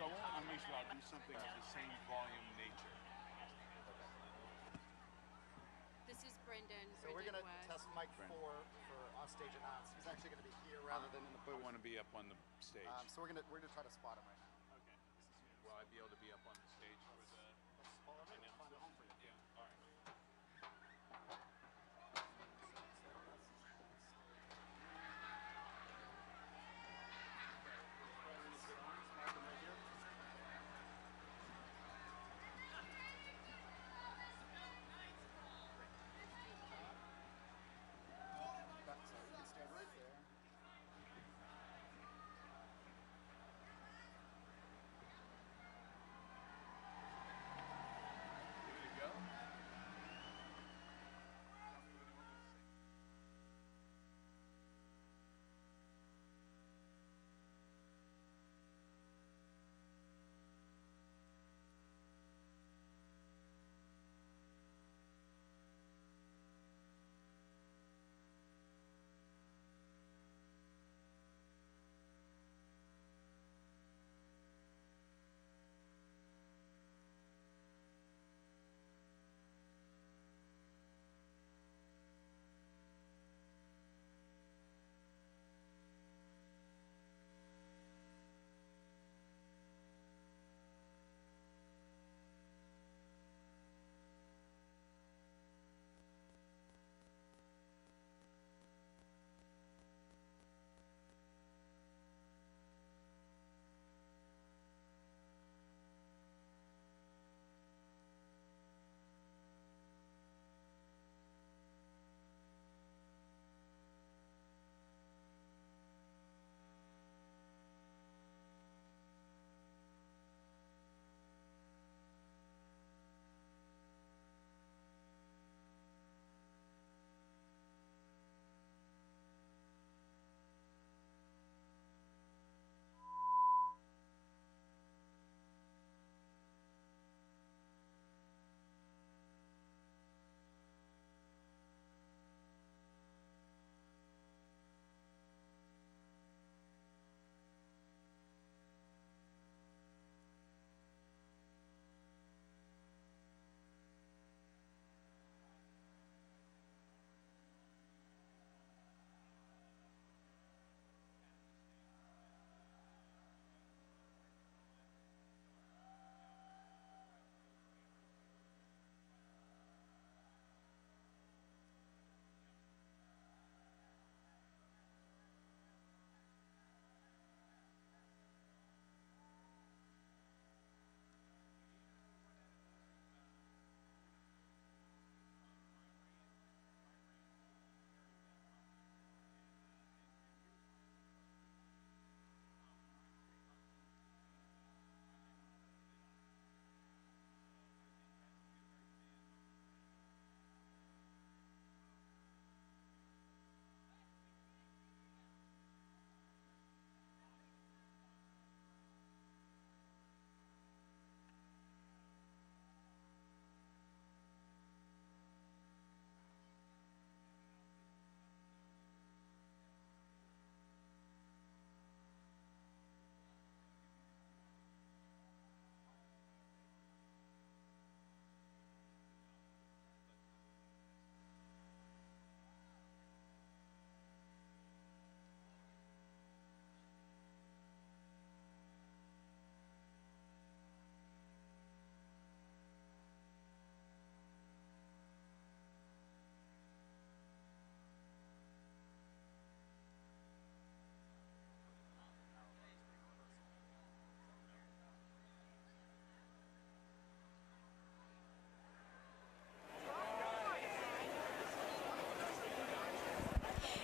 So I won't unleash it. I'll do something of the same volume nature. This is Brendan. So we're going to test mic 4 for offstage announce. He's actually going to be here rather than in the booth. I want to be up on the stage. So we're gonna try to spot him right now. Okay. Will I be able to be up on the stage for the announcer? Yeah. All right. So you can stand right there.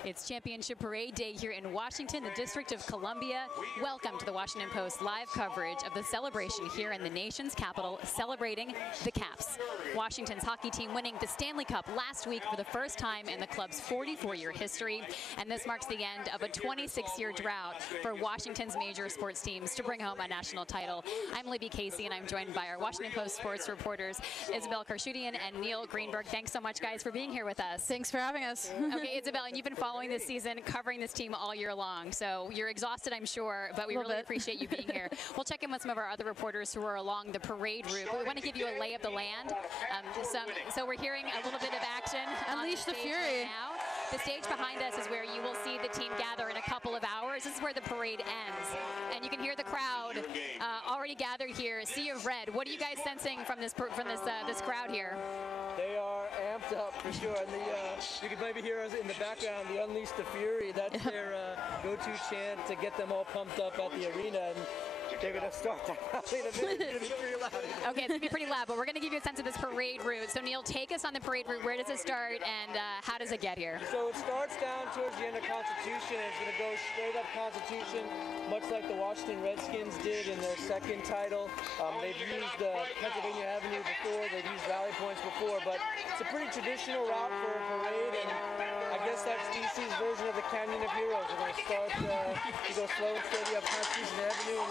It's Championship Parade Day here in Washington, the District of Columbia. Welcome to the Washington Post live coverage of the celebration here in the nation's capital, celebrating the Caps. Washington's hockey team winning the Stanley Cup last week for the first time in the club's 44-year history. And this marks the end of a 26-year drought for Washington's major sports teams to bring home a national title. I'm Libby Casey, and I'm joined by our Washington Post sports reporters, Isabel Karshudian and Neil Greenberg. Thanks so much, guys, for being here with us. Thanks for having us. Okay, Isabel, and you've been following following this season, covering this team all year long. So you're exhausted, I'm sure, but we really appreciate you being here. We'll check in with some of our other reporters who are along the parade route. But we want to give you a lay of the land. So we're hearing a little bit of action. Unleash the fury. Right now. The stage behind us is where you will see the team gather in a couple of hours. This is where the parade ends. And you can hear the crowd already gathered here. Sea of red. What are you guys sensing from this crowd here? They are amped up for sure. And you can maybe hear us in the background, the Unleash the Fury. That's their go-to chant to get them all pumped up at the arena. And they're going to start that rally in a minute. It's going to be pretty loud. Okay, it's going to be pretty loud, but we're going to give you a sense of this parade route. So, Neil, take us on the parade route. Where does it start, and how does it get here? So it starts down towards the end of Constitution. It's going to go straight up Constitution, much like the Washington Redskins did in their second title. They've used Pennsylvania Avenue before. They've used Valley Points before, but it's a pretty traditional route for a parade, and I guess that's DC's version of the Canyon of Heroes. We're going to start, you go slow and steady up Constitution Avenue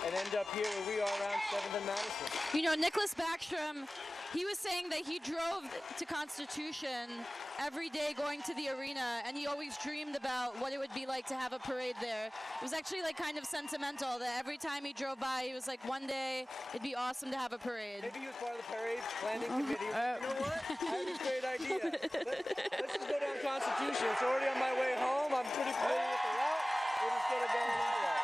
and end up here where we are around 7th and Madison. You know, Nicholas Backstrom, he was saying that he drove to Constitution every day going to the arena, and he always dreamed about what it would be like to have a parade there. It was actually like kind of sentimental that every time he drove by, he was like, one day it'd be awesome to have a parade. Maybe he was part of the parade planning committee. You know what? I have this great idea. Let's just go down Constitution. It's already on my way home. I'm pretty familiar with the route. We're just going to go that way.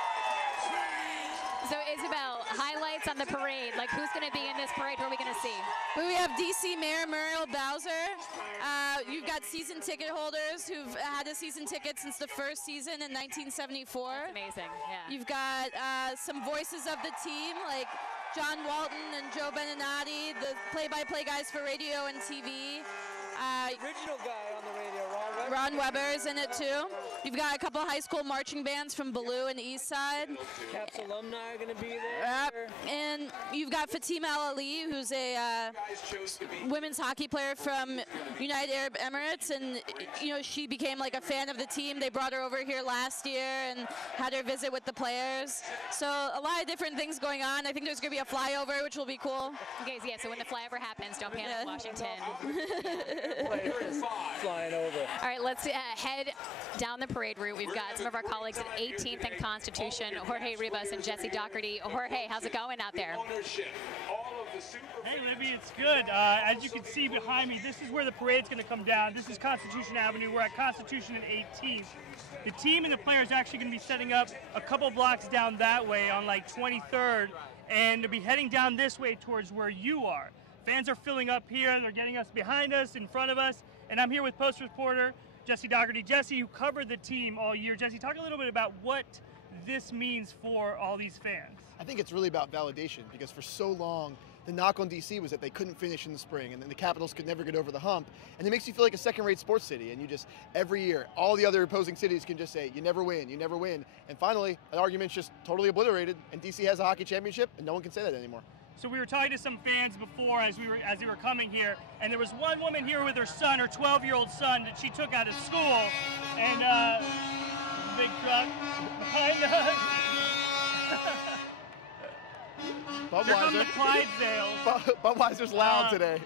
So, Isabel, highlights on the parade. Like, who's going to be in this parade? Who are we going to see? We have DC Mayor Muriel Bowser. You've got season ticket holders who've had a season ticket since the first season in 1974. That's amazing, yeah. You've got some voices of the team, like John Walton and Joe Beninati, the play-by-play guys for radio and TV. Original guy on the radio, Ron Weber's in it too. You've got a couple high school marching bands from Ballou and East Side. Caps alumni are going to be there. And you've got Fatima El Ali, who's a women's hockey player from United Arab Emirates, and you know she became like a fan of the team. They brought her over here last year and had her visit with the players. So a lot of different things going on. I think there's going to be a flyover, which will be cool. Okay, so yeah. So when the flyover happens, don't panic, Washington. Flying over. All right, let's head down the parade route. We've got some of our colleagues at 18th and Constitution, Jorge Ribas and Jesse Doherty. Jorge, how's it going out there? Hey, Libby, it's good. As you can see behind me, this is where the parade's going to come down. This is Constitution Avenue. We're at Constitution and 18th. The team and the players are actually going to be setting up a couple blocks down that way on like 23rd, and they'll be heading down this way towards where you are. Fans are filling up here, and they're getting us behind us, in front of us, and I'm here with Post reporter Jesse Doherty. Jesse, who covered the team all year. Jesse, talk a little bit about what this means for all these fans. I think it's really about validation, because for so long, the knock on DC was that they couldn't finish in the spring, and then the Capitals could never get over the hump. And it makes you feel like a second-rate sports city, and you just, every year, all the other opposing cities can just say, you never win, you never win. And finally, that argument's just totally obliterated, and DC has a hockey championship, and no one can say that anymore. So we were talking to some fans before as they were coming here, and there was one woman here with her son, her 12-year-old son, that she took out of school, and big truck behind us. Here come the Clydesdales. Budweiser's loud today.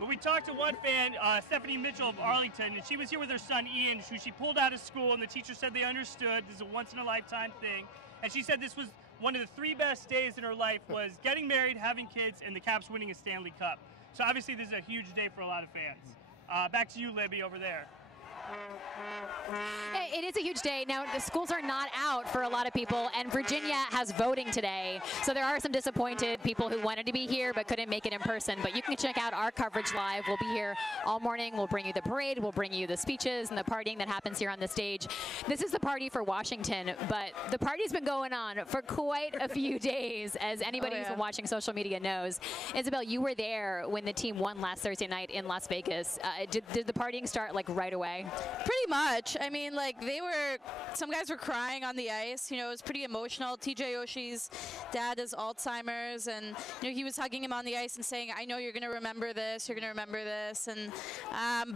But we talked to one fan, Stephanie Mitchell of Arlington, and she was here with her son Ian, who she pulled out of school, and the teacher said they understood this is a once-in-a-lifetime thing, and she said this was one of the 3 best days in her life was getting married, having kids, and the Caps winning a Stanley Cup. So obviously this is a huge day for a lot of fans. Back to you, Libby, over there. It is a huge day. Now, the schools are not out for a lot of people, and Virginia has voting today. So there are some disappointed people who wanted to be here but couldn't make it in person. But you can check out our coverage live. We'll be here all morning. We'll bring you the parade. We'll bring you the speeches and the partying that happens here on the stage. This is the party for Washington, but the party's been going on for quite a few days, as anybody who's been watching social media knows. Isabel, you were there when the team won last Thursday night in Las Vegas. Did the partying start like right away? Pretty much. I mean, like, some guys were crying on the ice. You know, it was pretty emotional. TJ Oshie's dad has Alzheimer's, and, you know, he was hugging him on the ice and saying, I know you're going to remember this, you're going to remember this. And,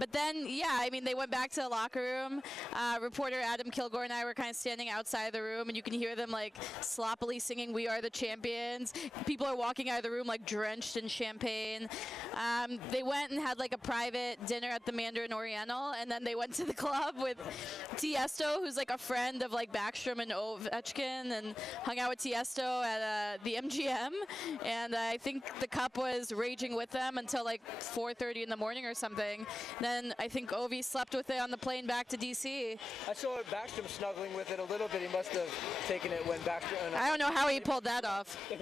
but then, yeah, I mean, they went back to the locker room. Reporter Adam Kilgore and I were kind of standing outside the room, and you can hear them, like, sloppily singing, We Are the Champions. People are walking out of the room, like, drenched in champagne. They went and had, like, a private dinner at the Mandarin Oriental, and then they went went to the club with Tiesto, who's like a friend of like Backstrom and Ovechkin, and hung out with Tiesto at the MGM. And I think the cup was raging with them until like 4:30 in the morning or something. Then I think Ovi slept with it on the plane back to DC. I saw Backstrom snuggling with it a little bit. He must have taken it when Backstrom. I don't know how he pulled that off. I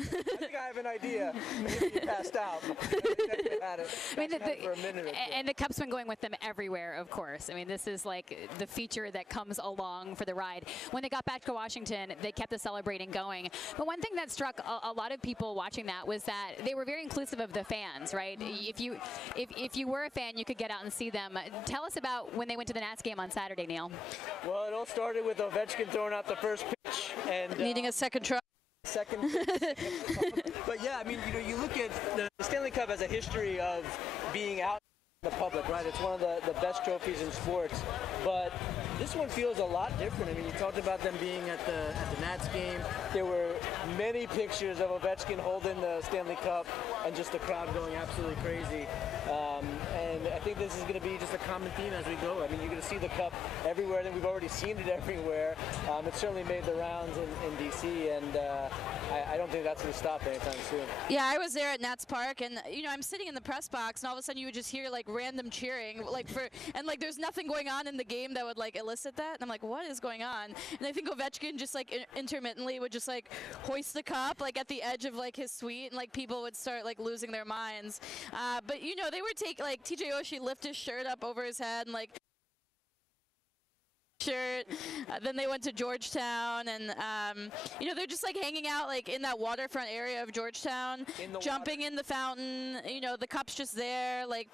think I have an idea. Maybe he passed out. I mean, for a minute or two. and the cup's been going with them everywhere, of course. I mean, this is like the feature that comes along for the ride. When they got back to Washington, they kept the celebrating going. But one thing that struck a lot of people watching that was that they were very inclusive of the fans, right? If you were a fan, you could get out and see them. Tell us about when they went to the Nats game on Saturday, Neil. Well, it all started with Ovechkin throwing out the first pitch and Needing a second try. But yeah, I mean, you look at the Stanley Cup has a history of being out in the public, right? It's one of the best trophies in sports, but this one feels a lot different. I mean, you talked about them being at the Nats game. There were many pictures of Ovechkin holding the Stanley Cup and just the crowd going absolutely crazy. And I think this is going to be just a common theme as we go. I mean, you're going to see the cup everywhere, and we've already seen it everywhere. It certainly made the rounds in DC, and I don't think that's going to stop anytime soon. Yeah, I was there at Nats Park, and I'm sitting in the press box, and all of a sudden you would just hear like random cheering, and there's nothing going on in the game that would like elicit that. And I'm like, what is going on? And I think Ovechkin just like intermittently would just like hoist the cup like at the edge of like his suite, and like people would start like losing their minds. But they were like TJ Oshie lift his shirt up over his head and like shirt. Then they went to Georgetown, and they're just like hanging out like in that waterfront area of Georgetown, jumping in the fountain. The cup's just there. Like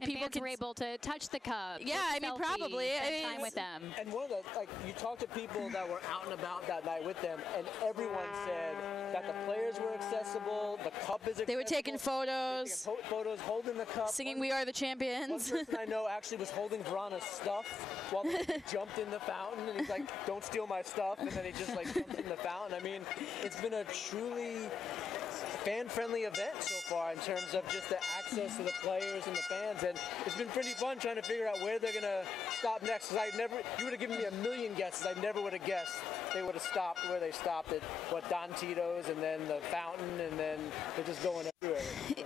people were able to touch the cup. Yeah, I mean, probably. Spend time with them. And one of the you talk to people that were out and about that night with them, and everyone said that the players were accessible. The cup is accessible. They were taking photos. Photos holding the cup. Singing "We Are the Champions." One person I know actually was holding Vrana's stuff while jumped in the fountain, and he's like, "Don't steal my stuff," and then he just like jumps in the fountain. I mean, it's been a truly fan-friendly event so far in terms of just the access to the players and the fans, and it's been pretty fun trying to figure out where they're gonna stop next. Because you would have given me a million guesses, I never would have guessed they would have stopped where they stopped at Don Tito's, and then the fountain, and then they're just going everywhere.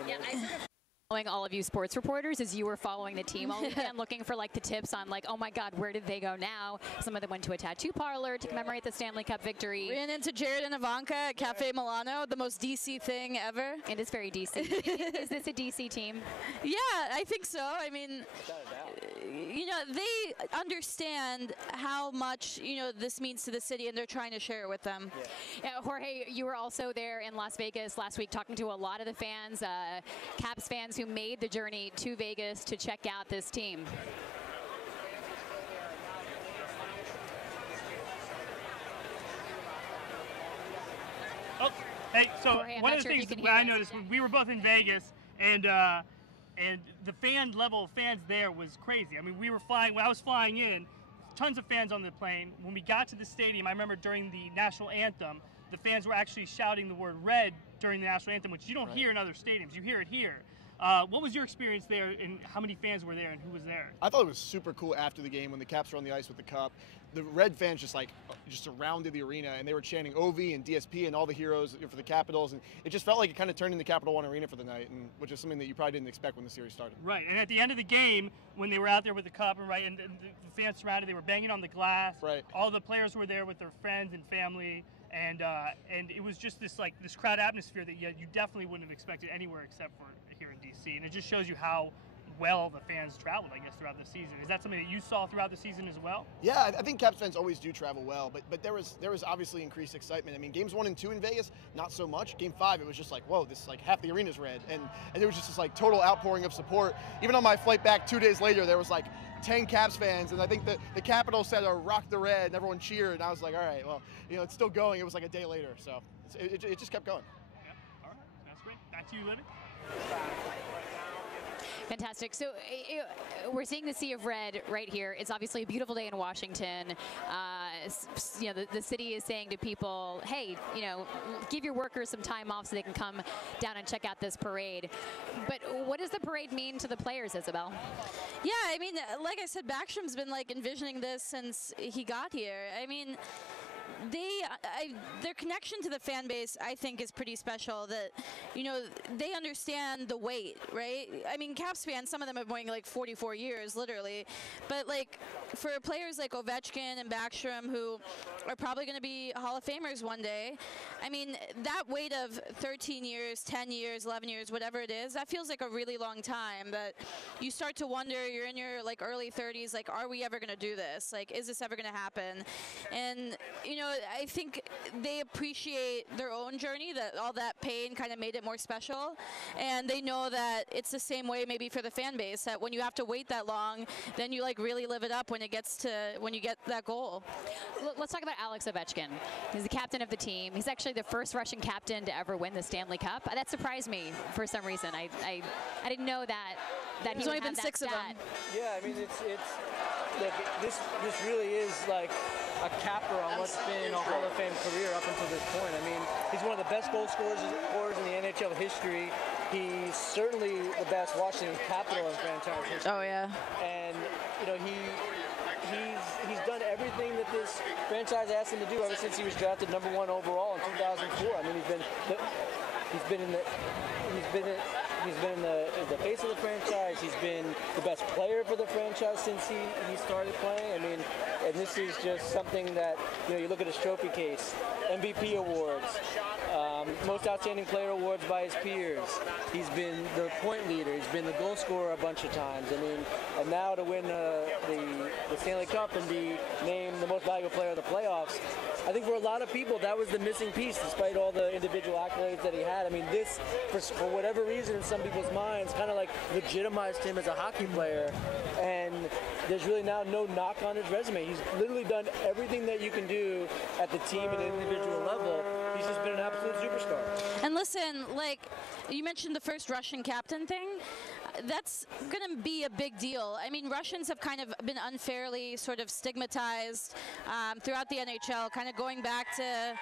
Yeah, I sort of following all of you sports reporters as you were following the team all weekend, looking for like the tips on like, oh my God, where did they go now? Some of them went to a tattoo parlor to commemorate the Stanley Cup victory. Ran into Jared and Ivanka at Cafe Milano, the most DC thing ever. It is very DC. Is this a DC team? Yeah, I think so. I mean, they understand how much, this means to the city, and they're trying to share it with them. Yeah, Jorge, you were also there in Las Vegas last week talking to a lot of the fans, Caps fans who made the journey to Vegas to check out this team. Oh, hey, so Jorge, one of the things that I noticed when we were both in Vegas, and the level of fans there was crazy. I mean, when I was flying in, tons of fans on the plane. When we got to the stadium, I remember during the national anthem, the fans were actually shouting the word "Red" during the national anthem, which you don't hear in other stadiums. You hear it here. What was your experience there, and how many fans were there, and who was there? I thought it was super cool after the game when the Caps were on the ice with the cup. The Red fans just surrounded the arena, and they were chanting Ovi and DSP and all the heroes for the Capitals, and it just felt like it kind of turned into Capital One Arena for the night, and which is something that you probably didn't expect when the series started. Right, and at the end of the game, when they were out there with the cup, and the fans surrounded, they were banging on the glass. Right. All the players were there with their friends and family. And it was just this crowd atmosphere that you definitely wouldn't have expected anywhere except for here in DC. And it just shows you how well the fans traveled, I guess, throughout the season. Is that something that you saw throughout the season as well? Yeah, I think Caps fans always do travel well, but there was obviously increased excitement. I mean, games 1 and 2 in Vegas, not so much. Game 5, it was just like, whoa, this half the arena's red, and there was just this total outpouring of support. Even on my flight back 2 days later, there was 10 Caps fans, and I think the Capitals said "Rock the Red," and everyone cheered, and I was like, all right, well, it's still going. It was a day later, so it just kept going. Yeah, all right, that's great. Back to you, Libby. Fantastic. So we're seeing the Sea of Red right here. It's obviously a beautiful day in Washington. the city is saying to people, hey, give your workers some time off so they can come down and check out this parade. But what does the parade mean to the players, Isabel? Yeah, I mean, like I said, Backstrom's been like envisioning this since he got here. I mean, their connection to the fan base, I think, is pretty special. That they understand the weight, right? I mean, Caps fans, some of them have been going like 44 years, literally. But like for players like Ovechkin and Backstrom, who are probably going to be Hall of Famers one day, I mean, that weight of 13 years, 10 years, 11 years, whatever it is, that feels like a really long time. That you start to wonder, you're in your like early 30s, like, are we ever going to do this? Like, is this ever going to happen? And I think they appreciate their own journey, that all that pain kind of made it more special. And they know that it's the same way maybe for the fan base, that when you have to wait that long, then you like really live it up when you get that goal. Let's talk about Alex Ovechkin. He's the captain of the team. He's actually the first Russian captain to ever win the Stanley Cup. That surprised me for some reason. I didn't know that There's only been 6 of them. Yeah, I mean, it's look, this really is like a capper on what's been a Hall of Fame career up until this point. I mean, he's one of the best goal scorers in the NHL history. He's certainly the best Washington Capital in franchise history. Oh yeah. And he's done everything that this franchise asked him to do ever since he was drafted #1 overall in 2004. I mean, he's been in the face of the franchise. He's been the best player for the franchise since he started playing. I mean, and this is just something that, you look at his trophy case, MVP awards, most outstanding player awards by his peers. He's been the point leader. He's been the goal scorer a bunch of times. I mean, and now to win the Stanley Cup and be named the most valuable player of the playoffs, I think for a lot of people that was the missing piece, despite all the individual accolades that he had. I mean, this, for whatever reason in some people's minds, kind of like legitimized him as a hockey player. And there's really now no knock on his resume. He's literally done everything that you can do at the team and individual level. He's just been an absolute superstar. And listen, like you mentioned the first Russian captain thing. That's going to be a big deal. I mean, Russians have kind of been unfairly sort of stigmatized throughout the NHL, kind of going back to,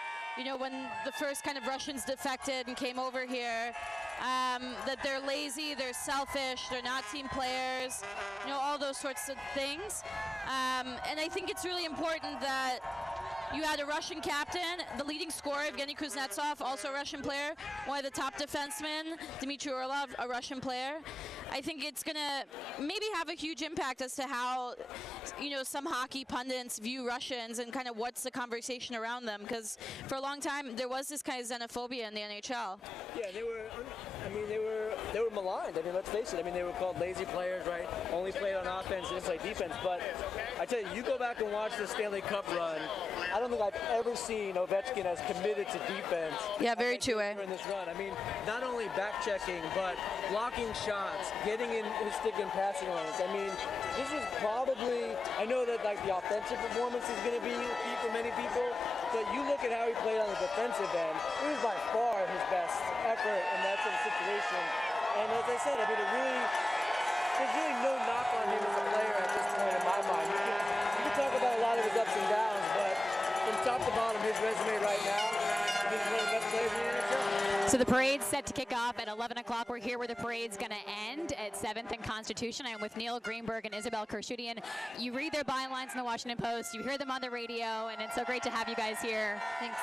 when the first kind of Russians defected and came over here, that they're lazy, they're selfish, they're not team players, all those sorts of things. And I think it's really important that you had a Russian captain, the leading scorer, Evgeny Kuznetsov, also a Russian player, one of the top defensemen, Dmitry Orlov, a Russian player. I think it's going to maybe have a huge impact as to how, some hockey pundits view Russians and kind of what's the conversation around them. Because for a long time, there was this kind of xenophobia in the NHL. Yeah, they were maligned. I mean, let's face it. I mean, they were called lazy players, right? Only played on offense, didn't play defense. But I tell you, you go back and watch the Stanley Cup run, I don't think I've ever seen Ovechkin as committed to defense. Yeah, very two-way. In this run. I mean, not only back-checking, but blocking shots, getting in his stick and passing lanes. I mean, this was probably, I know that like the offensive performance is going to be key for many people, but you look at how he played on the defensive end, it was by far his best effort in that sort of situation. And as I said, I mean, there's really no knock on him as a player at this point in my mind. You can talk about a lot of his ups and downs, but from top to bottom, his resume right now, he's one of the best players in the NHL. So the parade's set to kick off at 11 o'clock. We're here where the parade's going to end at 7th and Constitution. I'm with Neil Greenberg and Isabel Kershudian. You read their bylines in the Washington Post. You hear them on the radio, and it's so great to have you guys here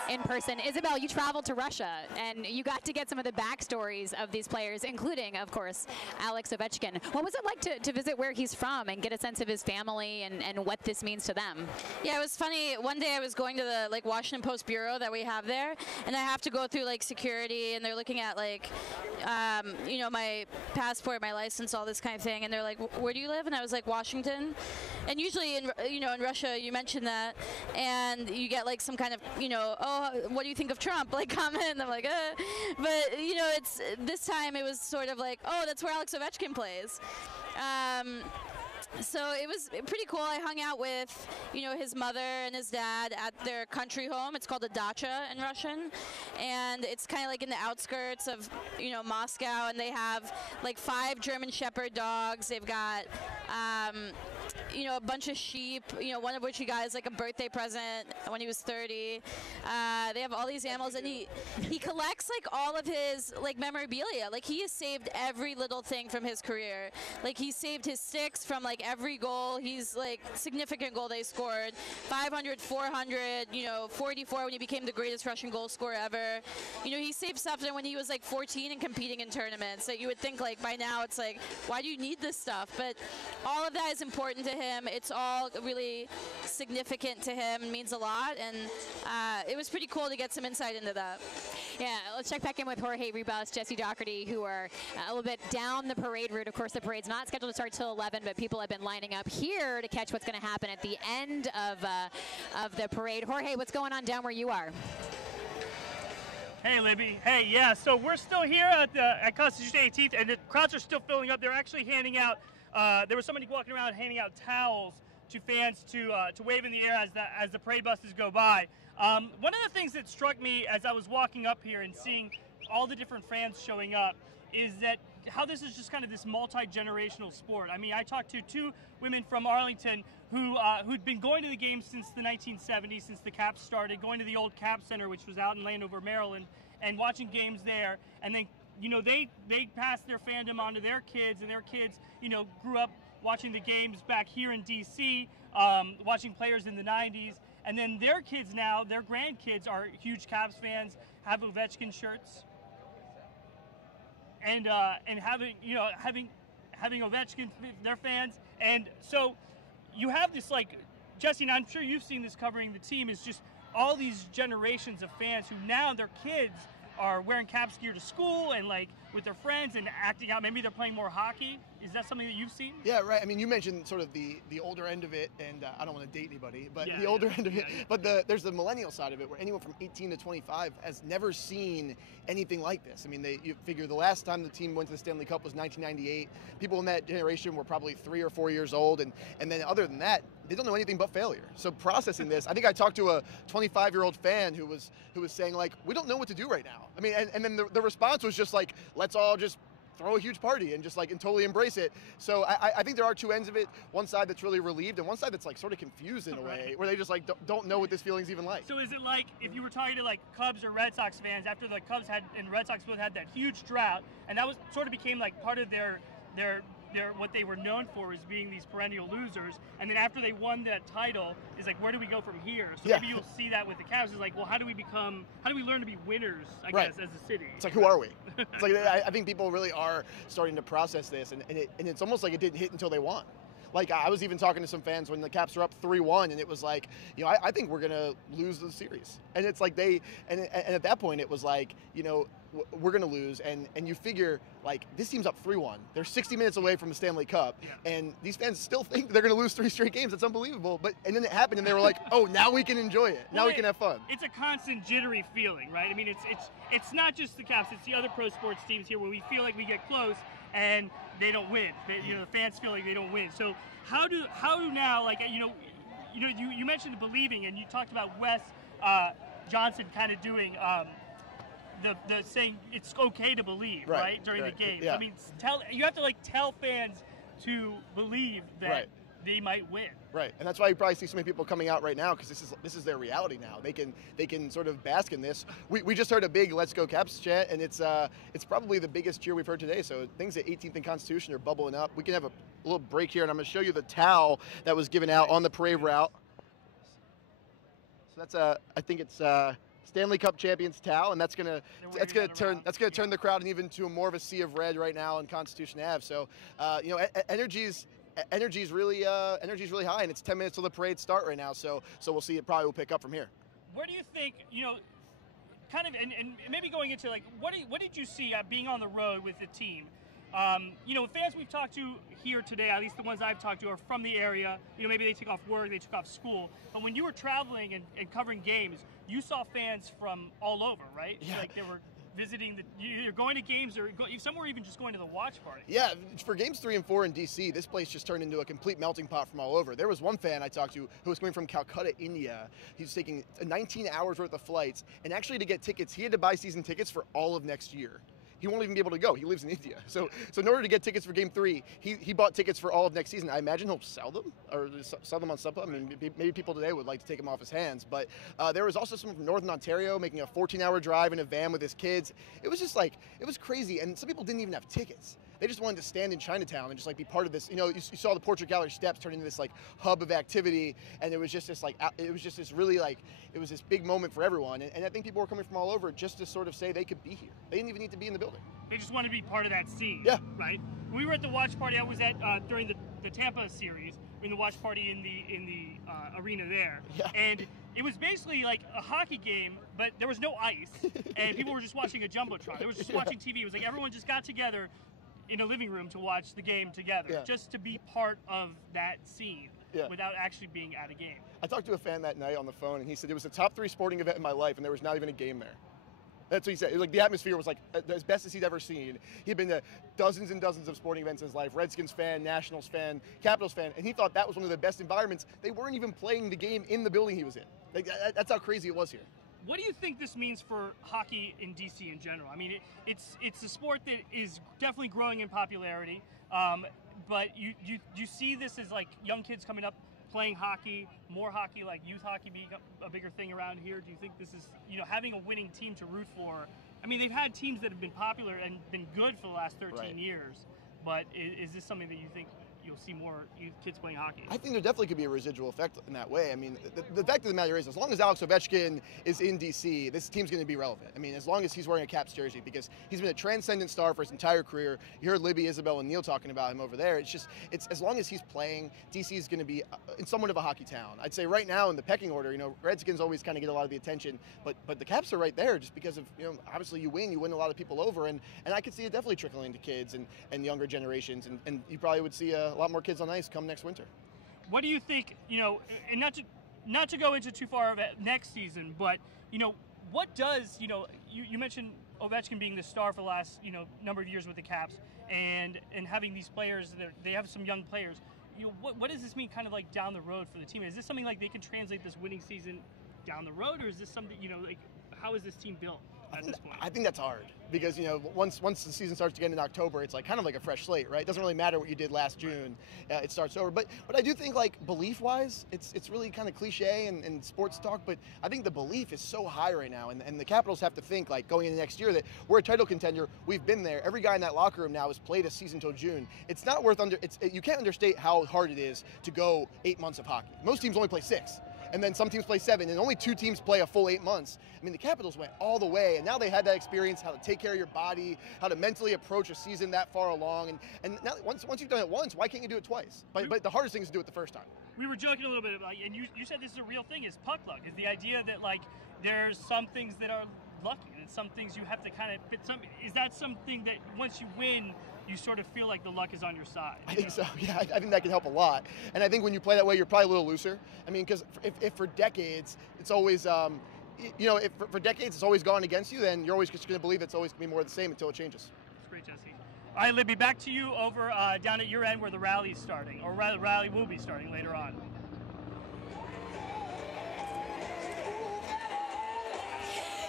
in person. Isabel, you traveled to Russia, and you got to get some of the backstories of these players, including, of course, Alex Ovechkin. What was it like to visit where he's from and get a sense of his family and what this means to them? Yeah, it was funny. One day I was going to the Washington Post bureau that we have there, and I have to go through security, and they're looking at my passport, my license, all this kind of thing, and they're like, where do you live? And I was like, Washington. And usually in Russia, you mention that, and you get some kind of oh, what do you think of Trump comment, and I'm like, but it's this time it was sort of like, oh, that's where Alex Ovechkin plays. So it was pretty cool. I hung out with, his mother and his dad at their country home. It's called a dacha in Russian. And it's kind of in the outskirts of, Moscow. And they have 5 German Shepherd dogs. They've got a bunch of sheep, one of which he got as like a birthday present when he was 30. They have all these animals, and he collects like all of his like memorabilia. Like he has saved every little thing from his career. Like he saved his sticks from like every goal. He's like significant goal they scored, 500, 400, 44 when he became the greatest Russian goal scorer ever. He saved stuff from when he was like 14 and competing in tournaments. So you would think like by now it's like, why do you need this stuff? But all of that is important to him. It's all really significant to him, means a lot, and it was pretty cool to get some insight into that. Yeah, let's check back in with Jorge Ribas, Jesse Doherty, who are a little bit down the parade route. Of course, the parade's not scheduled to start till 11, but people have been lining up here to catch what's going to happen at the end of the parade. Jorge, what's going on down where you are? Hey, Libby. Hey, yeah, so we're still here at Constitution 18th, and the crowds are still filling up. They're actually handing out, there was somebody walking around handing out towels to fans to wave in the air as the parade buses go by. One of the things that struck me as I was walking up here and seeing all the different fans showing up is that how this is just kind of this multi-generational sport. I mean, I talked to two women from Arlington who'd been going to the games since the 1970s, since the Caps started, going to the old Cap Center, which was out in Landover, Maryland, and watching games there. And then, they passed their fandom on to their kids, and their kids, grew up watching the games back here in D.C., watching players in the 90s. And then their kids now, their grandkids are huge Caps fans, have Ovechkin shirts. And having Ovechkin, their fans, and so you have this like Jesse, and I'm sure you've seen this covering the team, is just all these generations of fans who now their kids are wearing Caps gear to school and like with their friends and acting out. Maybe they're playing more hockey. Is that something that you've seen? Yeah, right. I mean, you mentioned sort of the older end of it, and I don't want to date anybody, but Yeah, the older end of it. yeah. But there's the millennial side of it, where anyone from 18 to 25 has never seen anything like this. I mean, you figure the last time the team went to the Stanley Cup was 1998. People in that generation were probably 3 or 4 years old, and then other than that, they don't know anything but failure. So processing this, I think I talked to a 25-year-old fan who was saying like, we don't know what to do right now. I mean, and then the response was just like, let's all just throw a huge party and just like and totally embrace it. So I think there are two ends of it. One side that's really relieved, and one side that's like sort of confused in a way, where they just like don't know what this feeling's even like. So is it like if you were talking to like Cubs or Red Sox fans after the Cubs and Red Sox both had that huge drought, and that was sort of became like part of their what they were known for as being these perennial losers, and then after they won that title, is like, where do we go from here? So Yeah. maybe you'll see that with the Cavs. Is like, well, how do we learn to be winners? I Right. guess as a city. It's like, who are we? It's like I think people really are starting to process this, and it's almost like it didn't hit until they won. Like I was even talking to some fans when the Caps were up 3-1, and it was like, I think we're gonna lose the series. And it's like and at that point it was like, we're gonna lose, and you figure like this team's up 3-1. They're 60 minutes away from the Stanley Cup, Yeah. and these fans still think they're gonna lose 3 straight games. That's unbelievable. And then it happened, and they were like, oh, now we can enjoy it. Now we can have fun. It's a constant jittery feeling, right? I mean, it's not just the Caps; it's the other pro sports teams here where we feel like we get close and they don't win. The fans feel like they don't win. So how do now, like you mentioned the believing, and you talked about Wes Johnson kind of doing the saying it's okay to believe, right, during the game. Yeah. I mean, you have to like tell fans to believe that Right. they might win. Right, and that's why you probably see so many people coming out right now, because this is their reality now. They can sort of bask in this. We just heard a big "Let's Go Caps" chant, and it's probably the biggest cheer we've heard today. So things at 18th and Constitution are bubbling up. We can have a little break here, and I'm going to show you the towel that was given out on the parade route. So that's I think it's Stanley Cup champions towel, and that's gonna turn the crowd even to more of a sea of red right now on Constitution Ave. So energy's really high, and it's 10 minutes till the parade start right now. So we'll see. It probably will pick up from here. Where do you think, kind of, and maybe going into like, what did you see being on the road with the team? Fans we've talked to here today, at least the ones I've talked to, are from the area. Maybe they took off work, they took off school. But when you were traveling and covering games, you saw fans from all over, right? Yeah. Like they were visiting, you're going to games, or some were even just going to the watch party. Yeah, for games 3 and 4 in DC, this place just turned into a complete melting pot from all over. There was one fan I talked to who was coming from Calcutta, India. He's taking 19 hours worth of flights, and actually to get tickets, he had to buy season tickets for all of next year. he won't even be able to go. He lives in India. So in order to get tickets for Game 3, he bought tickets for all of next season. I imagine he'll sell them or sell them on StubHub. I mean, maybe people today would like to take him off his hands. But there was also someone from Northern Ontario making a 14-hour drive in a van with his kids. It was just like, it was crazy. And some people didn't even have tickets. They just wanted to stand in Chinatown and just like be part of this. You know, you saw the Portrait Gallery steps turn into this like hub of activity, and it was just this like, it was just this really like, it was this big moment for everyone. And I think people were coming from all over just to sort of say they could be here. They didn't even need to be in the building. They just want to be part of that scene. Yeah. Right. We were at the watch party. I was at during the Tampa series, in the watch party in the arena there. Yeah. And it was basically like a hockey game, but there was no ice, and people were just watching a jumbotron. They were just watching TV. It was like everyone just got together in a living room to watch the game together, just to be part of that scene without actually being at a game. I talked to a fan that night on the phone, and he said it was the top 3 sporting event in my life, and there was not even a game there. That's what he said. Like, the atmosphere was like as best as he'd ever seen. He'd been to dozens and dozens of sporting events in his life. Redskins fan, Nationals fan, Capitals fan, and he thought that was one of the best environments. They weren't even playing the game in the building he was in. Like, that's how crazy it was here. What do you think this means for hockey in DC in general? I mean, it's a sport that is definitely growing in popularity, but you see this as like young kids coming up playing hockey, more hockey, like youth hockey being a bigger thing around here. Do you think this is, you know, having a winning team to root for? I mean, they've had teams that have been popular and been good for the last 13 years, but is this something that you think you'll see more kids playing hockey? I think there definitely could be a residual effect in that way. I mean, the fact of the matter is, as long as Alex Ovechkin is in DC, this team's going to be relevant. I mean, as long as he's wearing a Caps jersey, because he's been a transcendent star for his entire career. You heard Libby, Isabel, and Neil talking about him over there. It's as long as he's playing, DC is going to be in somewhat of a hockey town. I'd say right now in the pecking order, you know, Redskins always kind of get a lot of the attention, but the Caps are right there just because of, you know, obviously you win a lot of people over, and I could see it definitely trickling to kids and younger generations, and you probably would see a lot more kids on ice come next winter. What do you think, you know, and not to go into too far of it next season, but, you know, what does, you know, you mentioned Ovechkin being the star for the last, you know, number of years with the Caps, and having these players, they have some young players. You know, what does this mean kind of like down the road for the team? Is this something like they can translate this winning season down the road, or is this something, you know, like how is this team built at this point? I think that's hard because, you know, once the season starts again in October, it's like kind of like a fresh slate, right? It doesn't really matter what you did last June. It starts over. But I do think, like, belief-wise, it's really kind of cliche and sports talk, but I think the belief is so high right now, and the Capitals have to think, like, going into next year that we're a title contender. We've been there. Every guy in that locker room now has played a season till June. It's not worth you can't understate how hard it is to go 8 months of hockey. Most teams only play 6. And then some teams play 7, and only 2 teams play a full 8 months. I mean, the Capitals went all the way, and now they had that experience, how to take care of your body, how to mentally approach a season that far along. And now, once you've done it once, why can't you do it twice? But the hardest thing is to do it the first time. We were joking a little bit about, and you said this is a real thing, is puck luck. Is the idea that, like, there's some things that are lucky, and some things you have to kind of fit some. Is that something that once you win, you sort of feel like the luck is on your side? I think so, yeah. I think that can help a lot. And I think when you play that way, you're probably a little looser. I mean, because if for decades, it's always, you know, if for decades it's always gone against you, then you're always just going to believe it's always going to be more of the same until it changes. That's great, Jesse. All right, Libby, back to you over down at your end where the rally's starting, or rather, the rally will be starting later on.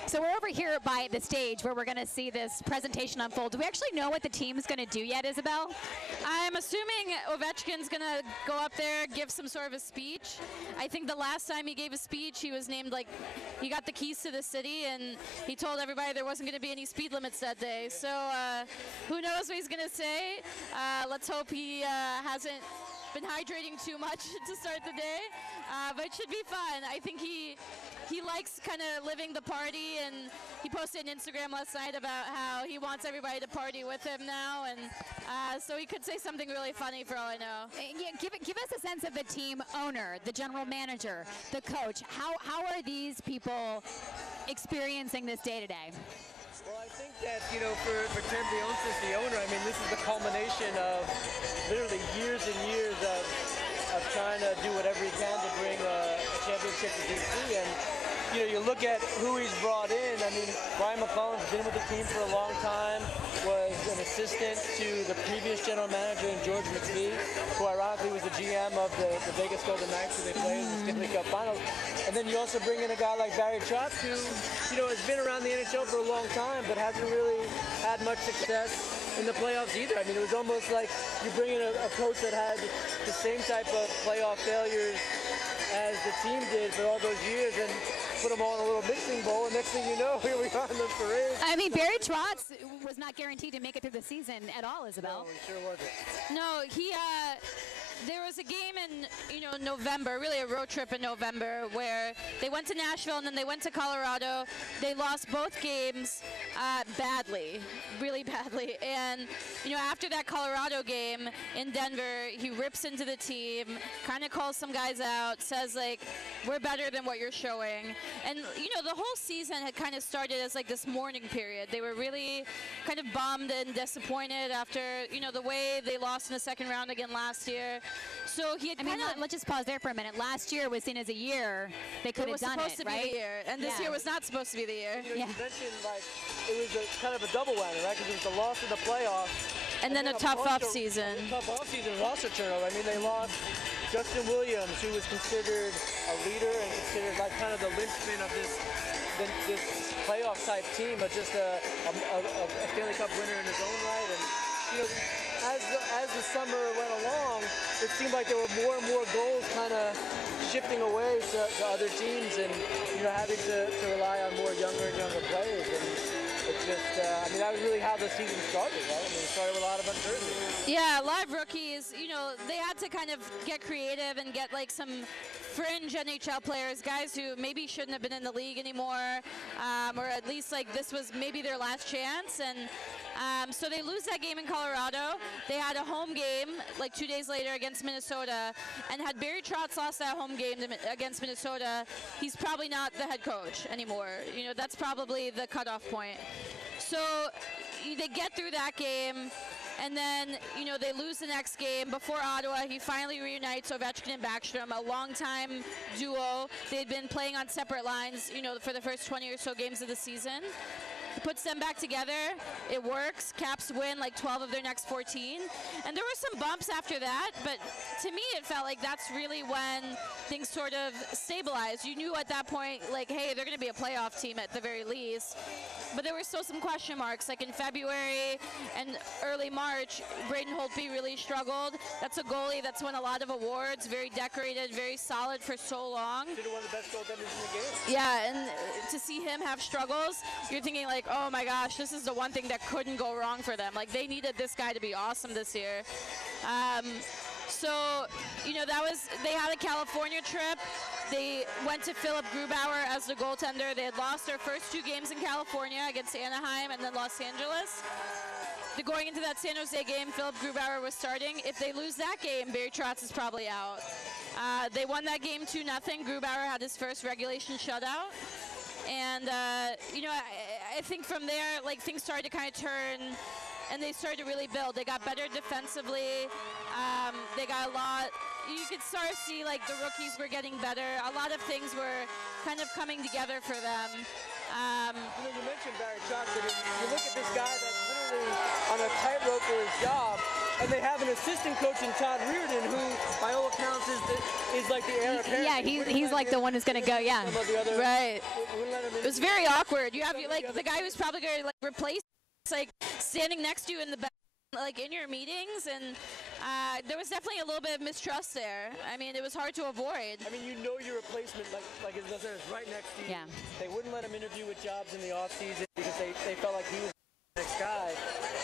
So we're over here by the stage where we're going to see this presentation unfold. Do we actually know what the team's going to do yet, Isabel? I'm assuming Ovechkin's going to go up there, give some sort of a speech. I think the last time he gave a speech, he was named, like, he got the keys to the city, and he told everybody there wasn't going to be any speed limits that day. So who knows what he's going to say. Let's hope he hasn't been hydrating too much to start the day, but it should be fun. I think he likes kind of living the party, and he posted an Instagram last night about how he wants everybody to party with him now, and so he could say something really funny for all I know. Yeah, give us a sense of the team owner, the general manager, the coach. How are these people experiencing this day to day? Well, I think that, you know, for Tim Beyonce, the owner, I mean, this is the culmination of literally years and years of trying to do whatever he can to bring a championship to DC. And you look at who he's brought in. I mean, Brian McClellan's been with the team for a long time, was an assistant to the previous general manager, George McPhee, who ironically was the GM of the Vegas Golden Knights, who they played in the Stanley Cup Finals. And then you also bring in a guy like Barry Trotz, who, has been around the NHL for a long time, but hasn't really had much success in the playoffs either. I mean, it was almost like you bring in a coach that had the same type of playoff failures as the team did for all those years and put them all in a little mixing bowl, and next thing you know, here we are in the parade. I mean, Barry Trotz was not guaranteed to make it through the season at all, Isabel. No, he sure wasn't. No, there was a game in, November, really a road trip in November, where they went to Nashville and then they went to Colorado. They lost both games badly, really badly. And, after that Colorado game in Denver, he rips into the team, kind of calls some guys out, says, we're better than what you're showing. And, the whole season had kind of started as, this mourning period. They were really kind of bummed and disappointed after, the way they lost in the second round again last year. So he had let's just pause there for a minute. Last year was seen as a year they could have done it, right? It was supposed to be the year, and this year was not supposed to be the year. You mentioned, it was kind of a double whammy, right? Because it was the loss in the playoffs. And then a tough off-season. Tough off-season roster turnover. I mean, they lost Justin Williams, who was considered a leader and considered kind of the linchpin of this playoff-type team, but just a Stanley Cup winner in his own right. And, as the summer went along, it seemed like there were more and more goals kind of shifting away to other teams and, having to rely on more younger and younger players. And it's just, that was really how the season started, right? I mean, it started with a lot of uncertainty. Yeah, a lot of rookies, they had to kind of get creative and get some fringe NHL players, guys who maybe shouldn't have been in the league anymore, or at least this was maybe their last chance. And so they lose that game in Colorado. They had a home game 2 days later against Minnesota, and had Barry Trotz lost that home game against Minnesota, he's probably not the head coach anymore. That's probably the cutoff point. So they get through that game. And then, they lose the next game. Before Ottawa, he finally reunites Ovechkin and Backstrom, a longtime duo. They'd been playing on separate lines, for the first 20 or so games of the season. He puts them back together. It works. Caps win 12 of their next 14. And there were some bumps after that, but to me it felt like that's really when things sort of stabilized. You knew at that point, hey, they're going to be a playoff team at the very least. But there were still some question marks. In February and early March, Braden Holtby really struggled. That's a goalie that's won a lot of awards, very decorated, very solid for so long. Should have won the best goaltenders in the game. Yeah, and to see him have struggles, you're thinking oh my gosh, this is the one thing that couldn't go wrong for them. They needed this guy to be awesome this year. So, they had a California trip. They went to Philip Grubauer as the goaltender. They had lost their first 2 games in California against Anaheim and then Los Angeles. Going into that San Jose game, Philip Grubauer was starting. If they lose that game, Barry Trotz is probably out. They won that game 2-0. Grubauer had his first regulation shutout. And, I think from there, things started to kind of turn, and they started to really build. They got better defensively. They got a lot. You could start to see, the rookies were getting better. A lot of things were kind of coming together for them. You mentioned Barry Trotz, and you look at this guy that's literally on a tightrope for his job, and they have an assistant coach in Todd Reardon, who, by all accounts, is the heir apparent. Yeah, he's the one who's going to go, yeah. Right. It was very awkward. You have, the guy who's probably going to, replace, standing next to you in the back, in your meetings, and there was definitely a little bit of mistrust there. I mean, it was hard to avoid. I mean, your replacement, it was right next to you. Yeah. They wouldn't let him interview with jobs in the offseason because they felt like he was the next guy.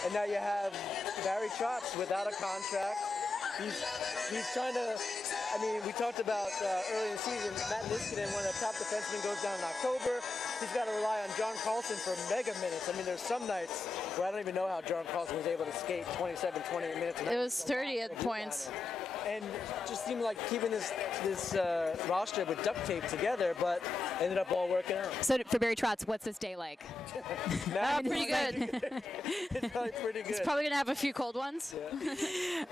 And now you have Barry Trotz without a contract. He's trying to, we talked about early in the season, Matt Niskanen, one of the top defensemen, goes down in October. He's got to rely on John Carlson for mega minutes. There's some nights where I don't even know how John Carlson was able to skate 27, 28 minutes. It was 30 at points. And just seemed like keeping this roster with duct tape together, but ended up all working out. So for Barry Trotz, what's this day like? Pretty good. It's probably pretty good. It's probably going to have a few cold ones. Yeah.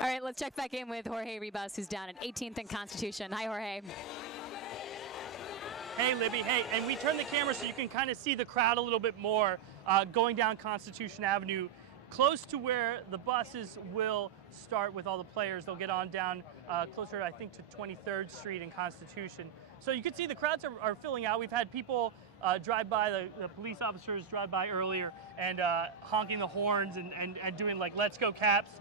All right, let's check back in with Jorge Ribas, who's down at 18th and Constitution. Hi, Jorge. Hey, Libby. Hey, and we turn the camera so you can kind of see the crowd a little bit more going down Constitution Avenue, close to where the buses will start with all the players. They'll get on down closer, I think, to 23rd Street in Constitution. So you can see the crowds are filling out. We've had people drive by, the police officers drive by earlier and honking the horns and doing like "Let's Go Caps."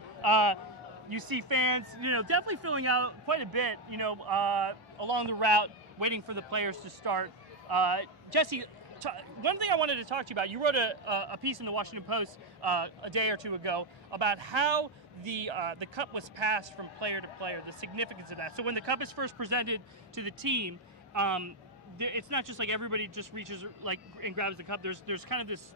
You see fans, definitely filling out quite a bit, along the route, waiting for the players to start. Jesse, one thing I wanted to talk to you about, you wrote a piece in the Washington Post a day or two ago about how the cup was passed from player to player, the significance of that. So when the cup is first presented to the team, it's not just like everybody just reaches and grabs the cup. There's kind of this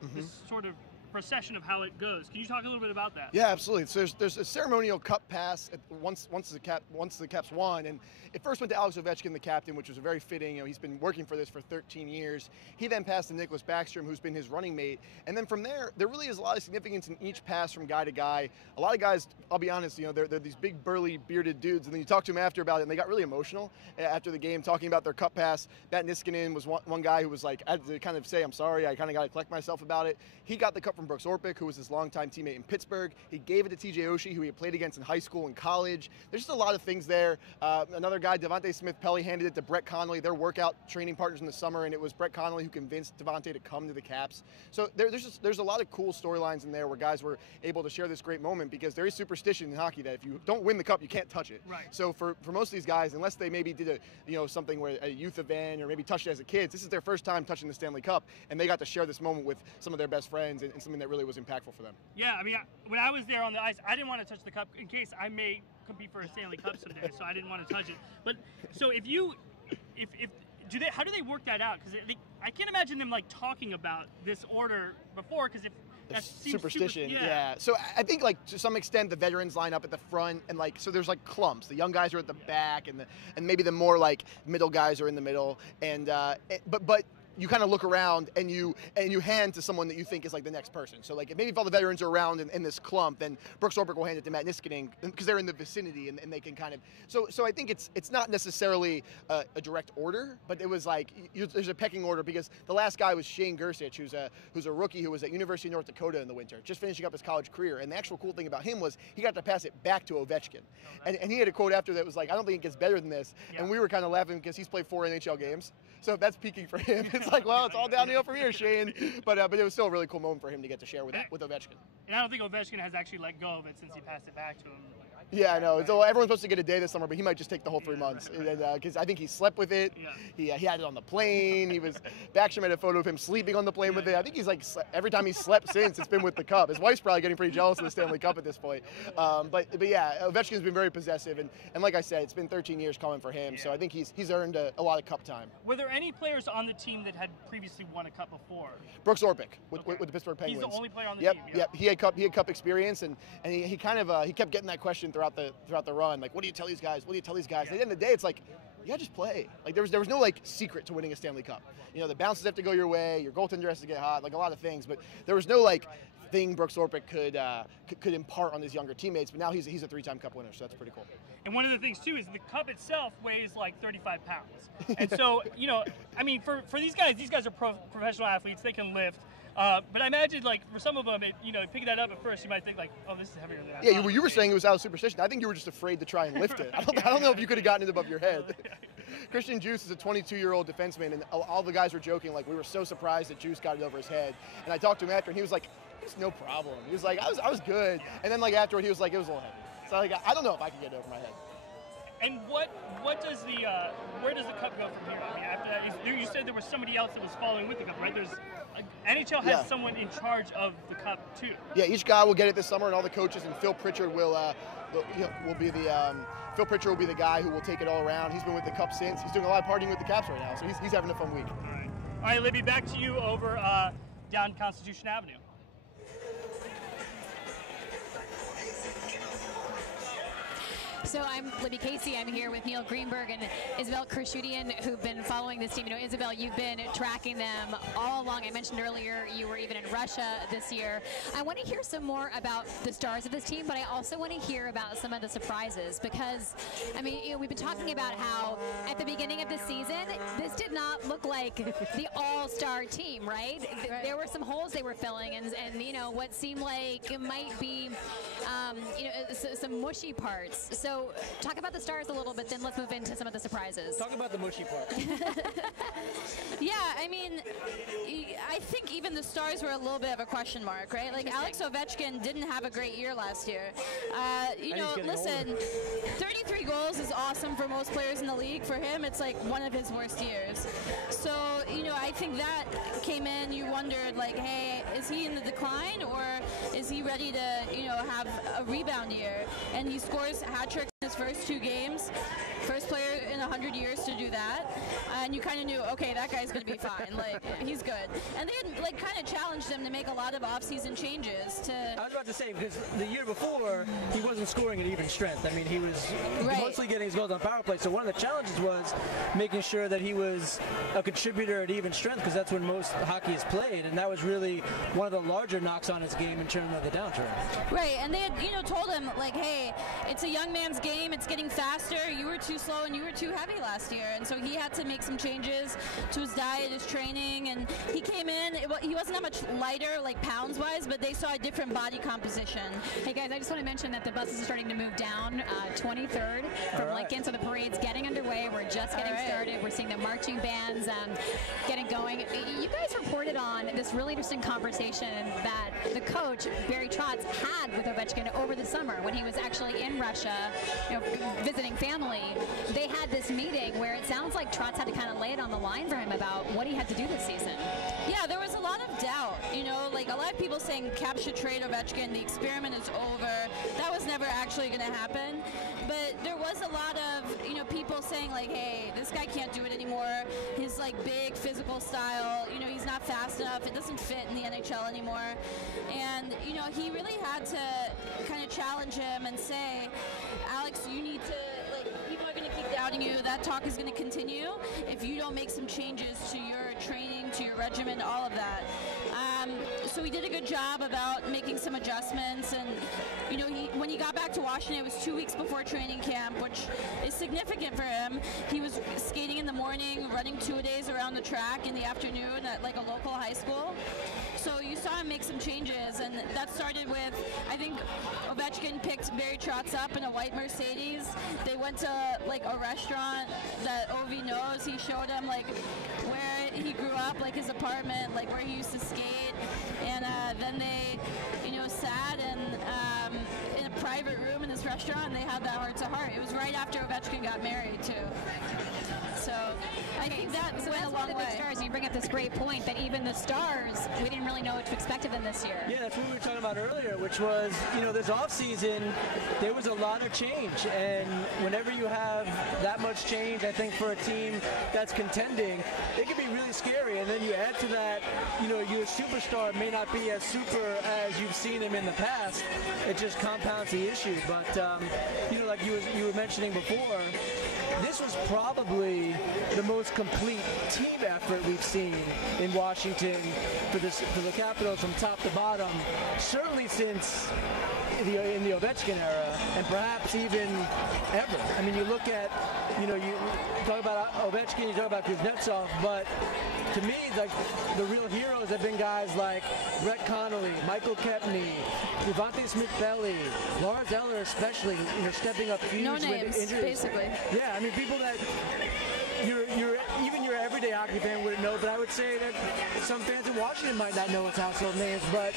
sort of procession of how it goes. Can you talk a little bit about that? Yeah, absolutely. So there's a ceremonial cup pass once the Caps won, and it first went to Alex Ovechkin, the captain, which was a very fitting. He's been working for this for 13 years. He then passed to Nicholas Backstrom, who's been his running mate, and then from there really is a lot of significance in each pass from guy to guy. A lot of guys, I'll be honest, they're these big burly bearded dudes, and then you talk to them after about it, and they got really emotional after the game talking about their cup pass. Matt Niskanen was one guy who was like, I had to kind of say, I'm sorry, I kind of got to collect myself about it. He got the cup from Brooks Orpik, who was his longtime teammate in Pittsburgh. He gave it to TJ Oshie, who he had played against in high school and college. There's just a lot of things there. Another guy, Devontae Smith-Pelly, handed it to Brett Connolly, their workout training partners in the summer, and it was Brett Connolly who convinced Devontae to come to the Caps. So there's a lot of cool storylines in there where guys were able to share this great moment, because there is superstition in hockey that if you don't win the cup, you can't touch it. Right. So for most of these guys, unless they maybe did something where a youth event or maybe touched it as a kid, this is their first time touching the Stanley Cup, and they got to share this moment with some of their best friends and something that really was impactful for them. Yeah, I mean, when I was there on the ice, I didn't want to touch the cup in case I may compete for a Stanley Cup someday, so I didn't want to touch it. But so how do they work that out? Because I can't imagine them like talking about this order before, because if that seems superstition, super, yeah. So I think to some extent the veterans line up at the front, and so there's clumps. The young guys are at the back, and maybe the more middle guys are in the middle, and but you kind of look around and you hand to someone that you think is the next person. So if all the veterans are around in this clump, then Brooks Orpik will hand it to Matt Niskanen because they're in the vicinity and they can kind of. So I think it's not necessarily a direct order, but it was there's a pecking order, because the last guy was Shane Gersich, who's a rookie who was at University of North Dakota in the winter, just finishing up his college career. And the actual cool thing about him was he got to pass it back to Ovechkin, and he had a quote after that was I don't think it gets better than this. Yeah. And we were kind of laughing because he's played 4 NHL games, so if that's peaking for him, it's well, it's all downhill from here, Shane. But it was still a really cool moment for him to get to share with Ovechkin. And I don't think Ovechkin has actually let go of it since he passed it back to him. Yeah, I know. So everyone's supposed to get a day this summer, but he might just take the whole 3 months, because I think he slept with it. Yeah. He had it on the plane. Backstrom had a photo of him sleeping on the plane with it. I think he's every time he's slept since, it's been with the cup. His wife's probably getting pretty jealous of the Stanley Cup at this point. But yeah, Ovechkin's been very possessive, and like I said, it's been 13 years coming for him. Yeah. So I think he's earned a lot of cup time. Were there any players on the team that had previously won a cup before? Brooks Orpik with the Pittsburgh Penguins. He's the only player on the team. Yep. He had cup experience, and he kind of he kept getting that question throughout the run, what do you tell these guys? What do you tell these guys? Yeah. At the end of the day, it's you gotta just play. There was no secret to winning a Stanley Cup. The bounces have to go your way, your goaltender has to get hot, a lot of things, but there was no thing Brooks Orpik could impart on his younger teammates. But now he's a 3-time Cup winner, so that's pretty cool. And one of the things too is the cup itself weighs 35 pounds, and so I mean for these guys are professional athletes, they can lift. But I imagine, for some of them, picking that up at first, you might think, oh, this is heavier than that. Yeah, you were saying it was out of superstition. I think you were just afraid to try and lift it. I don't know if you could have gotten it above your head. Christian Djoos is a 22-year-old defenseman, and all the guys were joking, we were so surprised that Djoos got it over his head. And I talked to him after, and he was it's no problem. He was I was good. And then, afterward, he was it was a little heavy. So, I don't know if I could get it over my head. And what does where does the cup go from here? I mean, after that, you said there was somebody else that was following with the cup, right? NHL has someone in charge of the cup too. Yeah, each guy will get it this summer, and all the coaches, and Phil Pritchard will be the guy who will take it all around. He's been with the cup since. He's doing a lot of partying with the Caps right now, so he's having a fun week. All right, Libby, back to you over down Constitution Avenue. So I'm Libby Casey. I'm here with Neil Greenberg and Isabel Khurshudyan, who've been following this team. You know, Isabel, you've been tracking them all along. I mentioned earlier you were even in Russia this year. I want to hear some more about the stars of this team, but I also want to hear about some of the surprises because, I mean, you know, we've been talking about how at the beginning of the season, this did not look like the all-star team, right? There were some holes they were filling and you know, what seemed like it might be, you know, some mushy parts. So talk about the stars a little bit, then let's move into some of the surprises. Talk about the mushy part. Yeah, I mean, I think even the stars were a little bit of a question mark, right? Like Alex Ovechkin didn't have a great year last year. You know, listen, 33 goals is awesome for most players in the league. For him, it's like one of his worst years. So, you know, I think that came in, you wondered, like, hey, is he in the decline or is he ready to, you know, have a rebound year? And he scores hat tricks in his first 2 games. First player in 100 years to do that. And you kind of knew, okay, that guy's going to be fine. Like, he's good. And they had, like, kind of challenged him to make a lot of off-season changes to... I was about to say, because the year before, he wasn't scoring at even strength. I mean, he was mostly getting his goals on power play. So one of the challenges was making sure that he was a contributor at even strength, because that's when most hockey is played. And that was really one of the larger knocks on his game in terms of the downturn. Right, and they had, you know, told him, like, hey, it's a young man's game. It's getting faster. You were too slow and you were too heavy last year. And so he had to make some changes to his diet, his training. And he came in, he wasn't that much lighter, like pounds-wise, but they saw a different body composition. Hey, guys, I just want to mention that the buses are starting to move down 23rd from Lincoln. So the parade's getting underway. We're just getting started. We're seeing the marching bands getting going. You guys reported on this really interesting conversation that the coach, Barry Trotz, had with Ovechkin over the summer when he was actually in Russia, you know, visiting family. They had this meeting where it sounds like Trotz had to kind of lay it on the line for him about what he had to do this season. Yeah, there was a lot of doubt, you know, like a lot of people saying Caps should trade Ovechkin, the experiment is over. That was never actually going to happen. But there was a lot of, you know, people saying like, hey, this guy can't do it anymore. His like big physical style, you know, he's not fast enough. It doesn't fit in the NHL anymore. And, you know, he really had to kind of challenge him and say, Alex, you need to, like, people are going to keep doubting you. That talk is going to continue if you don't make some changes to your training, to your regimen, all of that. So he did a good job about making some adjustments, and you know, when he got back to Washington, it was 2 weeks before training camp, which is significant for him. He was skating in the morning, running 2-a-days around the track in the afternoon at like a local high school. So you saw him make some changes, and that started with, I think Ovechkin picked Barry Trotz up in a white Mercedes. They went to like a restaurant that Ovi knows. He showed him like where he grew up, like his apartment, like where he used to skate. And then they, you know, sat and in a private room in this restaurant, and they had that heart-to-heart. It was right after Ovechkin got married, too. So I think that went a long way. The stars, you bring up this great point that even the stars, we didn't really know what to expect of them this year. Yeah, that's what we were talking about earlier, which was, you know, this offseason, there was a lot of change. And whenever you have that much change, I think for a team that's contending, it can be really scary. And then you add to that, you know, your superstar may not be as super as you've seen him in the past. It just compounds the issue. But, you know, like you were mentioning before, this was probably the most complete team effort we've seen in Washington for the Capitals from top to bottom, certainly since in the Ovechkin era, and perhaps even ever. I mean, you look at, you know, you talk about Ovechkin, you talk about Kuznetsov, but to me, like, the real heroes have been guys like Brett Connolly, Michael Kepney, Devontae Smith-Pelly, Lars Eller especially, you know, stepping up huge with injuries. Basically. Yeah, I mean, people that even your everyday hockey fan wouldn't know, but I would say that some fans in Washington might not know its household names, but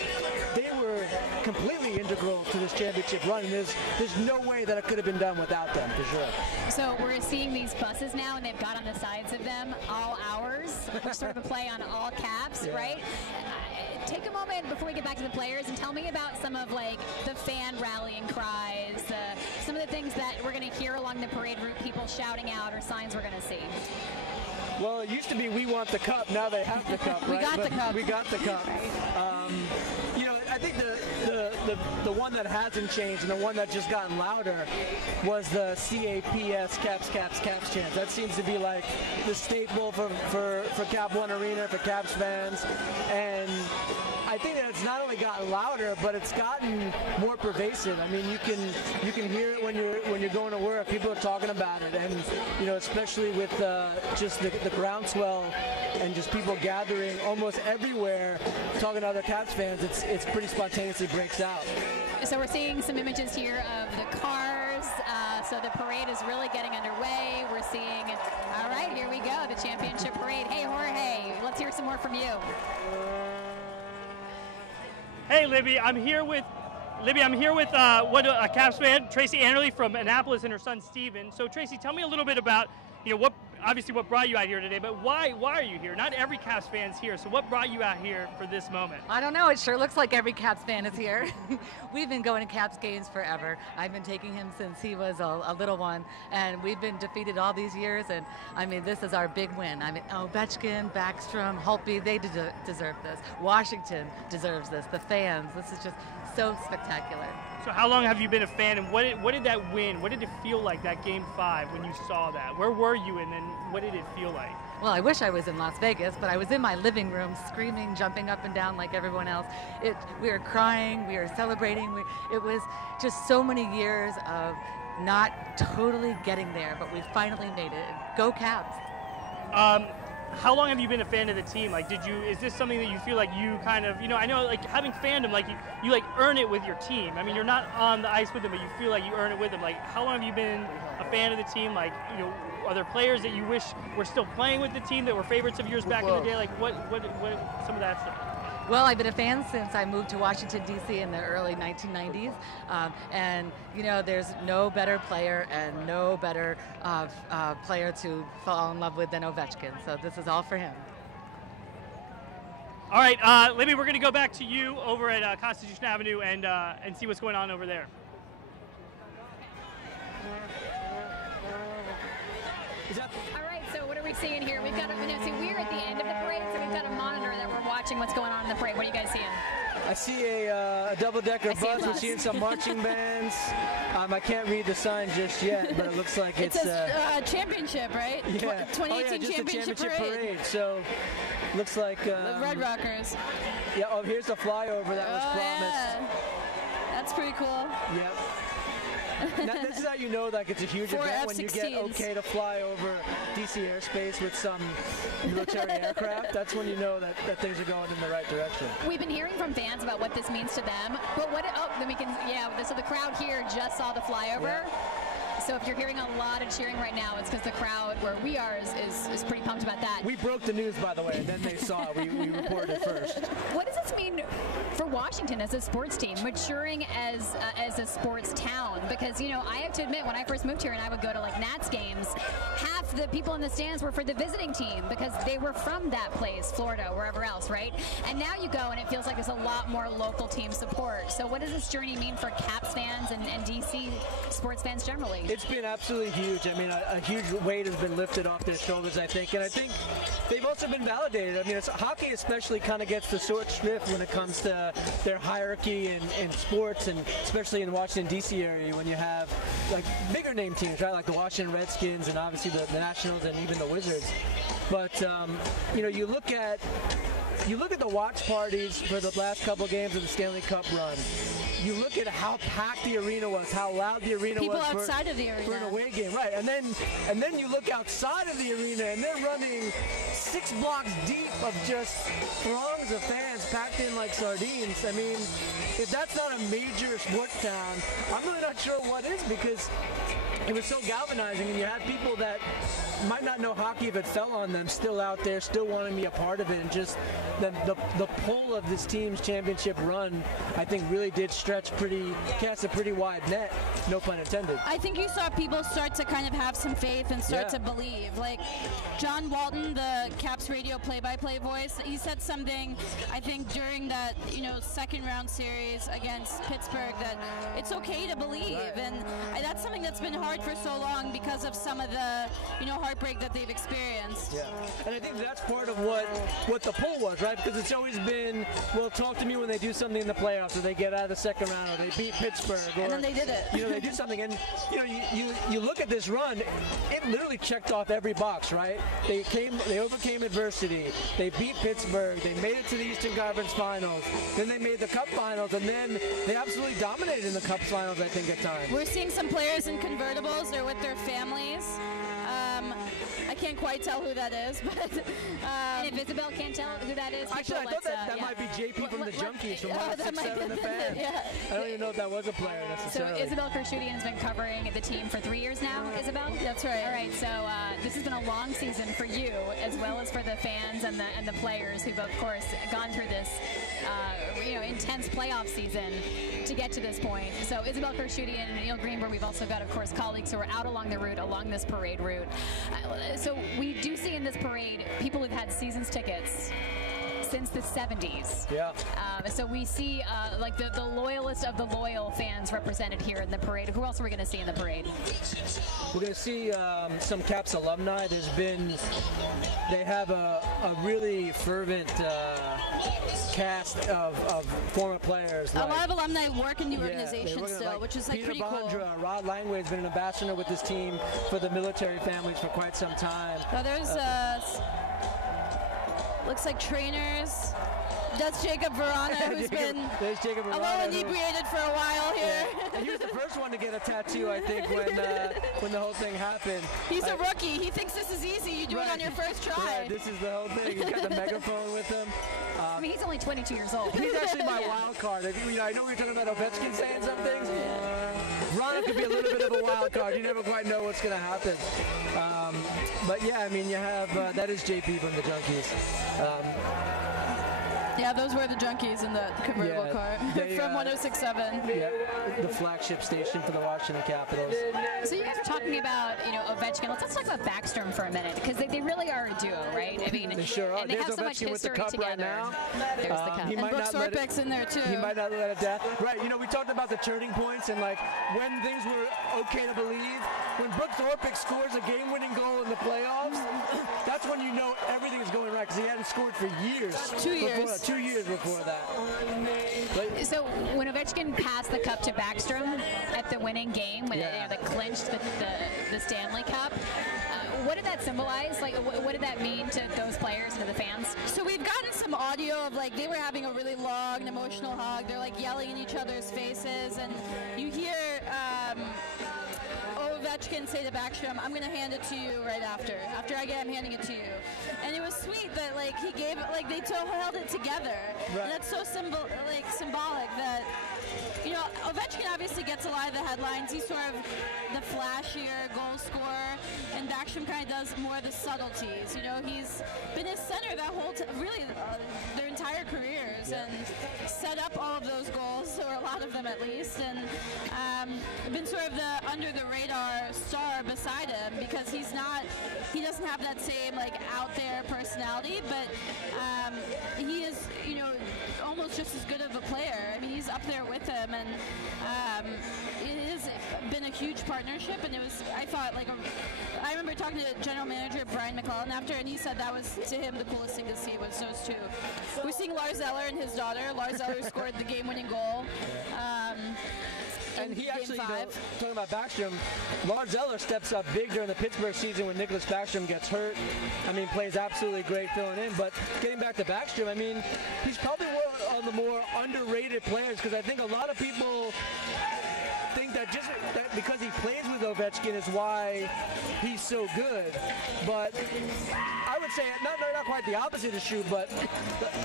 they were completely integral to this championship run, and there's no way that it could have been done without them, for sure. So we're seeing these buses now, and they've got on the sides of them all hours, which sort of a play on all caps, right? Take a moment before we get back to the players and tell me about some of like the fan rallying cries, some of the things that we're going to hear along the parade route, people shouting out, or signs we're going to see. Well, it used to be "We want the cup." Now they have the cup, right? We got the cup. We got the cup. You know, I think the the one that hasn't changed and the one that just gotten louder was the CAPS, Caps chant. That seems to be like the staple for Cap One Arena, for Caps fans. And I think that it's not only gotten louder, but it's gotten more pervasive. I mean, you can hear it when you're going to work. People are talking about it, and especially with just the groundswell and just people gathering almost everywhere, talking to other Caps fans. It's pretty spontaneously breaks out. So we're seeing some images here of the cars. So the parade is really getting underway. We're seeing, all right, here we go, the championship parade. Hey, Jorge, let's hear some more from you. Hey, Libby, I'm here with a Caps fan, Tracy Annerly from Annapolis, and her son Steven. So Tracy, tell me a little bit about what brought you out here today, but why are you here? Not every Caps fan's here, so what brought you out here for this moment? I don't know. It sure looks like every Caps fan is here. We've been going to Caps games forever. I've been taking him since he was a little one, and we've been defeated all these years, and I mean, this is our big win. I mean, Ovechkin, Backstrom, Holtby, they deserve this. Washington deserves this. The fans, this is just so spectacular. So how long have you been a fan, and what did that win, what did it feel like, that Game 5, when you saw that? Where were you, and then what did it feel like? Well, I wish I was in Las Vegas, but I was in my living room screaming, jumping up and down like everyone else. We were crying, we were celebrating. It was just so many years of not totally getting there, but we finally made it. Go Caps! How long have you been a fan of the team? Like, is this something that you feel like you kind of, I know like having fandom, like you like earn it with your team. I mean, you're not on the ice with them, but you feel like you earn it with them. Like, how long have you been a fan of the team? Like, are there players that you wish were still playing with the team that were favorites of yours back in the day? Like, what some of that stuff? Well, I've been a fan since I moved to Washington, D.C. in the early 1990s. And, there's no better player and no better player to fall in love with than Ovechkin. So this is all for him. All right, Libby, we're going to go back to you over at Constitution Avenue and see what's going on over there. All right, so what are we seeing here? We're at the end of the parade, so we've got a monitor that we're watching what's going on in the parade. What are you guys seeing? I see a double-decker bus. We're seeing some marching bands. I can't read the sign just yet, but it looks like it says championship, right? Yeah. 2018 just championship the championship parade. So looks like the Red Rockers. Yeah. Oh, here's the flyover that was promised. Yeah. That's pretty cool. Yep. Now, this is how you know like it's a huge event when you get okay to fly over DC airspace with some military aircraft. That's when you know that things are going in the right direction. We've been hearing from fans about what this means to them, but so the crowd here just saw the flyover. Yeah. So if you're hearing a lot of cheering right now, it's because the crowd where we are is pretty pumped about that. We broke the news, by the way, and then they saw it. We reported it first. What does this mean for Washington as a sports team, maturing as a sports town? Because, I have to admit, when I first moved here and I would go to like Nats games, half the people in the stands were for the visiting team because they were from that place, Florida, wherever else, right? And now you go and it feels like there's a lot more local team support. So what does this journey mean for Caps fans and DC sports fans generally? It's been absolutely huge. I mean, a huge weight has been lifted off their shoulders, I think. And I think they've also been validated. I mean, hockey especially kind of gets the short shrift when it comes to their hierarchy in sports, and especially in the Washington, D.C. area when you have like bigger name teams, right? Like the Washington Redskins and obviously the Nationals and even the Wizards. But, you look at the watch parties for the last couple of games of the Stanley Cup run. You look at how packed the arena was, how loud the arena People was outside of the arena. for an away game, right? And then you look outside of the arena, and they're running 6 blocks deep of just throngs of fans packed in like sardines. I mean, if that's not a major sports town, I'm really not sure what is, because it was so galvanizing, and you had people that might not know hockey if it fell on them still out there, still wanting to be a part of it, and just the pull of this team's championship run, I think, really did cast a pretty wide net, no pun intended. I think you saw people start to kind of have some faith and start to believe. Like John Walton, the Caps radio play-by-play voice, he said something, I think, during that second round series against Pittsburgh, that it's okay to believe, and that's something that's been hard for so long because of some of the heartbreak that they've experienced. Yeah, and I think that's part of what the pull was, right? Because it's always been, well, talk to me when they do something in the playoffs or they get out of the second second round, or they beat Pittsburgh, or And then they did it. You know, they do something, and you know, you look at this run, it literally checked off every box, right? They overcame adversity, they beat Pittsburgh, they made it to the Eastern Conference Finals, then they made the Cup Finals, and then they absolutely dominated in the Cup Finals, I think, at times. We're seeing some players in convertibles. They're with their families. I can't quite tell who that is, but And if Isabel can't tell who that is, actually, I thought that yeah. might be JP from the Junkies from that might 106.7 be- The Fan. yeah. I don't even know if that was a player So necessarily. Isabel Kershudian has been covering the team for 3 years now, Isabel? That's right. All right, so this has been a long season for you, as well as for the fans and the players who've, of course, gone through this intense playoff season to get to this point. So Isabel Kershudian and Neil Greenberg, we've also got, of course, colleagues who are out along the route, along this parade route. So we do see in this parade people who've had seasons tickets since the 70s. Yeah. So we see like the loyalist of the loyal fans represented here in the parade. Who else are we going to see in the parade? We're going to see some Caps alumni. They have a really fervent cast of former players. A lot of alumni work in the organization they work still, like which is like Peter pretty Bondra, cool. Rod Langway has been an ambassador with this team for the military families for quite some time. Now there's looks like trainers. That's Jacob Verana, who's been There's Jacob a Verana, little who- inebriated for a while here. And he was the first one to get a tattoo, I think, when the whole thing happened. He's a rookie. He thinks this is easy. You do it on your first try. Right, this is the whole thing. He's got the megaphone with him. I mean, he's only 22 years old. He's actually my wild card. I know we were talking about Ovechkin saying some things. Verana could be a little bit of a wild card. You never quite know what's going to happen. But yeah, I mean, you have that is JP from the Junkies. Yeah, those were the Junkies in the convertible car from 106.7. Yeah, the flagship station for the Washington Capitals. So you guys are talking about, Ovechkin. Let's talk about Backstrom for a minute, because they really are a duo, right? I mean, They sure are. and they There's have so much Ovechkin with the history cup together. right now. There's the cup. He And might Brooks not let it- Orpik's in there too. He might not let it down. Right, we talked about the turning points and like when things were okay to believe. When Brooks Orpik scores a game-winning goal in the playoffs, that's when you know everything is going right, because he hadn't scored for years. 2 years. 2 years before that. But, So when Ovechkin passed the cup to Backstrom at the winning game, when they clinched the Stanley Cup, what did that symbolize? Like, what did that mean to those players and to the fans? So we've gotten some audio of like they were having a really long emotional hug. They're like yelling in each other's faces, and you hear Ovechkin say to Backstrom, "I'm going to hand it to you right after. After I get, I'm handing it to you." And it was sweet that like he gave it, like they held it together. Right. And that's so symbolic that. Ovechkin obviously gets a lot of the headlines. He's sort of the flashier goal scorer, and Backstrom kind of does more of the subtleties. He's been a center that whole really their entire careers, and set up all of those goals, or a lot of them at least, and been sort of the under the radar star beside him, because he doesn't have that same like out there personality, but he is almost just as good of a player. I mean, he's up there with him, and it has been a huge partnership, and I remember talking to General Manager Brian McClellan after, and he said that was, to him, the coolest thing to see was those two. We're seeing Lars Eller and his daughter. Lars Eller scored the game-winning goal. And he Game actually, 5. talking about Backstrom, Lars Eller steps up big during the Pittsburgh season when Nicholas Backstrom gets hurt. I mean, plays absolutely great filling in. But getting back to Backstrom, I mean, he's probably one of the more underrated players, because I think a lot of people think that just because he plays with Ovechkin is why he's so good. But I would say not quite the opposite is true, but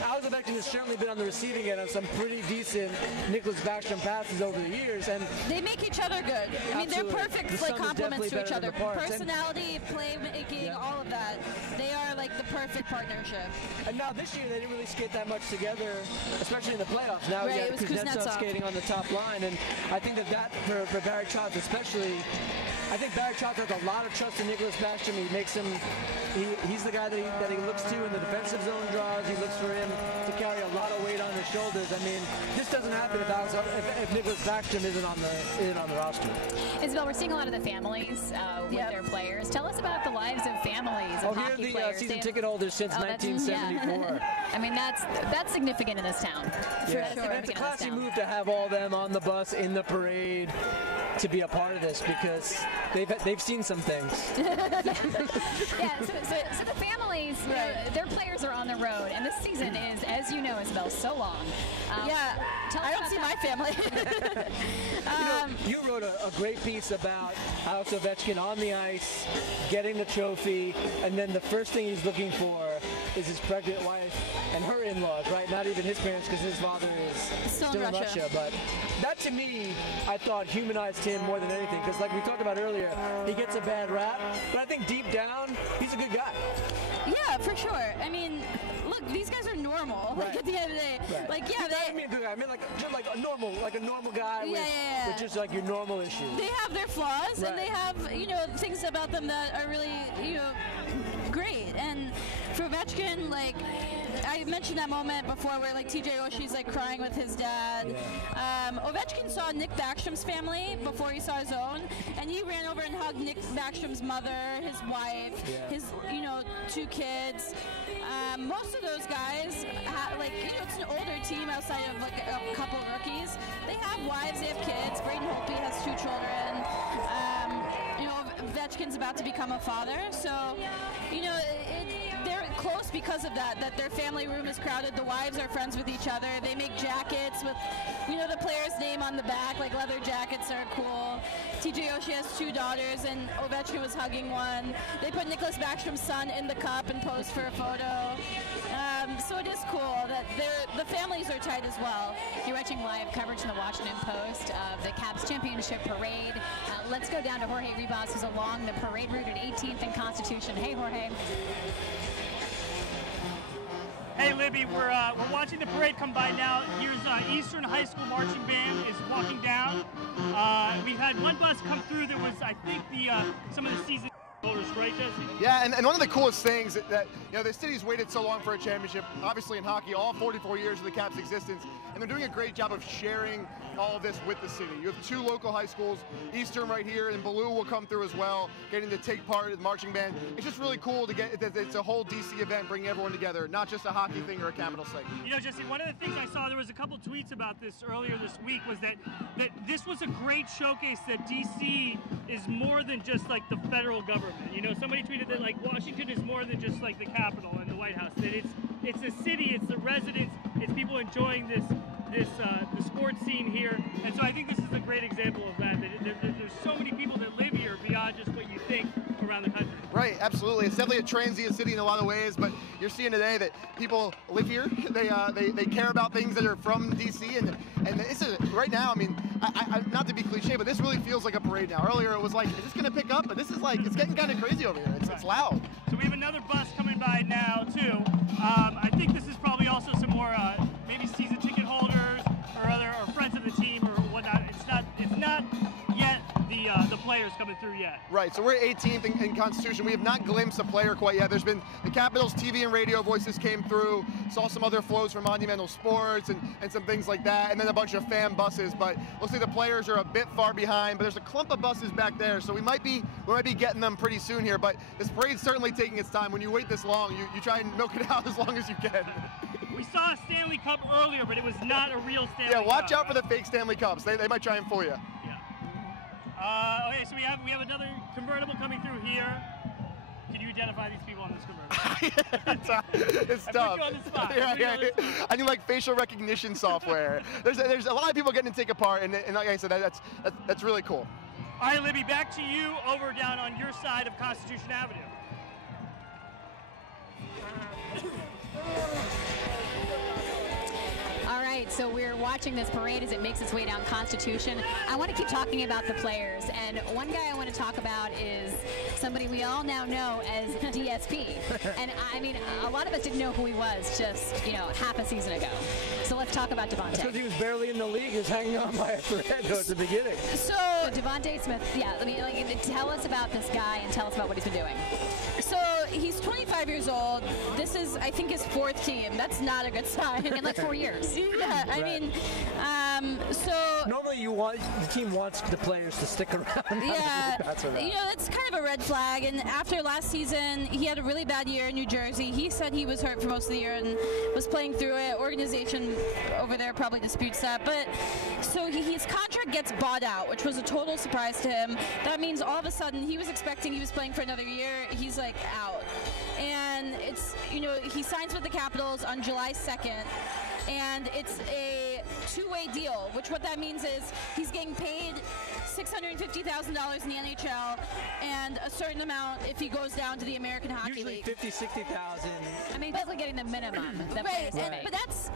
Alex Ovechkin has certainly been on the receiving end of some pretty decent Nicholas Backstrom passes over the years, and they make each other good. I mean, they're Absolutely. perfect The sum is complements to definitely each better other. than the parts. Personality, playmaking, all of that. They are like the perfect partnership. And now this year they didn't really skate that much together, especially in the playoffs. Now Right, you it have was Kuznetsov Kuznetsov. skating on the top line, and I think that for for Barry Trotz especially. I think Barry Trotz has a lot of trust in Nicholas Backstrom. He makes him, he's the guy that he looks to in the defensive zone draws. He looks for him to carry a lot of weight on his shoulders. I mean, this doesn't happen if Nicholas Backstrom isn't on the roster. Isabel, we're seeing a lot of the families with their players. Tell us about the lives of families of hockey here players. The season ticket holders since 1974. I mean, that's significant in this town. Yeah, and it's a classy move to have all them on the bus in the parade to be a part of this because they've seen some things. Yeah, so the families, their players are on the road, and this season is, as you know, Isabel, so long. I don't see my family. You wrote a great piece about Alex Ovechkin on the ice, getting the trophy, and then the first thing he's looking for is his pregnant wife and her in-laws, right? Not even his parents, because his father is still in Russia. But that, to me, I thought humanized him more than anything, because like we talked about earlier, he gets a bad rap, but I think deep down, he's a good guy. Yeah, for sure. I mean, look, these guys are normal. Right. Like at the end of the day, Right. like I don't mean a good guy. I mean like a normal guy with just like your normal issues. They have their flaws, Right. and they have things about them that are really great. And for Ovechkin, like I mentioned that moment before where like TJ Oshie's like crying with his dad. Yeah. Ovechkin saw Nick Backstrom's family before he saw his own, and he ran over and hugged Nick Backstrom's mother, his wife, his 2 kids. Most of those guys, it's an older team outside of like a couple these. They have wives, they have kids. Braden Holtby has 2 children. Ovechkin's about to become a father, so they're close because of that their family room is crowded. The wives are friends with each other. They make jackets with the player's name on the back, like leather jackets are cool. TJ Oshie has 2 daughters, and Ovechkin was hugging one. They put Nicholas Backstrom's son in the cup and posed for a photo. So it is cool that the families are tight as well. You're watching live coverage in the Washington Post of the Caps Championship Parade. Let's go down to Jorge Ribas, who's along the parade route at 18th and Constitution. Hey, Jorge. Hey, Libby, we're watching the parade come by now. Here's Eastern High School Marching Band is walking down. We've had one bus come through that was, I think, some of the season holders, right, Jesse? Yeah, and one of the coolest things that the city's waited so long for a championship, obviously in hockey, all 44 years of the Caps' existence, and they're doing a great job of sharing all of this with the city. You have 2 local high schools, Eastern right here, and Baloo will come through as well, getting to take part in the marching band. It's just really cool to get, it's a whole DC event, bringing everyone together, not just a hockey thing or a Capitals thing. Jesse, one of the things I saw, there was a couple tweets about this earlier this week, was that this was a great showcase that DC is more than just like the federal government. Somebody tweeted that like Washington is more than just like the Capitol and the White House, that it's the city, it's the residents, it's people enjoying the sports scene here, and so I think this is a great example of that. There's so many people that live here beyond just what you think around the country. Right, absolutely. It's definitely a transient city in a lot of ways, but you're seeing today that people live here. They care about things that are from DC, and this is right now. I mean, I not to be cliche, but this really feels like a parade now. Earlier it was like, is this going to pick up? But this is like, it's getting kind of crazy over here. It's loud. So we have another bus coming by now too. I think this is probably also some more maybe season ticket holders or friends of the team or whatnot. It's not yet the players coming through yet. Right, so we're at 18th in Constitution. We have not glimpsed a player quite yet. There's been the Capitals TV and radio voices came through, saw some other flows from Monumental Sports and some things like that, and then a bunch of fan buses, but looks like the players are a bit far behind, but there's a clump of buses back there, so we might be getting them pretty soon here, but this parade's certainly taking its time. When you wait this long, you try and milk it out as long as you can. We saw a Stanley Cup earlier, but it was not a real Stanley Cup. Yeah, watch out for the fake Stanley Cups. They might try and fool you. Okay, so we have another convertible coming through here. Can you identify these people on this convertible? It's tough. I put you on the spot. Yeah. I need like facial recognition software. There's a lot of people getting to take a part, and like I said, that's really cool. All right, Libby, back to you over down on your side of Constitution Avenue. All right, right, so we're watching this parade as it makes its way down Constitution. I want to keep talking about the players, and one guy I want to talk about is somebody we all now know as DSP. And I mean, a lot of us didn't know who he was just, half a season ago. So let's talk about Devontae. Because he was barely in the league. He was hanging on by a thread at the beginning. So Devontae Smith, tell us about this guy and tell us about what he's been doing. So he's 25 years old. This is, I think, his 4th team. That's not a good sign. In like 4 years. Yeah, I mean, so normally the team wants the players to stick around. Yeah, that's kind of a red flag. And after last season, he had a really bad year in New Jersey. He said he was hurt for most of the year and was playing through it. Organization over there probably disputes that. But so his contract gets bought out, which was a total surprise to him. That means all of a sudden he was expecting he was playing for another year. He's like out. And it's, he signs with the Capitals on July 2nd. And it's a 2-way deal, which what that means is he's getting paid $650,000 in the NHL and a certain amount if he goes down to the American Hockey Usually League. 50, 60,000. I mean, basically getting the minimum. Right, but that's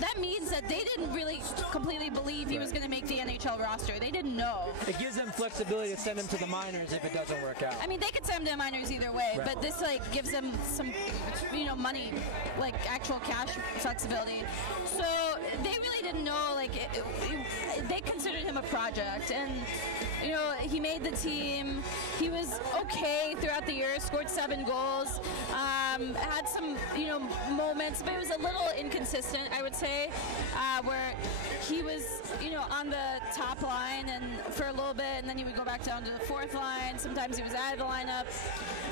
that means that they didn't really completely believe he was going to make the NHL roster. They didn't know. It gives them flexibility to send him to the minors if it doesn't work out. I mean, they could send him to the minors either way, but this gives them some, money, actual cash flexibility. So they really didn't know, they considered him a project, and he made the team. He was okay throughout the year, scored 7 goals, had some moments, but it was a little inconsistent, I would say, where he was on the top line and for a little bit, and then he would go back down to the 4th line. Sometimes he was out of the lineup,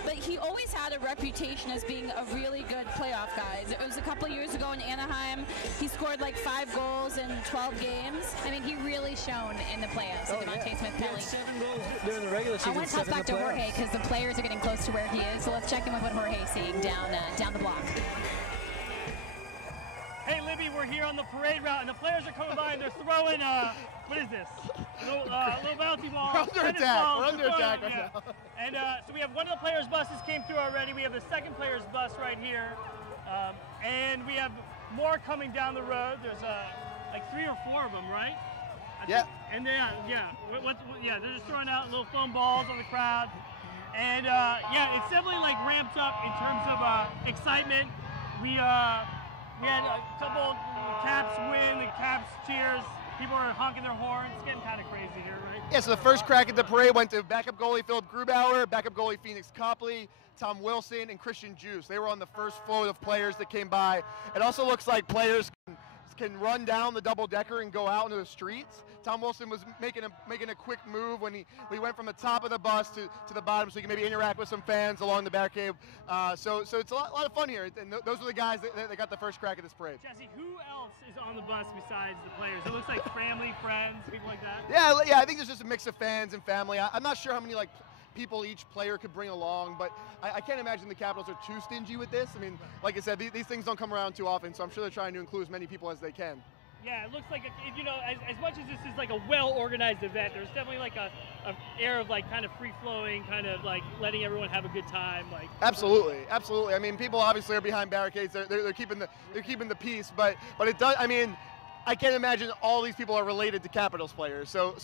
but he always had a reputation as being a really good playoff guy. It was a couple of years ago in Anaheim. He scored 5 goals in 12 games. I mean, he really shone in the playoffs. Devontae Smith Kelly. 7 goals during the regular season. I want to toss back to Jorge because the players are getting close to where he is. So let's check in with what Jorge's seeing down the block. Hey, Libby, we're here on the parade route, and the players are coming by, and they're throwing, what is this? Little bouncy ball. We're under attack. We're under attack right now. And so we have one of the players' buses came through already. We have the second player's bus right here. And we have more coming down the road. There's 3 or 4 of them, right? Yeah. And they're just throwing out little foam balls on the crowd. And it's definitely ramped up in terms of excitement. We had a couple Caps win, the Caps cheers. People are honking their horns. It's getting kind of crazy here, right? Yeah, so the first crack at the parade went to backup goalie Philip Grubauer, backup goalie Phoenix Copley, Tom Wilson, and Christian Juice. They were on the first float of players that came by. It also looks like players can run down the double-decker and go out into the streets. Tom Wilson was making a quick move when we went from the top of the bus to the bottom, so he can maybe interact with some fans along the barricade. So it's a lot of fun here, and those are the guys that got the first crack at this parade. Jesse, who else is on the bus besides the players? It looks like family, friends, people like that. Yeah, I think there's just a mix of fans and family. I'm not sure how many people each player could bring along, but I can't imagine the Capitals are too stingy with this. I mean, like I said, these things don't come around too often, so I'm sure they're trying to include as many people as they can. Yeah, it looks like, as much as this is a well-organized event, there's definitely a air of kind of free-flowing, kind of letting everyone have a good time. Absolutely. I mean, people obviously are behind barricades. They're keeping the peace, but it does. I mean, I can't imagine all these people are related to Capitals players. So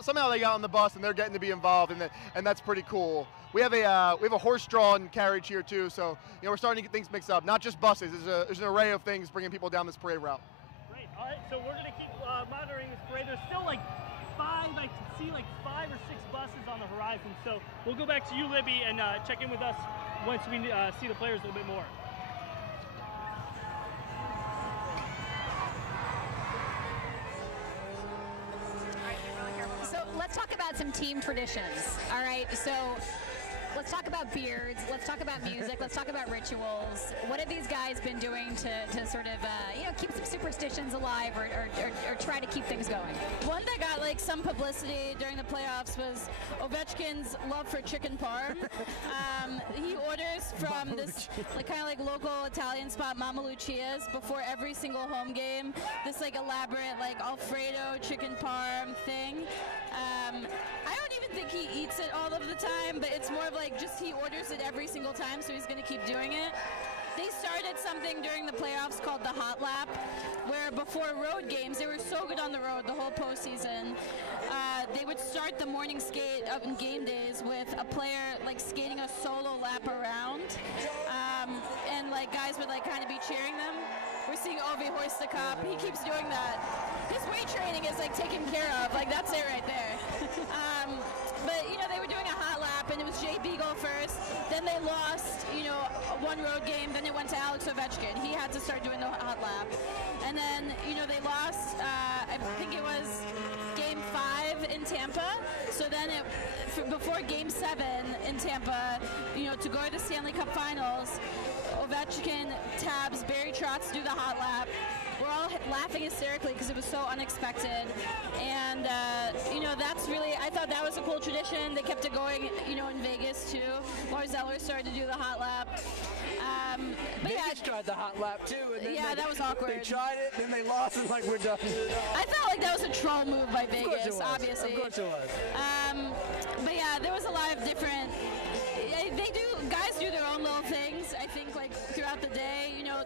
somehow they got on the bus and they're getting to be involved, and that's pretty cool. We have a horse-drawn carriage here too, so we're starting to get things mixed up. Not just buses. There's an array of things bringing people down this parade route. Great. All right. So we're gonna keep monitoring this parade. There's still 5. I can see 5 or 6 buses on the horizon. So we'll go back to you, Libby, and check in with us once we see the players a little bit more. So let's talk about some team traditions. All right, so let's talk about beards. Let's talk about music. Let's talk about rituals. What have these guys been doing to sort of keep some superstitions alive or try to keep things going? One that got some publicity during the playoffs was Ovechkin's love for chicken parm. He orders from this kind of local Italian spot, Mama Lucia's, before every single home game. This elaborate Alfredo chicken parm thing. I don't even think he eats it all of the time, but it's more of just he orders it every single time, so he's going to keep doing it. they started something during the playoffs called the Hot Lap, where before road games, they were so good on the road the whole postseason. They would start the morning skate of game days with a player like skating a solo lap around, and like guys would like kind of be cheering them. We're seeing Ovi hoist the cup. He keeps doing that. His weight training is like taken care of. Like that's it right there. But you know, they were doing a hot lap, and it was Jay Beagle first. Then they lost, you know, one road game. Then it went to Alex Ovechkin. He had to start doing the hot lap. And then, you know, they lost. I think it was Game 5 in Tampa. So then, before Game 7 in Tampa, you know, to go to the Stanley Cup Finals, Ovechkin tabs Barry Trotz do the hot lap. We're all laughing hysterically because it was so unexpected, and you know, that's really, I thought that was a cool tradition. They kept it going, you know, in Vegas too. Lars Eller started to do the hot lap. But Vegas tried the hot lap too, and then that was awkward. They tried it, then they lost, and like we're done. I felt like that was a troll move by Vegas, Of course it was. obviously. Of course it was. But yeah, there was a lot of different. Guys do their own little things, I think, like throughout the day. You know,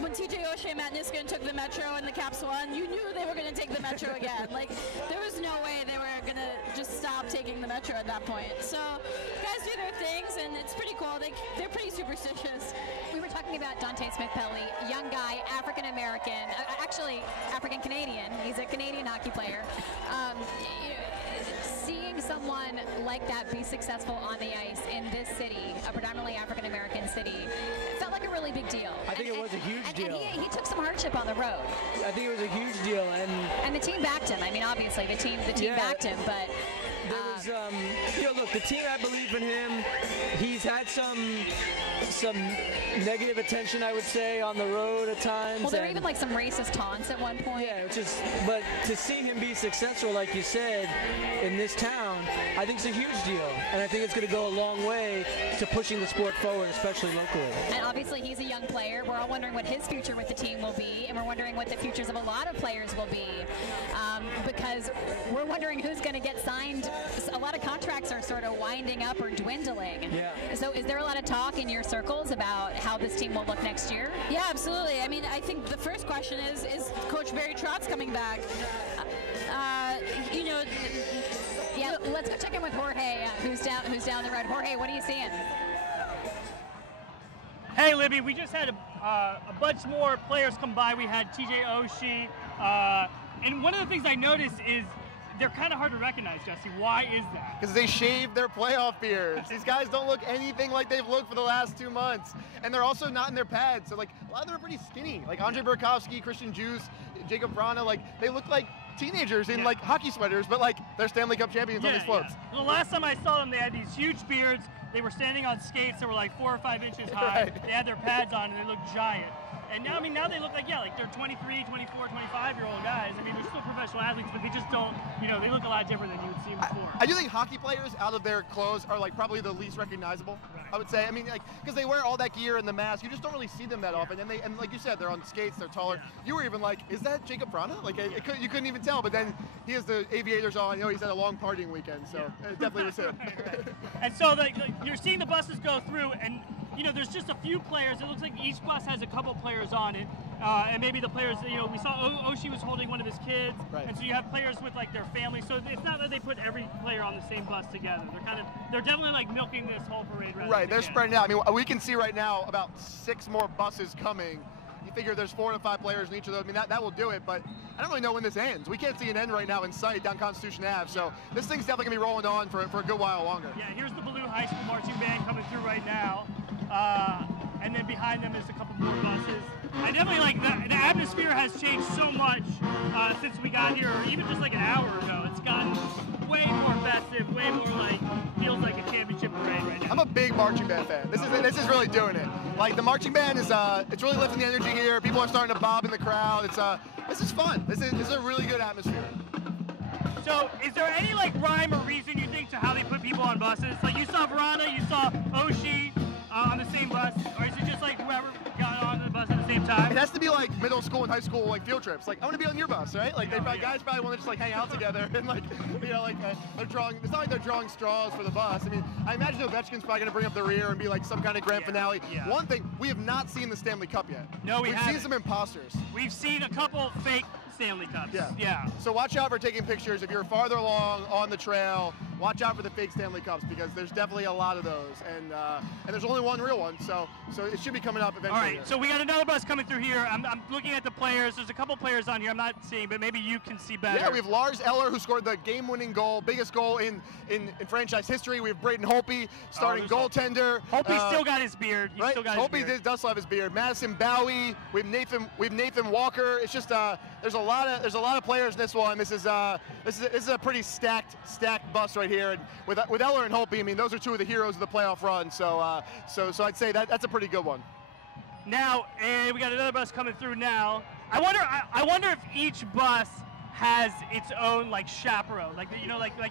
when TJ Oshie and Matt Niskanen took the Metro and the Caps won, you knew they were going to take the Metro again. Like, there was no way they were going to just stop taking the Metro at that point. So, guys do their things, and it's pretty cool. They're pretty superstitious. We were talking about Dante Smith-Pelly, young guy, African-American, actually African-Canadian. He's a Canadian hockey player. Seeing someone like that be successful on the ice in this city, a predominantly African-American city, felt like a really big deal. I think it was a huge deal. And he took some hardship on the road. I think it was a huge deal, and the team backed him. I mean, obviously the team backed him, but there was, you know, look, the team had belief in him. He's had some negative attention, I would say, on the road at times. Well, there were even like some racist taunts at one point. Yeah, but to see him be successful, like you said, in this town, I think it's a huge deal, and I think it's going to go a long way to pushing the sport forward, especially locally. And obviously, he's a young player. We're all wondering what his future with the team will be, and we're wondering what the futures of a lot of players will be, because we're wondering who's going to get signed. A lot of contracts are sort of winding up or dwindling. Yeah. So is there a lot of talk in your circles about how this team will look next year? Yeah, absolutely. I mean, I think the first question is Coach Barry Trotz coming back? You know. Yeah, let's go check in with Jorge, who's down the road. Jorge, what are you seeing? Hey, Libby, we just had a bunch more players come by. We had TJ Oshie, and one of the things I noticed is they're kind of hard to recognize, Jesse. Why is that? Because they shaved their playoff beards. These guys don't look anything like they've looked for the last 2 months. And they're also not in their pads. So, like, a lot of them are pretty skinny. Like Andre Burakovsky, Christian Djoos, Jacob Vrana, like, they look like teenagers in, like, hockey sweaters, but, like, they're Stanley Cup champions on these floats. Yeah. The last time I saw them, they had these huge beards. They were standing on skates that were like 4 or 5 inches high. Right. They had their pads on, and they looked giant. And now, I mean, now they look like, like they're 23, 24, 25-year-old guys. I mean, they're still professional athletes, but they just don't, you know, they look a lot different than you would see them before. I do think hockey players, out of their clothes, are, like, probably the least recognizable, right. I would say. I mean, like, because they wear all that gear and the mask, you just don't really see them that often. And like you said, they're on skates, they're taller. Yeah. You were even like, is that Jacob Vrana? Like, you couldn't even tell, but then he has the aviators on. You know, he's had a long partying weekend, so it definitely was him. Right. And so you're seeing the buses go through, and you know, there's just a few players. It looks like each bus has a couple players on it. And maybe the players, you know, we saw Oshie was holding one of his kids. Right. And so you have players with like their family. So it's not that they put every player on the same bus together. They're definitely like milking this whole parade. Right, they're spreading out. I mean, we can see right now about 6 more buses coming. You figure there's 4 to 5 players in each of those. I mean, that will do it, but I don't really know when this ends. We can't see an end right now in sight down Constitution Ave. So this thing's definitely gonna be rolling on for a good while longer. Yeah, here's the Blue High School marching band coming through right now. And then behind them is a couple more buses. I definitely like the atmosphere has changed so much since we got here, or even just like an hour ago. It's gotten way more festive, way more like, feels like a championship parade right now. I'm a big marching band fan. This is really doing it. Like the marching band is, it's really lifting the energy here. People are starting to bob in the crowd. This is fun. This is a really good atmosphere. So, is there any like rhyme or reason you think to how they put people on buses? Like you saw Vrana, you saw Oshie on the same bus, or is it just like whoever got on the bus at the same time? time? It has to be like middle school and high school like field trips. Like I want to be on your bus, right? Like guys probably want to just like hang out together and like they're drawing. It's not like they're drawing straws for the bus. I mean, I imagine Ovechkin's probably going to bring up the rear and be like some kind of grand finale. Yeah. One thing, we have not seen the Stanley Cup yet. No, We've haven't. seen some imposters. We've seen a couple fake Stanley Cups. Yeah. So watch out for taking pictures. If you're farther along on the trail, watch out for the fake Stanley Cups because there's definitely a lot of those, and there's only one real one. So it should be coming up eventually. All right. So we got another bus coming through here. I'm looking at the players. There's a couple players on here I'm not seeing, but maybe you can see better. Yeah, we have Lars Eller who scored the game-winning goal, biggest goal in franchise history. We have Braden Holtby, starting goaltender. Holtby still got his beard. He's still got his beard. Holtby does still have his beard. Madison Bowie. We have Nathan Walker. It's just there's a lot of players in this one. This is a pretty stacked bus right here. And with Eller and Holtby, I mean, those are two of the heroes of the playoff run. So I'd say that's a pretty good one. Now, and we got another bus coming through now. I wonder if each bus has its own like chaperone, like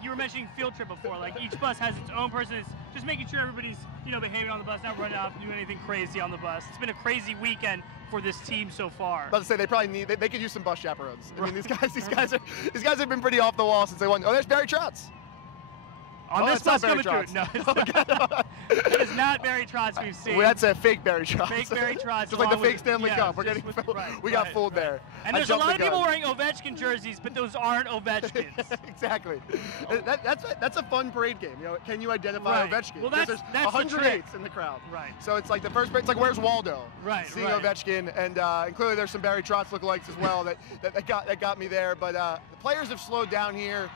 you were mentioning field trip before. Like each bus has its own person. It's just making sure everybody's behaving on the bus, not running off and doing anything crazy on the bus. It's been a crazy weekend for this team so far. About to say they could use some bus chaperones. I mean, these guys have been pretty off the wall since they won. Oh, there's Barry Trotz. On this bus coming through. No, it is not Barry Trotz we've seen. Well, that's a fake Barry Trotz. Fake Barry Trotz. Just like the fake Stanley Cup. We got fooled there. And there's a lot of people wearing Ovechkin jerseys, but those aren't Ovechkins. Exactly. That's a fun parade game. Can you identify Ovechkin? Well, there's the 108s in the crowd. Right. So it's like the first. It's like where's Waldo? Right. Seeing Ovechkin, and clearly there's some Barry Trotz lookalikes as well that got me there. But the players have slowed down here.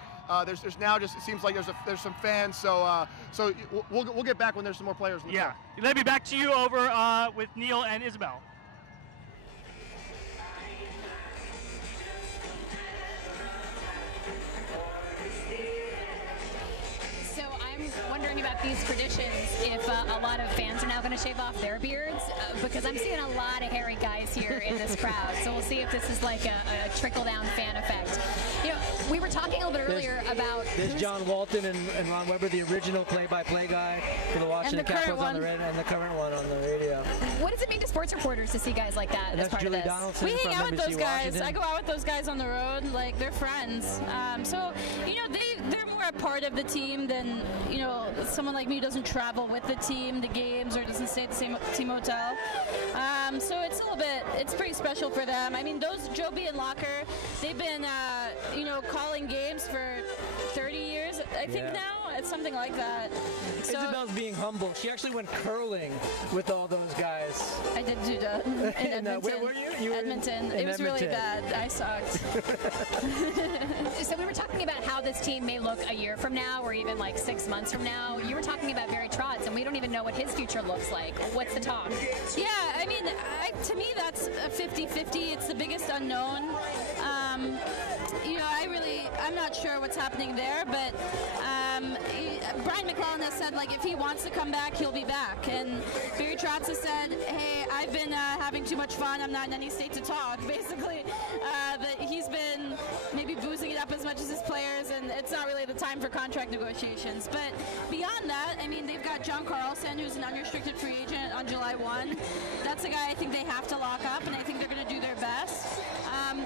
There's now just, it seems like there's some fans, so we'll get back when there's some more players. Yeah. Let me back to you over with Neil and Isabel. So I'm wondering about these traditions, if a lot of fans are now going to shave off their beards, because I'm seeing a lot of hairy guys here in this crowd. So we'll see if this is like a trickle-down fan effect. We were talking a little bit earlier about... There's John Walton and Ron Weber, the original play-by-play guy for the Washington Capitals on the red, and the current one on the radio. What does it mean to sports reporters to see guys like that as part Julie of this? Donaldson We hang out with those guys. Washington. I go out with those guys on the road. Like, they're friends. So, they're more a part of the team than, someone like me who doesn't travel with the team to games or doesn't stay at the same team hotel. So it's a little bit, it's pretty special for them. I mean, those Joby and Locker, they've been, calling games for 30 years, I think now. It's something like that. So Isabel's being humble. She actually went curling with all those guys. I did do that in Edmonton. Where were you? You were Edmonton. in It was really Edmonton. bad. I sucked. So we were talking about how this team may look a year from now or even like 6 months from now. You were talking about Barry Trotz, and we don't even know what his future looks like. What's the talk? Yeah, I mean, to me, that's a 50-50. It's the biggest unknown. I'm not sure what's happening there, but Brian McClellan has said, like, if he wants to come back, he'll be back. And Barry Trotz has said, hey, I've been having too much fun. I'm not in any state to talk, basically. That he's been maybe boozing it up as much as his players, and it's not really the time for contract negotiations. But beyond that, I mean, they've got John Carlson, who's an unrestricted free agent on July 1. That's a guy I think they have to lock up, and I think they're going to do their best.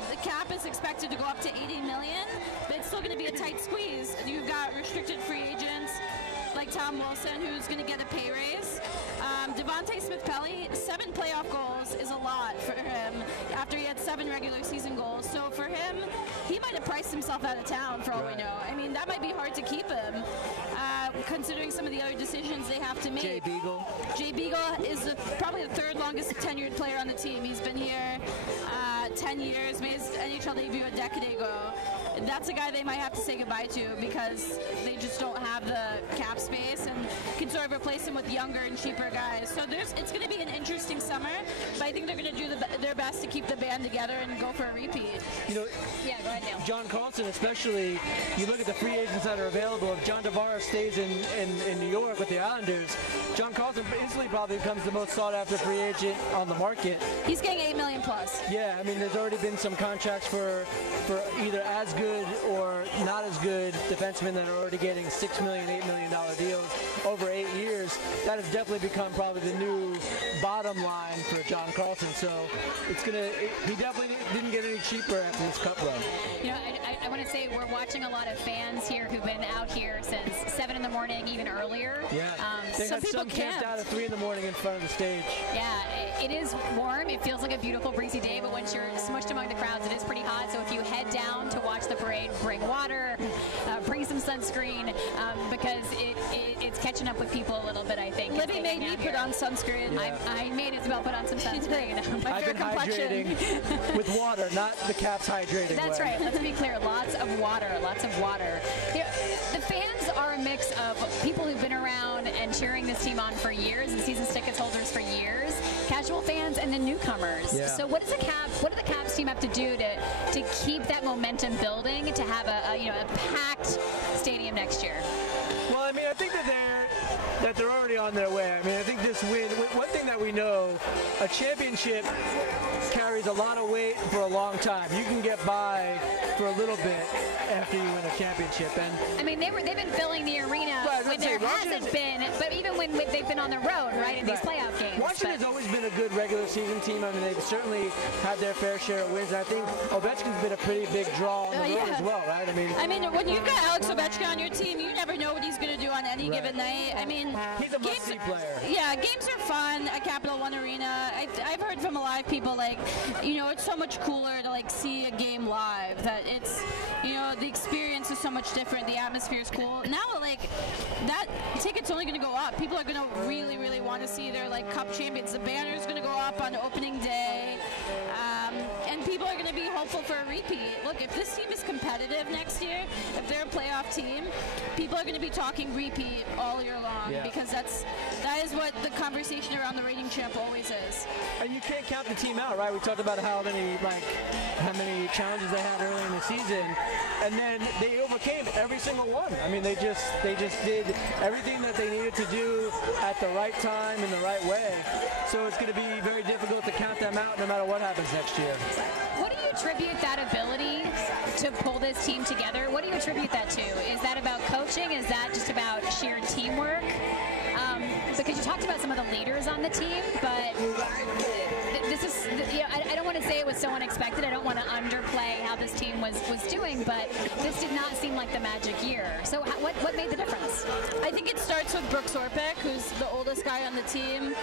The cap is expected to go up to $80 million, but it's still going to be a tight squeeze. You've got restricted free agents like Tom Wilson, who's going to get a pay raise. Devontae Smith-Pelly, 7 playoff goals is a lot for him after he had 7 regular season goals. So for him, he might have priced himself out of town for all we know. I mean, that might be hard to keep him, considering some of the other decisions they have to make. Jay Beagle. Jay Beagle is probably the 3rd longest tenured player on the team. He's been here 10 years, made his NHL debut a decade ago. That's a guy they might have to say goodbye to because they just don't have the cap space and can sort of replace him with younger and cheaper guys. So it's going to be an interesting summer, but I think they're going to do their best to keep the band together and go for a repeat. Yeah, go ahead, Neil. John Carlson, especially, you look at the free agents that are available. If John Tavares stays in New York with the Islanders, John Carlson instantly probably becomes the most sought-after free agent on the market. He's getting $8 million plus. Yeah, I mean, there's already been some contracts for either as good or not as good defensemen that are already getting $6 million, $8 million deals over 8 8 years, that has definitely become probably the new bottom line for John Carlson. So he definitely didn't get any cheaper after this cup run. You know, I want to say we're watching a lot of fans here who've been out here since 7 in the morning, even earlier. Yeah, they had some camped out at 3 in the morning in front of the stage. Yeah, it is warm. It feels like a beautiful breezy day, but once you're smushed among the crowds, it is pretty hot. So if you head down to watch the parade, bring water, bring some sunscreen, because it's catching up with people a little bit, I think. Libby made me put on sunscreen. Yeah. I made Isabel put on some sunscreen. I've been hydrating with water, not the Caps hydrating. That's way. right. Let's be clear. Lots of water. Lots of water. You know, the fans are a mix of people who've been around and cheering this team on for years, and season tickets holders for years, casual fans, and then newcomers. Yeah. So what do the Caps team have to do to keep that momentum building, to have a packed stadium next year? Well, I mean, I think that they're already on their way. I mean, I think this win, one thing that we know, a championship carries a lot of weight for a long time. You can get by for a little bit after you win a championship. And I mean, they've been filling the arena when there hasn't been, but even when they've been on the road, right, in these playoff games. Washington has always been a good regular season team. I mean, they've certainly had their fair share of wins. I think Ovechkin's been a pretty big draw on the road as well, right? I mean, when you've got Alex Ovechkin on your team, you never know what he's going to do on any given night. I mean, he's a must-see player. Yeah, games are fun at Capital One Arena. I've heard from a lot of people, like, you know, it's so much cooler to, like, see a game live, that it's, you know, the experience is so much different, the atmosphere is cool. Now, like, that ticket's only going to go up. People are going to really, really want to see their, like, cup champions. The banner's going to go up on opening day, and people are going to be hopeful for a repeat. Look, if this team is competitive next year, if they're a playoff team, people are going to be talking repeat all year long, because that is what the conversation around the reigning champ always is. And you can't count the team out, right? We talked about how many challenges they had early in the season, and then they overcame every single one. I mean, they just did everything that they needed to do at the right time in the right way. So it's going to be very difficult to count them out no matter what happens next year. What do you attribute that ability to pull this team together? What do you attribute that to? Is that about coaching? Is that just about sheer teamwork? Because you talked about some of the leaders on the team, but this is, I don't want to say it was so unexpected. I don't want to underplay how this team was doing, but this did not seem like the magic year. So what made the difference? I think it starts with Brooks Orpik, who's the oldest guy on the team.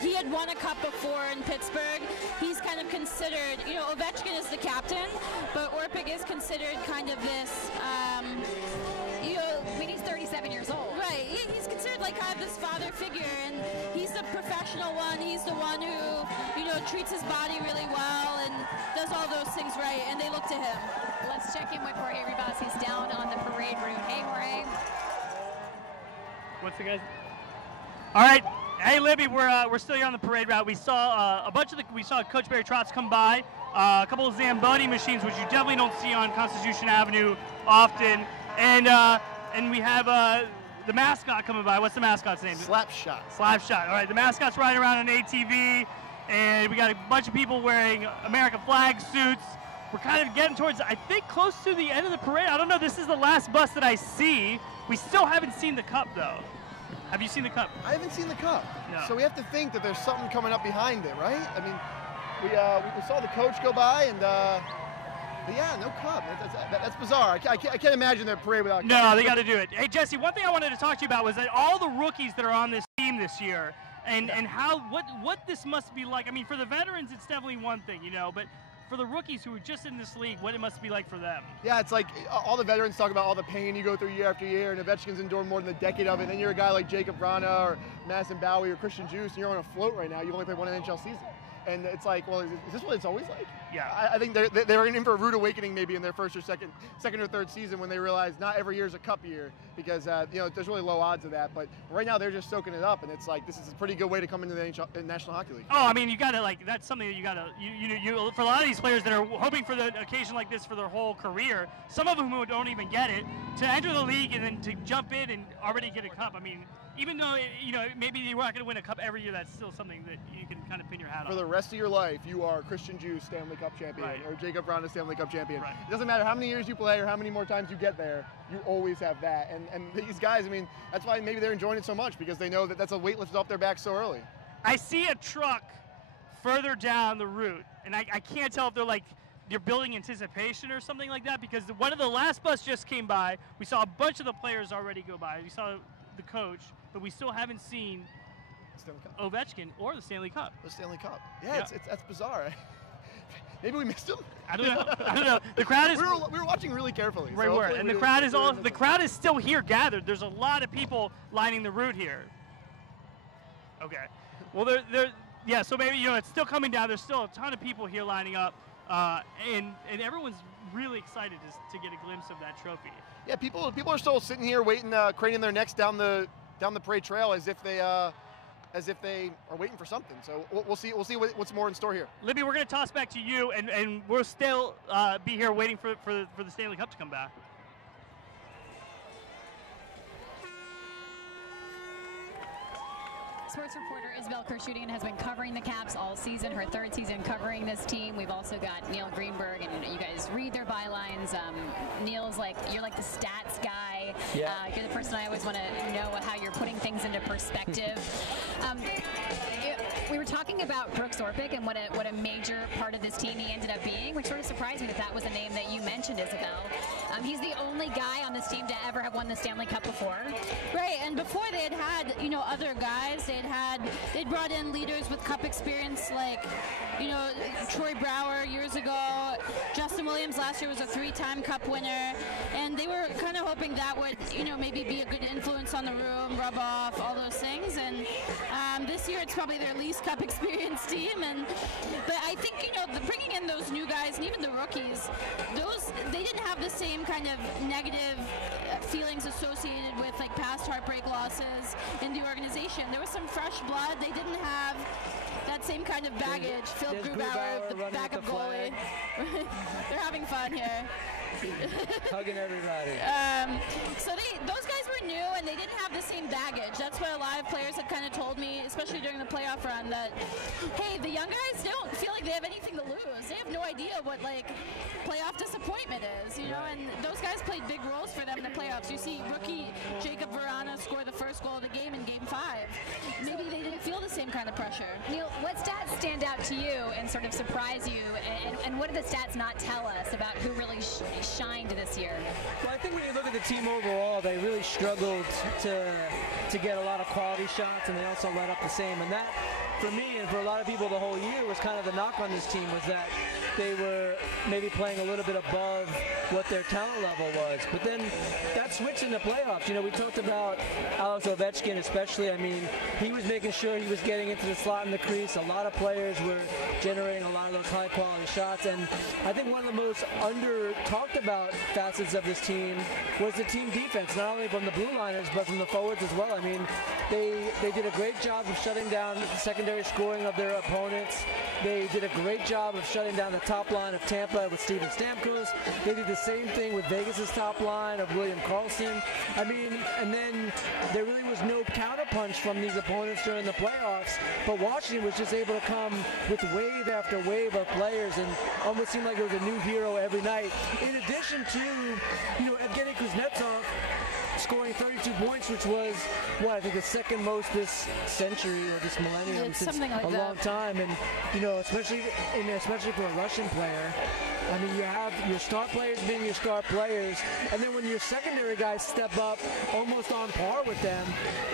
He had won a cup before in Pittsburgh. He's kind of considered, you know, Ovechkin is the captain, but Orpik is considered kind of this, I mean, he's 37 years old. Right, he's considered like kind of this father figure, and he's the professional one. He's the one who, you know, treats his body really well and does all those things right, and they look to him. Let's check in with Jorge Ribas. He's down on the parade route. Hey, Jorge. What's the guys? All right. Hey, Libby, we're still here on the parade route. We saw we saw Coach Barry Trotz come by, a couple of Zamboni machines, which you definitely don't see on Constitution Avenue often, and we have the mascot coming by. What's the mascot's name? Slapshot. Slapshot. All right, the mascot's riding around on an ATV, and we got a bunch of people wearing American flag suits. We're kind of getting towards, I think, close to the end of the parade. I don't know. This is the last bus that I see. We still haven't seen the cup, though. Have you seen the cup? I haven't seen the cup. No. So we have to think that there's something coming up behind it, right? I mean, we saw the coach go by, and but yeah, no cup. That's bizarre. I can't imagine their parade without. No, they got to do it. Hey, Jesse, one thing I wanted to talk to you about was that all the rookies that are on this team this year, and how what this must be like. I mean, for the veterans, it's definitely one thing, you know, but for the rookies who are just in this league, what it must be like for them. Yeah, it's like all the veterans talk about all the pain you go through year after year, and Ovechkin's endured more than a decade of it. And then you're a guy like Jacob Vrana or Madison Bowie or Christian Juice, and you're on a float right now. You only played one NHL season. And it's like, well, is this what it's always like? Yeah. I think they were in for a rude awakening maybe in their first or second or third season when they realized not every year is a cup year because you know there's really low odds of that. But right now they're just soaking it up, and it's like this is a pretty good way to come into the National Hockey League. Oh, I mean, you gotta that's something that you gotta you for a lot of these players that are hoping for the occasion like this for their whole career. Some of them who don't even get it to enter the league and then to jump in and already get a cup. I mean, even though maybe you're not going to win a cup every year, that's still something that you can kind of pin your hat on. For the rest of your life, you are Christian Juice Stanley Cup Cup champion Right. or Jacob Verana Stanley Cup champion. Right. It doesn't matter how many years you play or how many more times you get there, you always have that. And these guys, I mean, that's why maybe they're enjoying it so much, because they know that that's a weight lifted off their back so early. I see a truck further down the route, and I can't tell if they're building anticipation or something like that, because one of the last bus just came by. We saw a bunch of the players already go by. We saw the coach, but we still haven't seen Stanley Cup. Ovechkin or the Stanley Cup. The Stanley Cup. Yeah, Yeah. that's bizarre. Maybe we missed him. I don't know. I don't know. The crowd is. We were watching really carefully. Right, so where, hopefully and we the didn't- crowd we is all. didn't miss The him. crowd is still here gathered. There's a lot of people lining the route here. Okay. Well, yeah. So maybe it's still coming down. There's still a ton of people here lining up, and everyone's really excited to get a glimpse of that trophy. Yeah, people are still sitting here waiting, craning their necks down the parade trail as if they are waiting for something. So we'll see what's more in store here. Libby, we're going to toss back to you, and we'll still be here waiting for the Stanley Cup to come back. Sports reporter Isabel Kershudian has been covering the Caps all season, her third season covering this team. We've also got Neil Greenberg, and you guys read their bylines. Neil's you're like the stats guy. Yeah. You're the person I always want to know how you're putting things into perspective. We were talking about Brooks Orpik and what a major part of this team he ended up being, which sort of surprised me that was a name that you mentioned, Isabel. He's the only guy on this team to ever have won the Stanley Cup before. Right, and before they had other guys. They'd brought in leaders with Cup experience like, Troy Brouwer years ago. Justin Williams last year was a 3-time Cup winner, and they were kind of hoping that would, maybe be a good influence on the room, rub off, all those things. And this year it's probably their least Cup experience team. But I think, bringing in those new guys and even the rookies, they didn't have the same kind of negative feelings associated with past heartbreak losses in the organization. There was some fresh blood. They didn't have that same kind of baggage. Phil Grubauer, the backup goalie. They're having fun here. Hugging everybody. So those guys were new and they didn't have the same baggage. That's what a lot of players had kind of told me, especially during the playoff run, that, hey, the young guys don't feel like they have anything to lose. They have no idea what playoff disappointment is, and those guys played big roles for them in the playoffs. You see rookie Jacob Verana score the first goal of the game in Game 5. Maybe they didn't feel the same kind of pressure. Neil, what stats stand out to you and sort of surprise you, and what do the stats not tell us about who really shined this year? Well, I think when you look at the team overall, they really struggled to get a lot of quality shots, and they also let up the same. And that, for me and for a lot of people the whole year, was kind of the knock on this team, was that they were maybe playing a little bit above what their talent level was. But then that switched in the playoffs. We talked about Alex Ovechkin especially. I mean, he was making sure he was getting into the slot in the crease. A lot of players were generating a lot of those high-quality shots. And I think one of the most under-talked about facets of this team was the team defense, not only from the blue liners, but from the forwards as well. I mean, they did a great job of shutting down the secondary scoring of their opponents. They did a great job of shutting down the top line of Tampa with Steven Stamkos. They did the same thing with Vegas' top line of William Karlsson. I mean, and then there really was no counterpunch from these opponents during the playoffs, but Washington was just able to come with wave after wave of players and almost seemed like it was a new hero every night. In addition to, Evgeny Kuznetsov scoring 32 points, which was, I think the second most this century or this millennium since a long time. And, especially for a Russian player, I mean, you have your star players being your star players, and then when your secondary guys step up almost on par with them,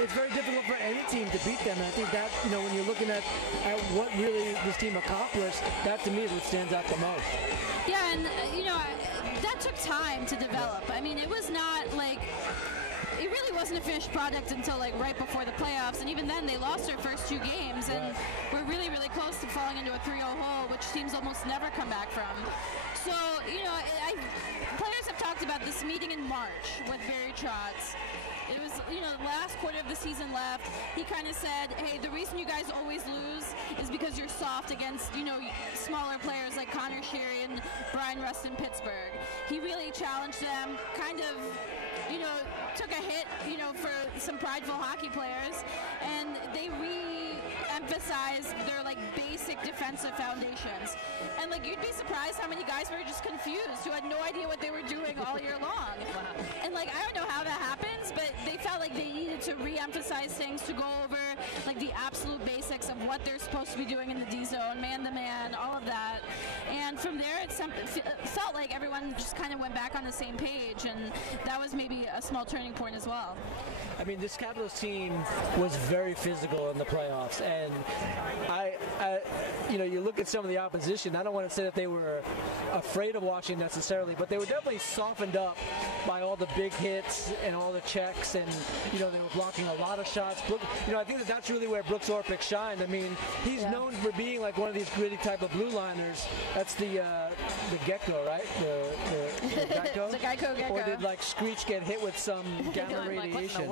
it's very difficult for any team to beat them. And I think that, when you're looking at what really this team accomplished, that to me is what stands out the most. Yeah, and, that took time to develop. I mean, it was not it really wasn't a finished product until right before the playoffs, and even then they lost their first 2 games and were really, really close to falling into a 3-0 hole, which teams almost never come back from. So, players have talked about this meeting in March with Barry Trotz. It was, the last quarter of the season left. He kind of said, hey, the reason you guys always lose is because you're soft against, smaller players like Connor Sheary and Brian Rust in Pittsburgh. He really challenged them, kind of took a hit, for some prideful hockey players, and they re-emphasized their basic defensive foundations. And you'd be surprised how many guys were just confused, who had no idea what they were doing all year long. And I don't know how that happens, but they felt like they needed to re-emphasize things, to go over the absolute basics of what they're supposed to be doing in the D zone, man-to-man, all of that. And from there, it felt like everyone just kind of went back on the same page, and that was maybe a small turning point as well. I mean, this Capitals team was very physical in the playoffs, and you look at some of the opposition. I don't want to say that they were afraid of Washington necessarily, but they were definitely softened up by all the big hits and all the checks, and they were blocking a lot of shots. I think that's really where Brooks Orpik shined. I mean, he's known for being one of these gritty type of blue liners. That's the gecko, right? The Geico? The Geico gecko. Or did Screech get hit with some gamma radiation?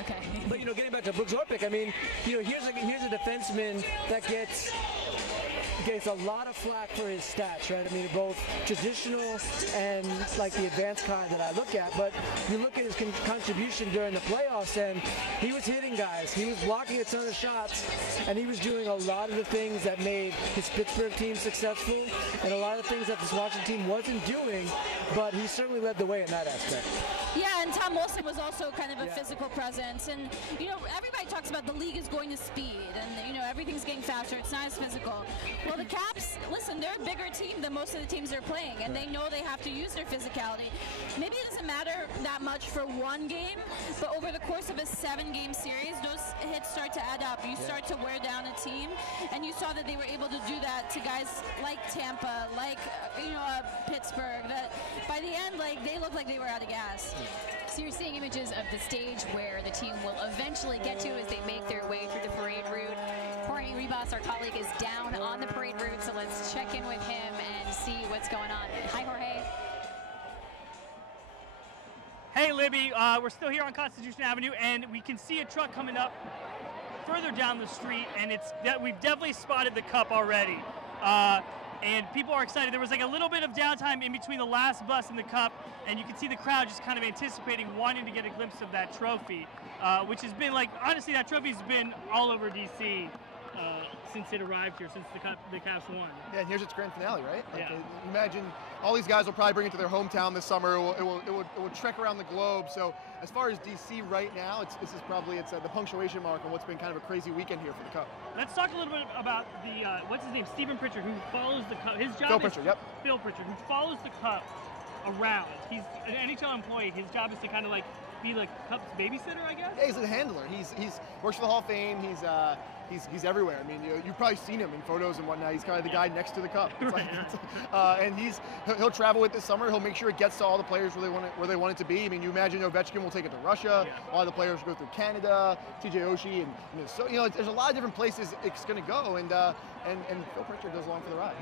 Okay. But getting back to Brooks Orpik, I mean, here's a defenseman that gets a lot of flack for his stats, right? I mean, both traditional and the advanced kind that I look at. But you look at his contribution during the playoffs, and he was hitting guys, he was blocking a ton of shots, and he was doing a lot of the things that made his Pittsburgh team successful, and a lot of things that this Washington team wasn't doing. But he certainly led the way in that aspect. Yeah, and Tom Wilson was also kind of a physical presence. And, everybody talks about the league is going to speed and, everything's getting faster. It's not as physical. Well, the Caps, listen, they're a bigger team than most of the teams they're playing, and they know they have to use their physicality. Maybe it doesn't matter that much for one game, but over the course of a 7-game series, those hits start to add up. You start to wear down a team, and you saw that they were able to do that to guys like Tampa, Pittsburgh, that by the end, they looked like they were out of gas. So you're seeing images of the stage where the team will eventually get to as they make their way through the parade route. Jorge Ribas, our colleague, is down on the parade route, so let's check in with him and see what's going on. Hi, Jorge. Hey, Libby. We're still here on Constitution Avenue, and we can see a truck coming up further down the street, and we've definitely spotted the cup already. And people are excited. There was a little bit of downtime in between the last bus and the cup, and you can see the crowd just kind of anticipating, wanting to get a glimpse of that trophy, which has been honestly, that trophy's been all over DC since it arrived here, since the Caps won. Yeah, and here's its grand finale, right? Yeah. Imagine all these guys will probably bring it to their hometown this summer. It will trek around the globe. So as far as DC right now, this is probably the punctuation mark on what's been kind of a crazy weekend here for the Cup. Let's talk a little bit about the what's his name, Stephen Pritchard, who follows the Cup. His job Phil is Pritchard, yep. Phil Pritchard, who follows the Cup around. He's an NHL employee. His job is to kind of be Cup's babysitter, I guess. Yeah, he's a handler. He's works for the Hall of Fame. He's everywhere. I mean, you've probably seen him in photos and whatnot. He's kind of the guy next to the cup. And he'll travel with this summer. He'll make sure it gets to all the players where they want it to be. I mean, you imagine Ovechkin will take it to Russia. A lot of the players will go through Canada, TJ Oshie, and so there's a lot of different places it's going to go. And Phil Pritchard goes along for the ride.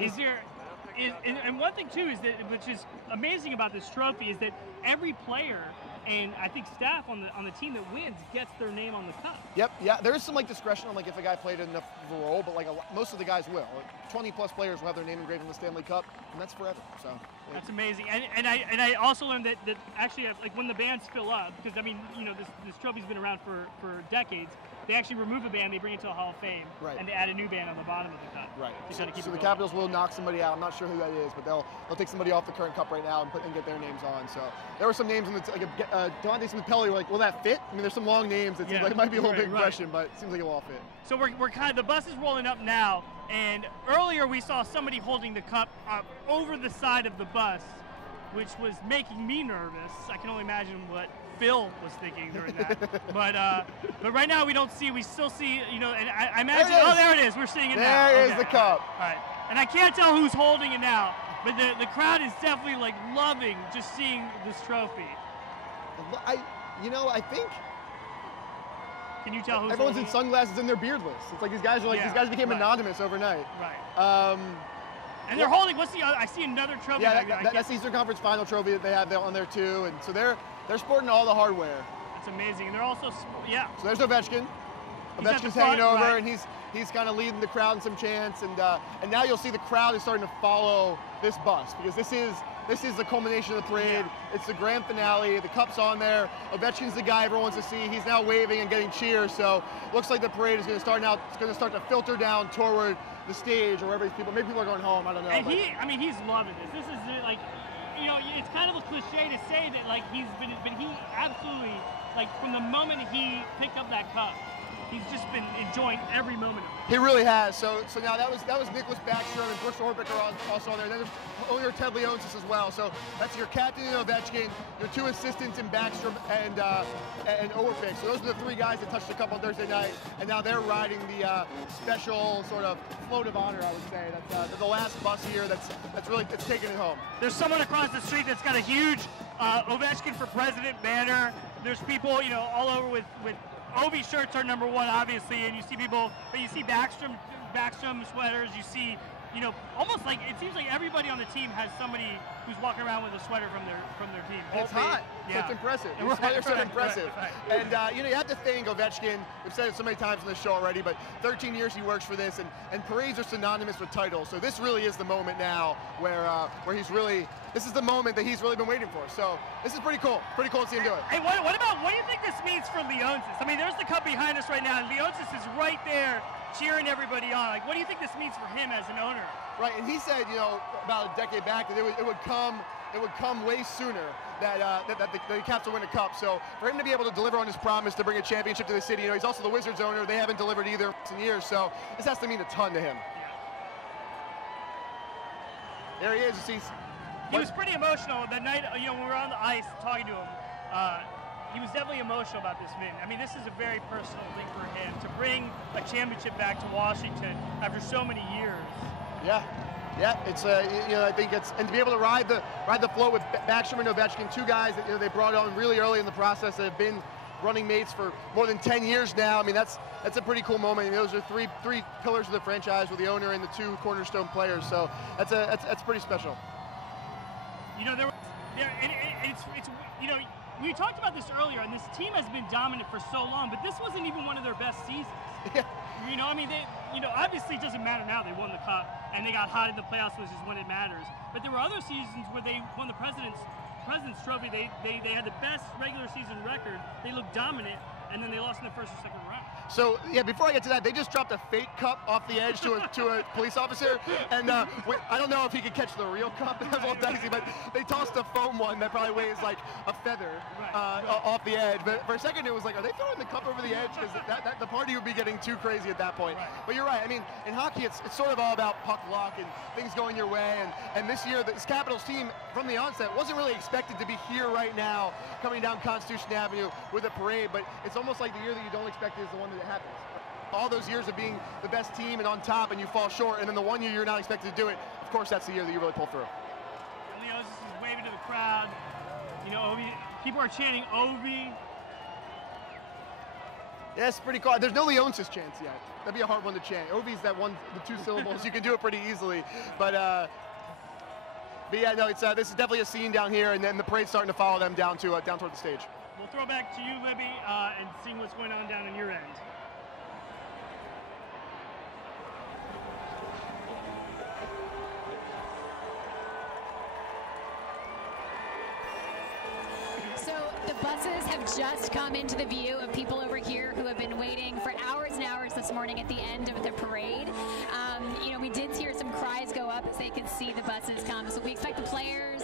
And one thing too is that, which is amazing about this trophy, is that every player and I think staff on the team that wins gets their name on the cup. Yep, yeah. There is some discretion on if a guy played enough of a role, but most of the guys will. 20 plus players will have their name engraved on the Stanley Cup, and that's forever. So that's amazing. And I also learned that actually when the bands fill up, because I mean this trophy's been around for decades. They actually remove a band, they bring it to the Hall of Fame, and they add a new band on the bottom of the cup. Right. So the Capitals will knock somebody out. I'm not sure who that is, but they'll take somebody off the current cup right now and get their names on. So there were some names in the Dante Smith-Pelly were will that fit? I mean, there's some long names that seems it might be a little big question, but it seems like it'll all fit. So we're kind of, the bus is rolling up now, and earlier we saw somebody holding the cup up over the side of the bus, which was making me nervous. I can only imagine what Phil was thinking during that. But right now we still see, and I imagine, there it is, we're seeing it now. There is the cup. All right, and I can't tell who's holding it now, but the crowd is definitely loving just seeing this trophy. I think. Can you tell who's everyone's in sunglasses and they're beardless. It's these guys are these guys became anonymous overnight. Right. And they're holding, what's the other, I see another trophy. Yeah, that's the Eastern Conference Final trophy that they have on there too, and so they're sporting all the hardware. That's amazing, and they're also, So there's Ovechkin. Ovechkin's hanging over, and he's kind of leading the crowd in some chants, and now you'll see the crowd is starting to follow this bus, because this this is the culmination of the parade. It's the grand finale. The cup's on there. Ovechkin's the guy everyone wants to see. He's now waving and getting cheers. So looks like the parade is going to start now. It's going to start to filter down toward the stage or wherever these people. Maybe people are going home. I don't know. And he's loving this. This is like, it's kind of a cliche to say that like but he absolutely, like, from the moment he picked up that cup, he's just been enjoying every moment of it. He really has. So now that was Nicholas Backstrom and Brooks Orpik are also on there. And then there's owner Ted Leonsis as well. So that's your captain in Ovechkin, your two assistants in Backstrom and Orpik. So those are the three guys that touched the cup on Thursday night, and now they're riding the special sort of float of honor, I would say. That's the last bus here. That's really taking it home. There's someone across the street that's got a huge Ovechkin for President banner. There's people, all over with Ovi shirts are number one, obviously, and you see people, but you see Backstrom sweaters. You see, almost like it seems like everybody on the team has somebody who's walking around with a sweater from their team. It's hot. Yeah. So it's impressive. These sweaters are impressive. Right. And you have to thank Ovechkin. We've said it so many times on this show already, but 13 years he works for this, and parades are synonymous with titles. So this really is the moment now where he's really. This is the moment that he's really been waiting for. So this is pretty cool. Pretty cool to see him do it. Hey, what do you think this means for Leonsis? I mean, there's the cup behind us right now, and Leonsis is right there cheering everybody on. Like, what do you think this means for him as an owner? Right, and he said, about a decade back that it would come way sooner that the Caps will win a cup. So for him to be able to deliver on his promise to bring a championship to the city, he's also the Wizards owner. They haven't delivered either in years, so this has to mean a ton to him. Yeah. There he is. He was pretty emotional that night. When we were on the ice talking to him, he was definitely emotional about this win. I mean, this is a very personal thing for him to bring a championship back to Washington after so many years. Yeah, it's I think it's, and to be able to ride the float with Backstrom and Ovechkin, two guys that they brought on really early in the process that have been running mates for more than 10 years now. I mean, that's a pretty cool moment. I mean, those are three pillars of the franchise with the owner and the two cornerstone players. So that's pretty special. We talked about this earlier, and this team has been dominant for so long, but this wasn't even one of their best seasons. Yeah. Obviously it doesn't matter now. They won the cup, and they got hot in the playoffs, which is when it matters. But there were other seasons where they won the President's Trophy. They had the best regular season record. They looked dominant, and then they lost in the first or second round. So yeah, before I get to that, they just dropped a fake cup off the edge to a police officer, and I don't know if he could catch the real cup. That was a little dicey, but they tossed a foam one that probably weighs like a feather off the edge. But for a second, it was like, are they throwing the cup over the edge? Because the party would be getting too crazy at that point. Right. But you're right. I mean, in hockey, it's sort of all about puck luck and things going your way. And this year, this Capitals team from the onset wasn't really expected to be here right now, coming down Constitution Avenue with a parade. But it's almost like the year that you don't expect is the one that it happens. All those years of being the best team and on top, and you fall short, and then the one year you're not expected to do it, of course that's the year that you really pull through. Leonsis is waving to the crowd. Ovi, people are chanting Ovi. Yeah, it's pretty cool. There's no Leonsis chants yet. That'd be a hard one to chant. Ovi's the two syllables. You can do it pretty easily. But yeah, no, this is definitely a scene down here, and then the parade's starting to follow them down toward the stage. We'll throw back to you, Libby, and see what's going on down in your end. So the buses have just come into the view of people over here who have been waiting for hours and hours this morning at the end of the parade. We did hear some cries go up as they could see the buses come. So we expect the players,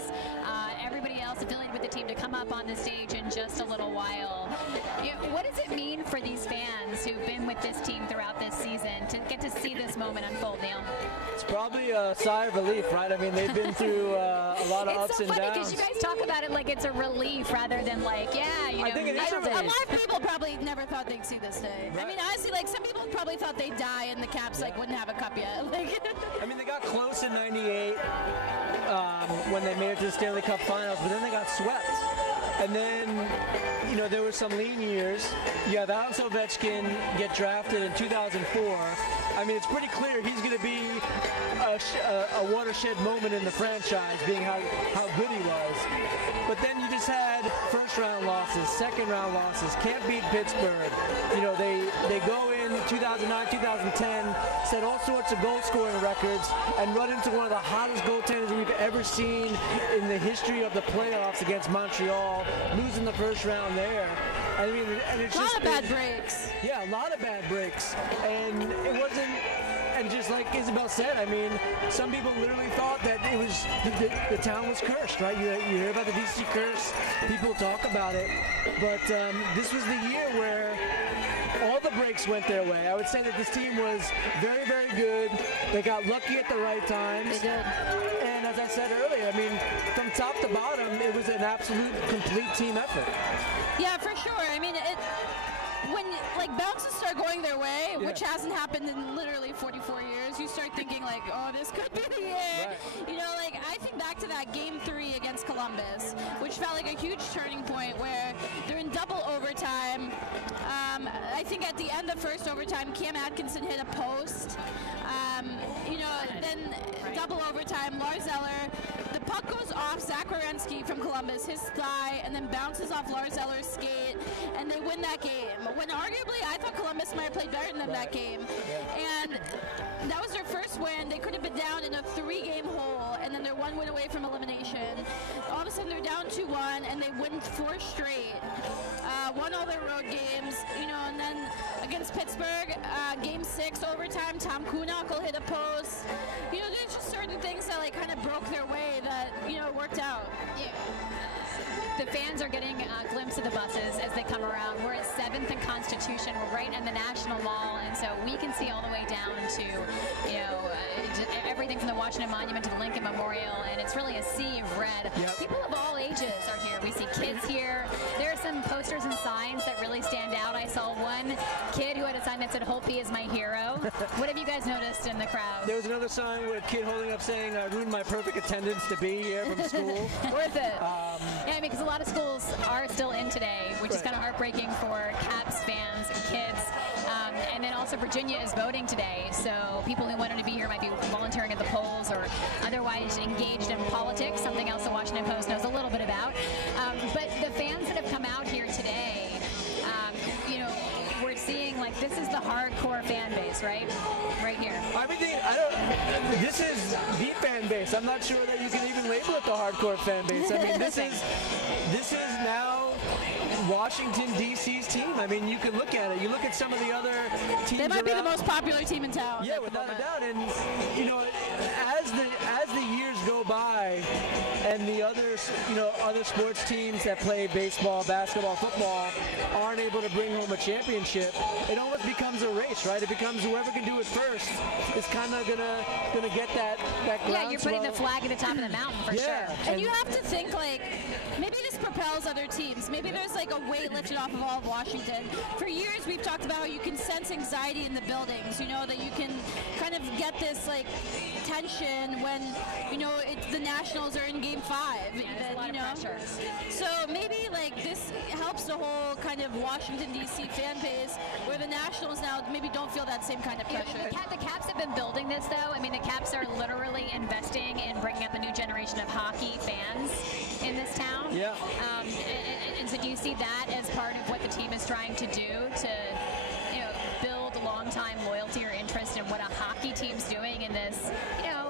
everybody else affiliated with the team to come up on the stage in just a little while. What does it mean for these fans who've been with this team throughout this season to get to see this moment unfold, Neil? It's probably a sigh of relief, right? I mean, they've been through a lot of ups and downs. It's so funny because you guys talk about it like it's a relief rather than like, I think it is a lot of people probably never thought they'd see this day. Right. I mean, honestly, like some people probably thought they'd die and the Caps wouldn't have a cup yet. I mean, they got close in '98 when they made it to the Stanley Cup Finals, but then they got swept. And then, you know, there were some lean years. You have Alex Ovechkin get drafted in 2004. I mean, it's pretty clear he's going to be a watershed moment in the franchise, being how good he was. But then you just had first-round losses, second-round losses, can't beat Pittsburgh. You know, they go in 2009, 2010, set all sorts of goal-scoring records, and run into one of the hottest goaltenders we've ever seen in the history of the playoffs against Montreal, losing the first round there. I mean, and it's just a lot of bad breaks. Yeah, a lot of bad breaks, and it wasn't. And just like Isabel said, I mean, some people literally thought that it was the town was cursed, right? You hear about the DC curse, people talk about it, but this was the year where all the breaks went their way. I would say that this team was very, very good. They got lucky at the right times. They did. And as I said earlier, I mean, from top to bottom, it was an absolute complete team effort. Yeah, for sure. I mean, when like bounces start going their way, which hasn't happened in literally 44 years, you start thinking like, oh, this could be the year. Right. You know, like I think back to that Game 3 against Columbus, which felt like a huge turning point where they're in double overtime. I think at the end of first overtime, Cam Atkinson hit a post. You know, then double overtime, Lars Eller. The puck goes off Zach Werenski from Columbus, his thigh, and then bounces off Lars Eller's skate, and they win that game. When arguably, I thought Columbus might have played better than them that game. And that was their first win. They could have been down in a 3-game hole, and then they're 1 win away from elimination. All of a sudden, they're down 2-1, and they win 4 straight. Won all their road games, you know, and then against Pittsburgh, Game 6 overtime, Tom Kunak will hit a post. You know, there's just certain things that like kind of broke their way that, you know, worked out. Yeah. The fans are getting a glimpse of the buses as they come around. We're at 7th and Constitution. We're right in the National Mall, and so we can see all the way down to, you know, everything from the Washington Monument to the Lincoln Memorial, and it's really a sea of red. Yep. People of all ages are here. We see kids here. There are some posters and signs that really stand out. I saw one kid who had a sign that said, "Holtby is my hero." What have you guys noticed in the crowd? There was another sign with a kid holding up saying, "I ruined my perfect attendance to be here from school." Worth it. Yeah, I mean, because a lot of schools are still in today, which is kind of heartbreaking for Caps fans and kids. And then also Virginia is voting today, so people who wanted to be here might be volunteering at the polls or otherwise engaged in politics, something else the Washington Post knows a little bit about. But the fans that have come out here today, you know, we're seeing like this is the hardcore fan base, right? Right here. This is the fan base. I'm not sure that you can even label it the hardcore fan base. I mean, this is now Washington, D.C.'s team. I mean, you can look at it. You look at some of the other teams. They might be the most popular team in town. Yeah, without a doubt. And you know, as the years go by, and the other sports teams that play baseball, basketball, football aren't able to bring home a championship, it almost becomes a race, right? It becomes whoever can do it first is kind of gonna get that groundswell. Yeah, you're putting the flag at the top of the mountain for sure. And you have to think like maybe this propels other teams. Maybe there's like a weight lifted off of all of Washington. For years we've talked about how you can sense anxiety in the buildings, you know, that you can kind of get this like tension when, you know, the Nationals are in Game 5. Yeah, a lot of pressure. So maybe like this helps the whole kind of Washington D.C. fan base where the Nationals now maybe don't feel that same kind of pressure. The Caps have been building this though. I mean, the Caps are literally investing in bringing up the new generation of hockey fans in this town. Yeah. And so do you see that as part of what the team is trying to do to, you know, build long-time loyalty or interest in what a hockey team's doing in this, you know,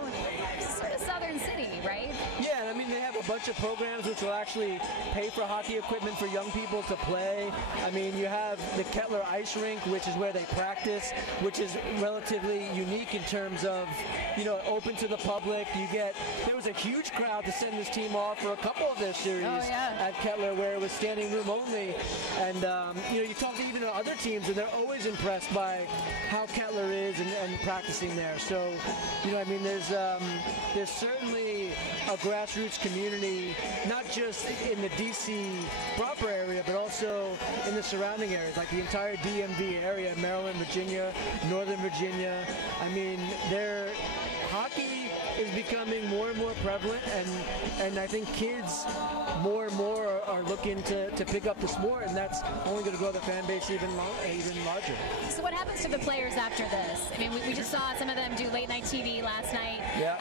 sort of southern city, right? Yeah, I mean, they have a bunch of programs which will actually pay for hockey equipment for young people to play. I mean, you have the Kettler Ice Rink, which is where they practice, which is relatively unique in terms of, you know, open to the public. There was a huge crowd to send this team off for a couple of their series at Kettler where it was standing room only. And, you know, you talk to even to other teams and they're always impressed by how Kettler is and practicing there. So, you know, I mean, there's certainly a grassroots community, not just in the D.C. proper area, but also in the surrounding areas, like the entire DMV area, Maryland, Virginia, Northern Virginia. I mean, hockey is becoming more and more prevalent, and I think kids more and more are looking to pick up the sport, and that's only going to grow the fan base even larger. So what happens to the players after this? I mean, we just saw some of them do late night TV last night. Yeah.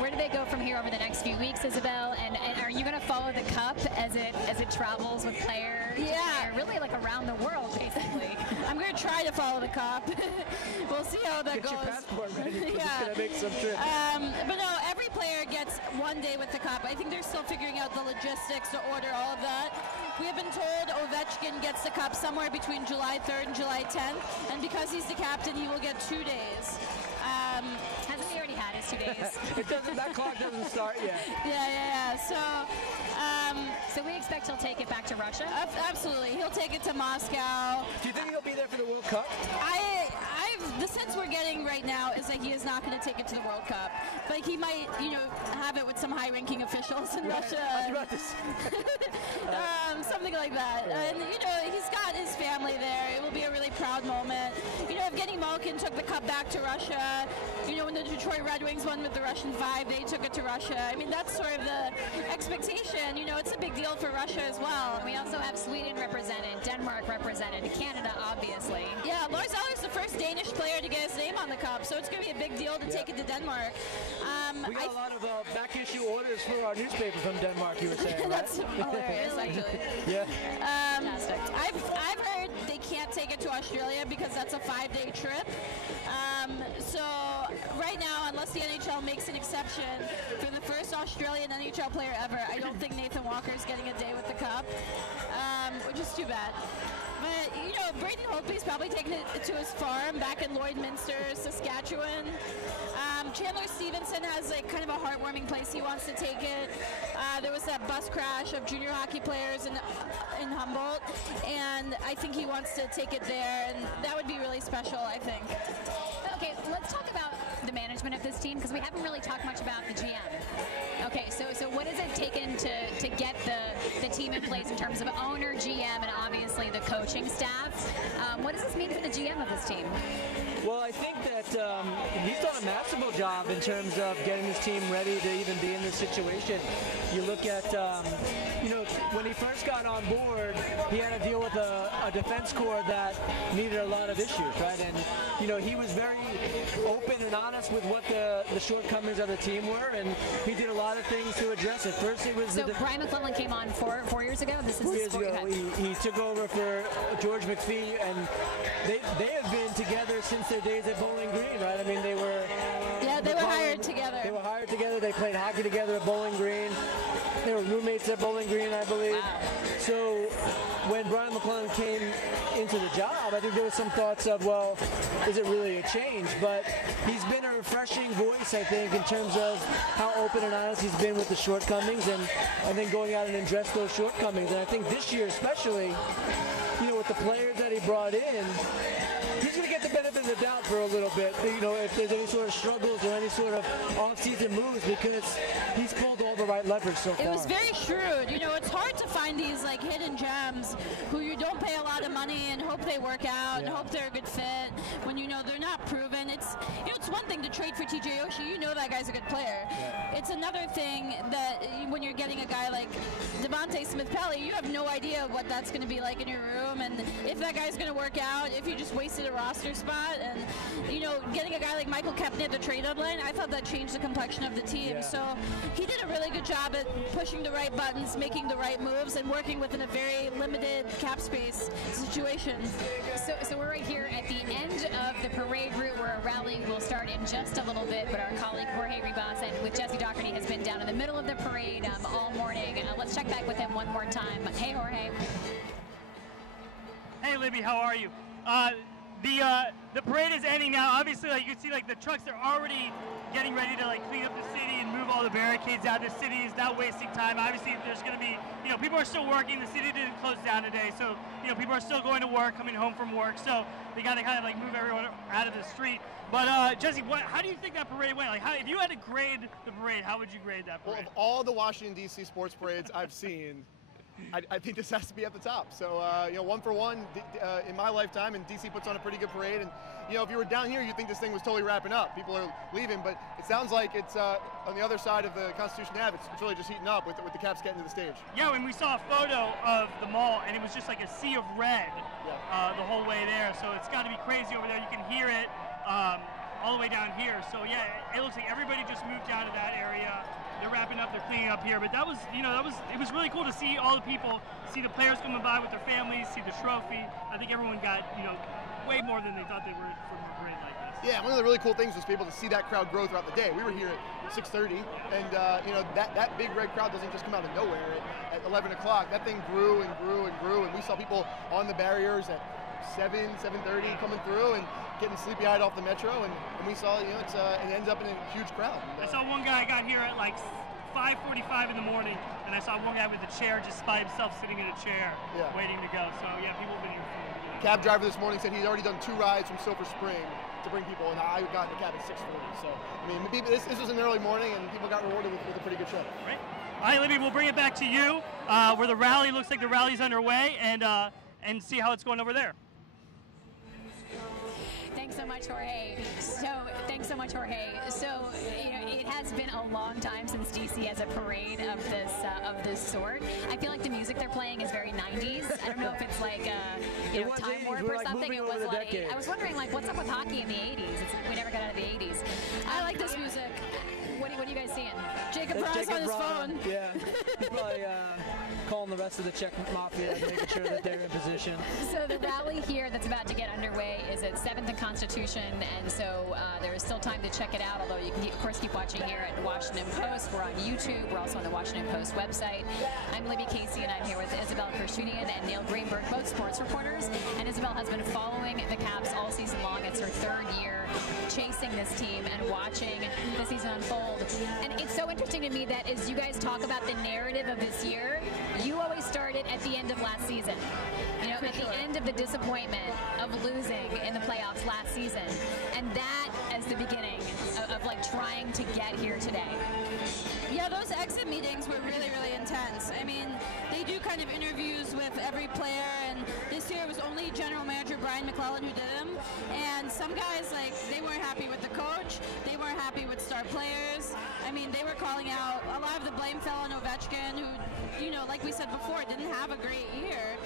Where do they go from here over the next few weeks, Isabel? And are you going to follow the cup as it travels with players? Yeah. Really like around the world, basically. I'm going to try to follow the cup. We'll see how that goes. Get your passport ready, 'cause Yeah. it's going to make some trips. But no, every player gets one day with the cup. I think they're still figuring out the logistics to order all of that. We have been told Ovechkin gets the cup somewhere between July 3rd and July 10th, and because he's the captain, he will get 2 days. Hasn't he already had his 2 days? That clock doesn't start yet. Yeah. So we expect he'll take it back to Russia? Absolutely. He'll take it to Moscow. Do you think he'll be there for the World Cup? The sense we're getting right now is that he is not going to take it to the World Cup. But he might, have it with some high-ranking officials in Russia. I was about to say. Something like that. And, he's got his family there. It will be a really proud moment. Evgeny Malkin took the cup back to Russia. When the Detroit Red Wings won with the Russian 5, they took it to Russia. I mean, that's sort of the expectation. It's a big deal for Russia as well. We also have Sweden represented, Denmark represented, Canada, obviously. Yeah, Lars Eller's the first Danish player to get his name on the cup, so it's going to be a big deal to take it to Denmark. We got a lot of back issue orders for our newspaper from Denmark, you were saying, right? That's hilarious, actually. Yeah. Fantastic. I've heard they can't take it to Australia because that's a 5-day trip. So right now, unless the NHL makes an exception for the first Australian NHL player ever, I don't think Nathan Walker's getting a day with the cup, which is too bad. But, Braden Holtby's probably taking it to his farm back in Lloydminster, Saskatchewan. Chandler Stevenson has kind of a heartwarming place he wants to take it. There was that bus crash of junior hockey players in Humboldt, and I think he wants to take it there, and that would be really special, I think. Okay, let's talk about the management of this team, because we haven't really talked much about the GM. Okay, so what has it taken to get the team in place in terms of owner, GM, and obviously the coaching staff? What does this mean for the GM of this team? Well, I think that he's done a masterful job in terms of getting his team ready to even be in this situation. You look at, when he first got on board, he had to deal with a defense corps that needed a lot of issues, right? And, he was very open and honest with what the shortcomings of the team were, and he did a lot of things to address it. First, it was so Brian McClellan came on 4 years ago? This is 4 years ago. He took over for George McPhee, and they have been together since their days at Bowling Green, right? I mean, they were... Yeah, they were hired together. They were hired together. They played hockey together at Bowling Green. They were roommates at Bowling Green, I believe. Wow. So when Brian McClellan came into the job, I think there was some thoughts of, well, is it really a change? But he's been a refreshing voice, I think, in terms of how open and honest he's been with the shortcomings and then going out and address those shortcomings. And I think this year especially, with the players that he brought in, he's going to get the benefit of the doubt for a little bit, if there's any sort of struggles or any sort of off-season moves, because he's pulled all the right levers so far. It was very shrewd. It's hard to find these hidden gems who you don't pay a lot of money and hope they work out and hope they're a good fit when they're not proven. It's one thing to trade for TJ Oshie. That guy's a good player. Yeah. It's another thing that when you're getting a guy like Devontae Smith-Pelly, you have no idea what that's going to be like in your room, and if that guy's going to work out, if you just wasted a roster spot. And getting a guy like Michael Kepner at the trade deadline, I thought that changed the complexion of the team. Yeah. So he did a really good job at pushing the right buttons, making the right moves, and working within a very limited cap space situation. So we're right here at the end of the parade route, where a rally will start in just a little bit, but our colleague Jorge Ribas and with Jesse Doherty has been down in the middle of the parade all morning. Let's check back with him one more time. Hey, Jorge. Hey, Libby, how are you? The parade is ending now. Obviously, you can see the trucks are already getting ready to clean up the city and move all the barricades out. The city is not wasting time. Obviously, there's going to be, people are still working. The city didn't close down today, so people are still going to work, coming home from work. So they got to kind of move everyone out of the street. But Jesse, how do you think that parade went? If you had to grade the parade, how would you grade that parade? Well, of all the Washington D.C. sports parades I've seen, I think this has to be at the top. So, one for one in my lifetime, and DC puts on a pretty good parade. And, if you were down here, you'd think this thing was totally wrapping up. People are leaving, but it sounds like it's on the other side of the Constitution Ave. It's really just heating up with the Caps getting to the stage. Yeah, when we saw a photo of the mall, and it was just like a sea of red the whole way there. So it's got to be crazy over there. You can hear it all the way down here. So yeah, it looks like everybody just moved out of that area. They're wrapping up, they're cleaning up here, but it was really cool to see all the people, see the players coming by with their families, see the trophy. I think everyone got, way more than they thought they were from a parade like this. Yeah, one of the really cool things was to be able to see that crowd grow throughout the day. We were here at 6:30, and that big red crowd doesn't just come out of nowhere at 11 o'clock. That thing grew and grew and grew, and we saw people on the barriers at 7:30 coming through and getting sleepy-eyed off the metro, and we saw, it ends up in a huge crowd. I saw one guy got here at like 5:45 in the morning, and I saw one guy with a chair just by himself sitting in a chair waiting to go. So yeah, people have been here for Cab driver this morning said he'd already done 2 rides from Silver Spring to bring people, and I got in the cab at 6:40. So, this was an early morning, and people got rewarded with a pretty good show. Right. All right, Libby, we'll bring it back to you, where the rally looks like the rally's underway, and see how it's going over there. Thanks so much, Jorge. So, it has been a long time since DC has a parade of this sort. I feel like the music they're playing is very 90s. I don't know if it's like time warp or something. It was a lot of I was wondering what's up with hockey in the 80s? We never got out of the 80s. I like this music. What are you guys seeing? Jacob Braun on his phone. Yeah, he's probably calling the rest of the Czech Mafia, making sure that they're in position. So the rally here that's about to get underway is at 7th and Constitution, and so there is still time to check it out, although you can, of course, keep watching here at the Washington Post. We're on YouTube. We're also on the Washington Post website. I'm Libby Casey, and I'm here with Isabel Kersunian and Neil Greenberg, both sports reporters. And Isabel has been following the Caps all season long. It's her 3rd year chasing this team and watching the season unfold. And it's so interesting to me that as you guys talk about the narrative of this year, you always started at the end of last season. At the end of the disappointment of losing in the playoffs last season. And that as the beginning of trying to get here today. Yeah, those exit meetings were really, really intense. They do kind of interviews with every player, and this year it was only General Manager Brian McClellan who did them. And some guys, they weren't happy with the coach. They weren't happy with star players. They were calling out, a lot of the blame fell on Ovechkin, who, like we said before, didn't have a great year.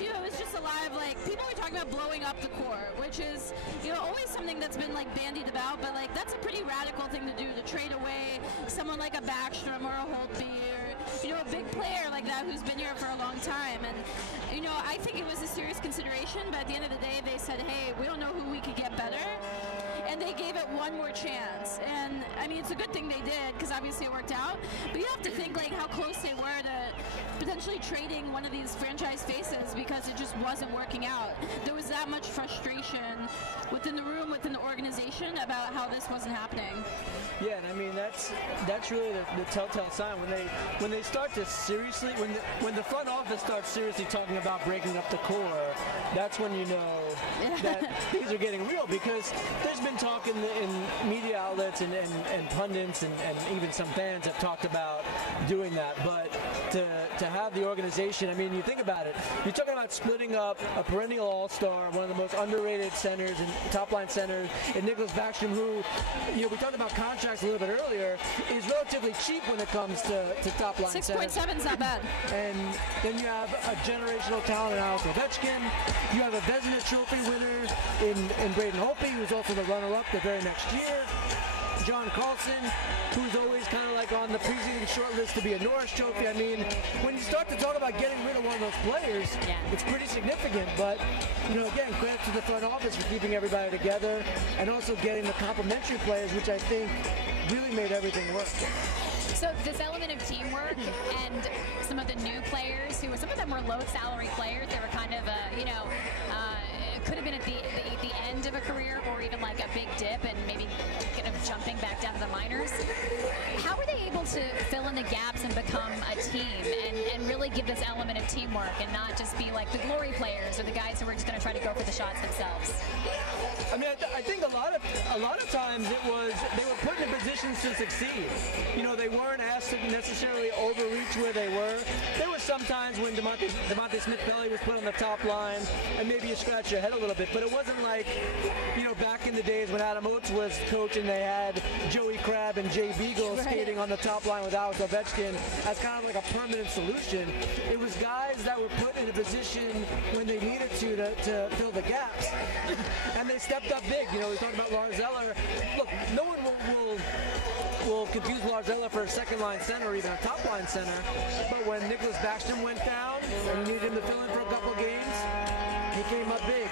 It was just a lot of, people were talking about blowing up the core, which is, always something that's been, bandied about, but, that's a pretty radical thing to do, to trade away someone like a Backstrom or a Holtby or, a big player like that who's been here for a long time. And, I think it was a serious consideration, but at the end of the day, they said, hey, we don't know who we could get better. And they gave it one more chance. And, it's a good thing they did, because obviously it worked out. But you have to think, how close they were to potentially trading one of these franchise faces, because it just wasn't working out. There was that much frustration within the room, within the organization, about how this wasn't happening. Yeah, and that's really the telltale sign when they start to seriously, when the front office starts seriously talking about breaking up the core, that's when you know that things are getting real, because there's been talk in media outlets and pundits and even some fans have talked about doing that, but to have the organization, you think about it, you're talking about splitting up a perennial all-star, one of the most underrated centers and top-line centers, and Nicholas Backstrom, who, we talked about contracts a little bit earlier, is relatively cheap when it comes to top-line centers. 6.7 is not bad. And then you have a generational talent in Alex Ovechkin. You have a Vezina Trophy winner in Braden Holtby, who's also the runner-up the very next year. John Carlson, who's always kind of on the preseason short list to be a Norris Trophy. When you start to talk about getting rid of one of those players, it's pretty significant. But, again, credit to the front office for keeping everybody together and also getting the complementary players, which I think really made everything work. So this element of teamwork and some of the new players, some of them were low-salary players. They were kind of, it could have been at the end of a career or even a big dip and maybe kind of jumping back down to the minors. How were they able to fill in the gaps and become a team and really give this element of teamwork and not just be like the glory players or the guys who were just going to try to go for the shots themselves? I think a lot of times it was they were put in positions to succeed. They weren't asked to necessarily overreach where they were. sometimes when Devontae Smith-Pelly was put on the top line, and maybe you scratch your head a little bit, but it wasn't like, back in the days when Adam Oates was coach and they had Joey Crabb and Jay Beagle skating on the top line with Alex Ovechkin as kind of like a permanent solution. It was guys that were put in a position when they needed to fill the gaps. And they stepped up big. We talked about Lars Eller. Look, no one will confuse Lars Eller for a second-line center or even a top-line center. But when Nicholas Backstrom went down and you needed him to fill in for a couple of games, he came up big.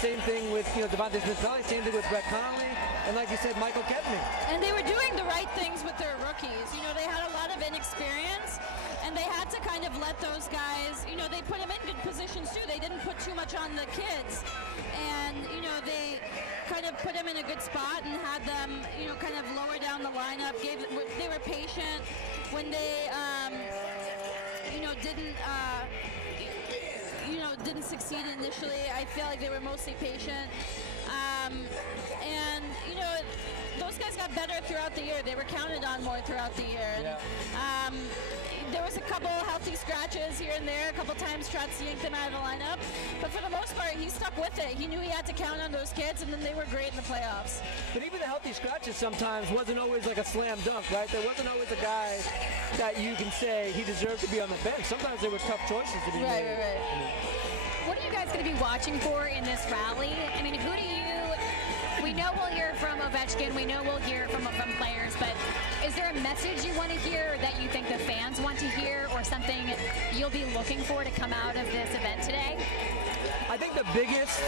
Same thing with Devontae Smith-Pelly, same thing with Brett Connolly, and like you said, Michael Kepney. And they were doing the right things with their rookies. They had a lot of inexperience, and they had to kind of let those guys, they put them in good positions too. They didn't put too much on the kids. And, they kind of put them in a good spot and had them, kind of lower down the lineup. They were patient when they, didn't succeed initially. I feel like they were mostly patient. And, those guys got better throughout the year. They were counted on more throughout the year. And, there was a couple healthy scratches here and there. A couple times Trotz yanked them out of the lineup. But for the most part, he stuck with it. He knew he had to count on those kids, and then they were great in the playoffs. But even the healthy scratches sometimes wasn't always like a slam dunk, right? There wasn't always a guy that you can say he deserved to be on the bench. Sometimes there were tough choices to be made. Right. What are you guys going to be watching for in this rally? I mean, who do you... We know we'll hear from Ovechkin. We know we'll hear from players, but is there a message you want to hear that you think the fans want to hear, or something you'll be looking for to come out of this event today? I think the biggest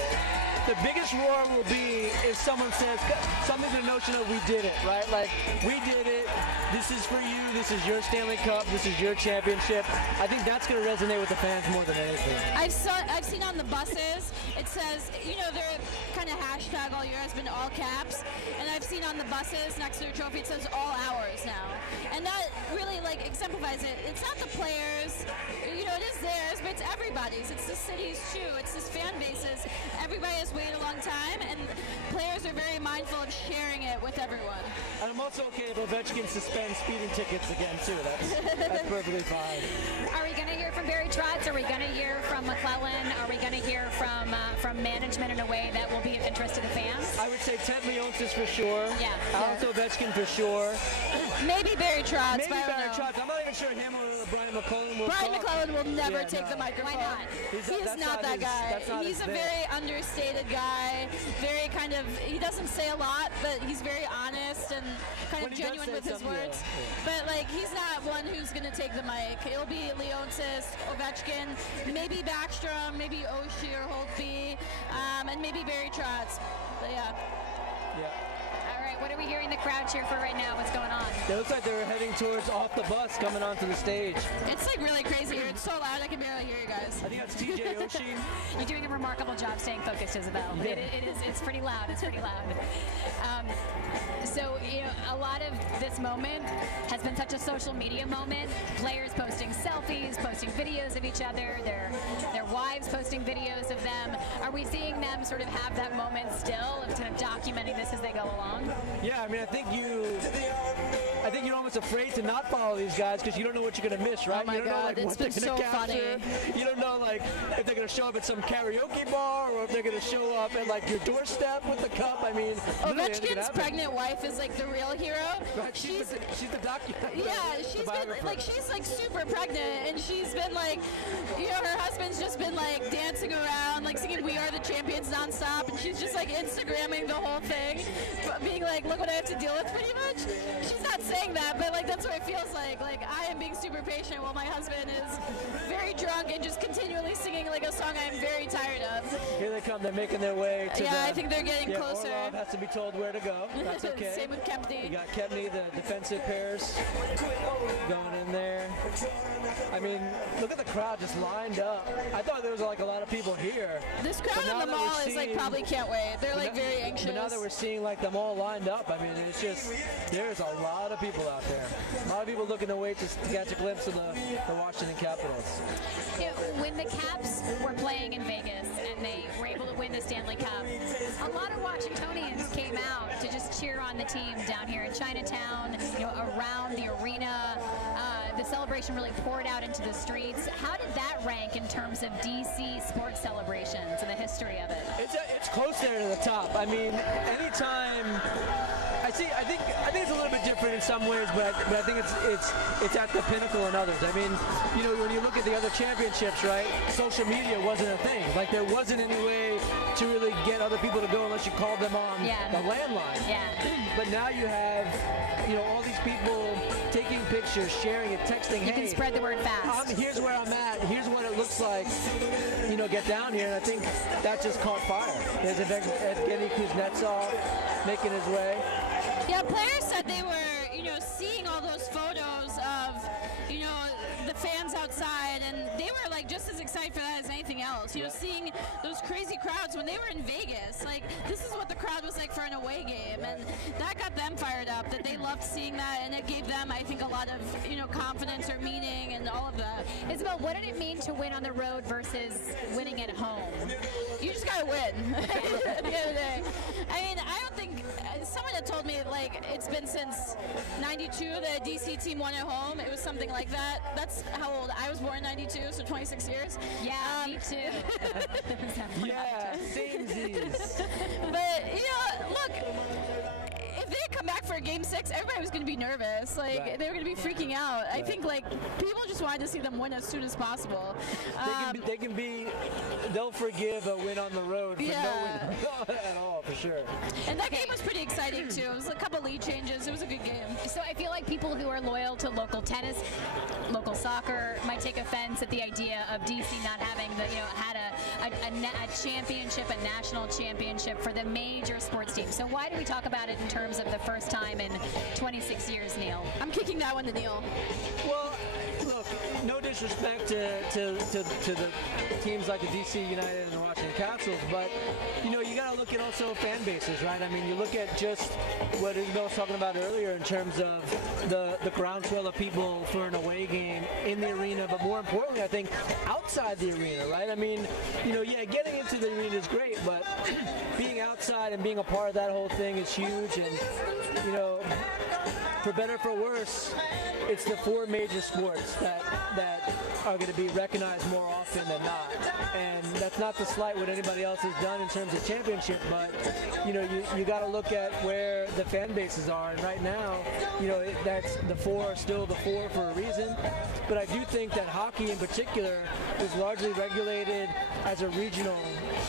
roar will be if someone says something to the notion of "we did it," right? Like, we did it. This is for you. This is your Stanley Cup. This is your championship. I think that's going to resonate with the fans more than anything. I've seen on the buses, it says, their kind of hashtag all year has been all caps, and I've seen on the buses next to the trophy it says all hours now, and that really exemplifies it. It's not the players, it is theirs, but it's everybody's. It's the city's too. It's this fan bases. Everybody has waited a long time, and players are very mindful of sharing it with everyone. And I'm also okay if Ovechkin suspends speeding tickets again too. That's perfectly fine. Are we going to hear from Barry Trotz? Are we going to hear from McClellan? Are we going to hear from management in a way that will be of interest to the fans? I would say Ted Leonsis for sure. Yeah. Alex Ovechkin for sure. Maybe Barry Trotz. Maybe Barry Trotz. I'm not even sure him or Brian McClellan will Brian talk. McClellan will never take the microphone. Why not? He's not that guy. He's a very understated guy. Very kind of, he doesn't say a lot, but he's very honest and kind of genuine with his words. But he's not one who's going to take the mic. It'll be Leonsis, Ovechkin, maybe Backstrom, maybe Oshie or Holtby, and maybe Barry Trotz. But yeah. All right, what are we hearing the crowd cheer for right now? What's going on? It looks like they're heading towards Off the Bus coming onto the stage. It's really crazy here. It's so loud I can barely hear you guys. I think that's TJ Oshie. You're doing a remarkable job staying focused, Isabel. Yeah. It's pretty loud. It's pretty loud. So, a lot of this moment has been such a social media moment. Players posting selfies, posting videos of each other, their wives posting videos of them. Are we seeing them sort of have that moment still of kind of documenting this as they go along? Yeah, I mean, I think you're almost afraid to not follow these guys because you don't know what you're going to miss, right? Oh my you don't God, know it's been so funny. You don't know if they're going to show up at some karaoke bar or if they're going to show up at your doorstep with the cup. I mean, Ovechkin's pregnant wife is the real hero. Right, she's the document. Yeah, she's been she's super pregnant, and she's been her husband's just been dancing around, singing "We Are the Champions" nonstop, and she's just Instagramming the whole thing, being look what I have to deal with, pretty much. She's not saying that, but that's what it feels like. I am being super patient while my husband is very drunk and just continually singing a song I'm very tired of. Here they come. They're making their way to I think they're getting closer. Orlov has to be told where to go. That's okay. Same with Kempney. You got Kempney, the defensive pairs, going in there. I mean, look at the crowd just lined up. I thought there was a lot of people here. This crowd in the mall is probably can't wait. They're very anxious. But now that we're seeing them all lined up, I mean, it's just, there's a lot of people out there. A lot of people looking to wait to catch a glimpse of the Washington Capitals. When the Caps were playing in Vegas and they were able to win the Stanley Cup, a lot of Washingtonians came out to just cheer on the team down here in Chinatown, around the arena. The celebration celebration really poured out into the streets. How did that rank in terms of DC sports celebrations and the history of it? It's close there to the top. I mean, anytime I think it's a little bit different in some ways, but I think it's at the pinnacle in others. I mean, you know, when you look at the other championships, right? Social media wasn't a thing. Like there wasn't any way to really get other people to go unless you called them on the landline. Yeah. But now you have, you know, all these people taking pictures, sharing it, texting. You can spread the word fast. Here's where I'm at. Here's what it looks like. You know, get down here, and I think that just caught fire. There's Evgeny Kuznetsov making his way. Yeah, players said they were, you know, seeing all those photos of, you know, the fans outside, and they were like just as excited for that as anything else. You know, seeing those crazy crowds when they were in Vegas. Like, this is what the crowd was like for an away game, and that got them fired up, that they loved seeing that, and it gave them, I think, a lot of, you know, confidence or meaning and all of that. Isabel, what did it mean to win on the road versus winning at home? You just gotta win at the end of the day. I mean, I don't think, someone had told me, like, it's been since 92 the DC team won at home. It was something like that. That's how old I was born in 92, so 26 years. Yeah, me too. Yeah, samesies. But, you know, look, if they had come back for a game 6, everybody was going to be nervous. Like, they were going to be freaking out. I think, like, people just wanted to see them win as soon as possible. They'll forgive a win on the road for no win at all, for sure. And that game was pretty exciting, too. It was a couple lead changes. It was a good game. So I feel like people who are loyal to local tennis, local soccer, might take offense at the idea of DC not having had a championship, a national championship for the major sports team. So why do we talk about it in terms of the first time in 26 years, Neil? I'm kicking that one to Neil. Well, look, no disrespect to the teams like the DC United and the Washington Capitals, but you know, you got to look at also fan bases, right? I mean, you look at just what Isabel was talking about earlier in terms of the groundswell of people for an away game in the arena, but more importantly, I think outside the arena, right? I mean, you know, yeah, getting into the arena is great, but being outside and being a part of that whole thing is huge. And you know, for better or for worse, it's the 4 major sports that are going to be recognized more often than not. And that's not to slight what anybody else has done in terms of championship, but you know, you got to look at where the fan bases are. And right now, you know, that's the 4 are still the 4 for a reason. But I do think that hockey in particular was largely regulated as a regional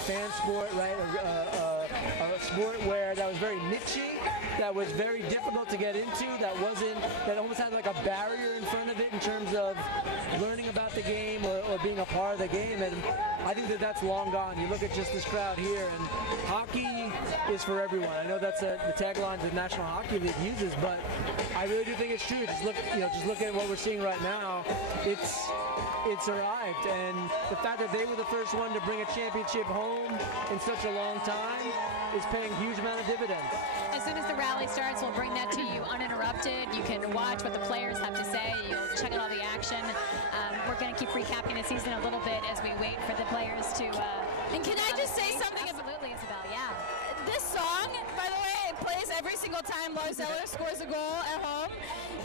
fan sport, right? A sport where that was very niche-y, that was very difficult to get into, that almost had like a barrier in front of it in terms of learning about the game or being a part of the game. And I think that's long gone. You look at just this crowd here, and hockey is for everyone. I know that's the tagline the National Hockey League uses, but I really do think it's true. Just look at what we're seeing right now. It's arrived, and the fact that they were the first one to bring a championship home in such a long time is paying a huge amount of dividends. As soon as the rally starts, we'll bring that to you uninterrupted. You can watch what the players have to say. You'll check out all the action. We're going to keep recapping the season a little bit as we wait for the players to... and can I just say something? Absolutely, Isabel, yeah. This song, by the way, it plays every single time Lars Eller scores a goal at home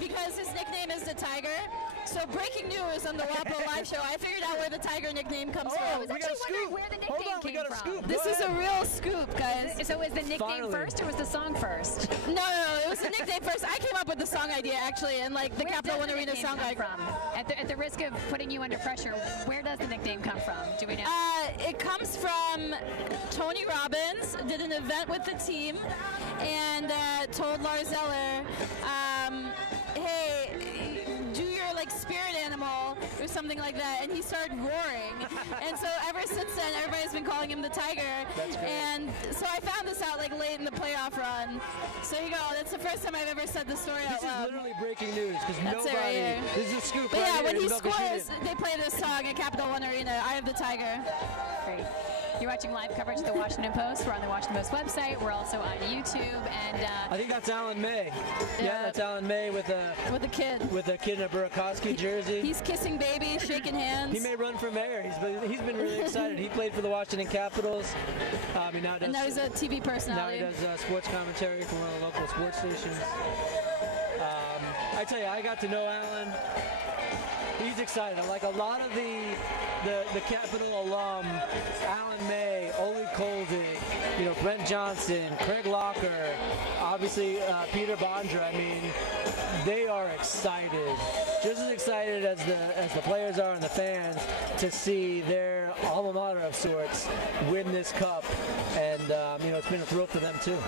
because his nickname is the Tiger. So breaking news on the WAPO Live show, I figured out where the Tiger nickname comes from. I was actually wondering where the nickname came from. Scoop. This is a real scoop, guys. So was the nickname first or was the song first? No, it was the nickname first. I came up with the song idea, actually, and like the Capital One Arena song idea. At the risk of putting you under pressure, where does the nickname come from? Do we know? It comes from Tony Robbins did an event with the team and told Lars Eller, hey, do your like spirit animal or something like that, and he started roaring. And so ever since then, everybody's been calling him the Tiger. That's great. And so I found this out like late in the playoff run. So you go. That's the first time I've ever said this story out loud. This is literally breaking news because That's it right here. This is a scoop. But right yeah, here when he in Milk scores, they play this song at Capital One Arena. I have the Tiger. Great. You're watching live coverage of the Washington Post. We're on the Washington Post website. We're also on YouTube. And I think that's Alan May. Yeah, that's Alan May with a kid in a Burakovsky jersey. He's kissing babies, shaking hands. He may run for mayor. He's been really excited. He played for the Washington Capitals. And now he's a TV personality. Now he does sports commentary for one of the local sports stations. I tell you, I got to know Alan He's excited. Like a lot of the Capital alum, Alan May, Oli Coldy, Brent Johnson, Craig Locker, obviously Peter Bondra. I mean, they are excited, just as excited as the players are and the fans to see their alma mater of sorts win this cup, and it's been a thrill for them too.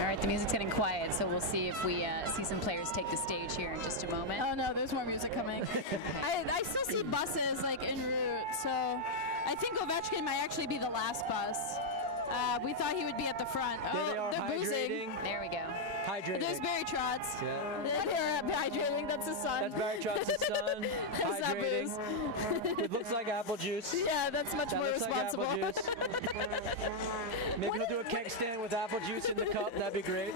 All right, the music's getting quiet, so we'll see if we see some players take the stage here in just a moment. Oh no, there's more music coming. I still see buses like en route, so I think Ovechkin might actually be the last bus. We thought he would be at the front. Oh, they're boozing. There we go. Hydrating. There's Barry Trotz. Yeah. They're hydrating. That's his son. That's Barry Trotz's son. Hydrating. It looks like apple juice. Yeah, that's much more responsible. Like apple juice. Maybe we'll do a keg stand with apple juice in the cup. That'd be great.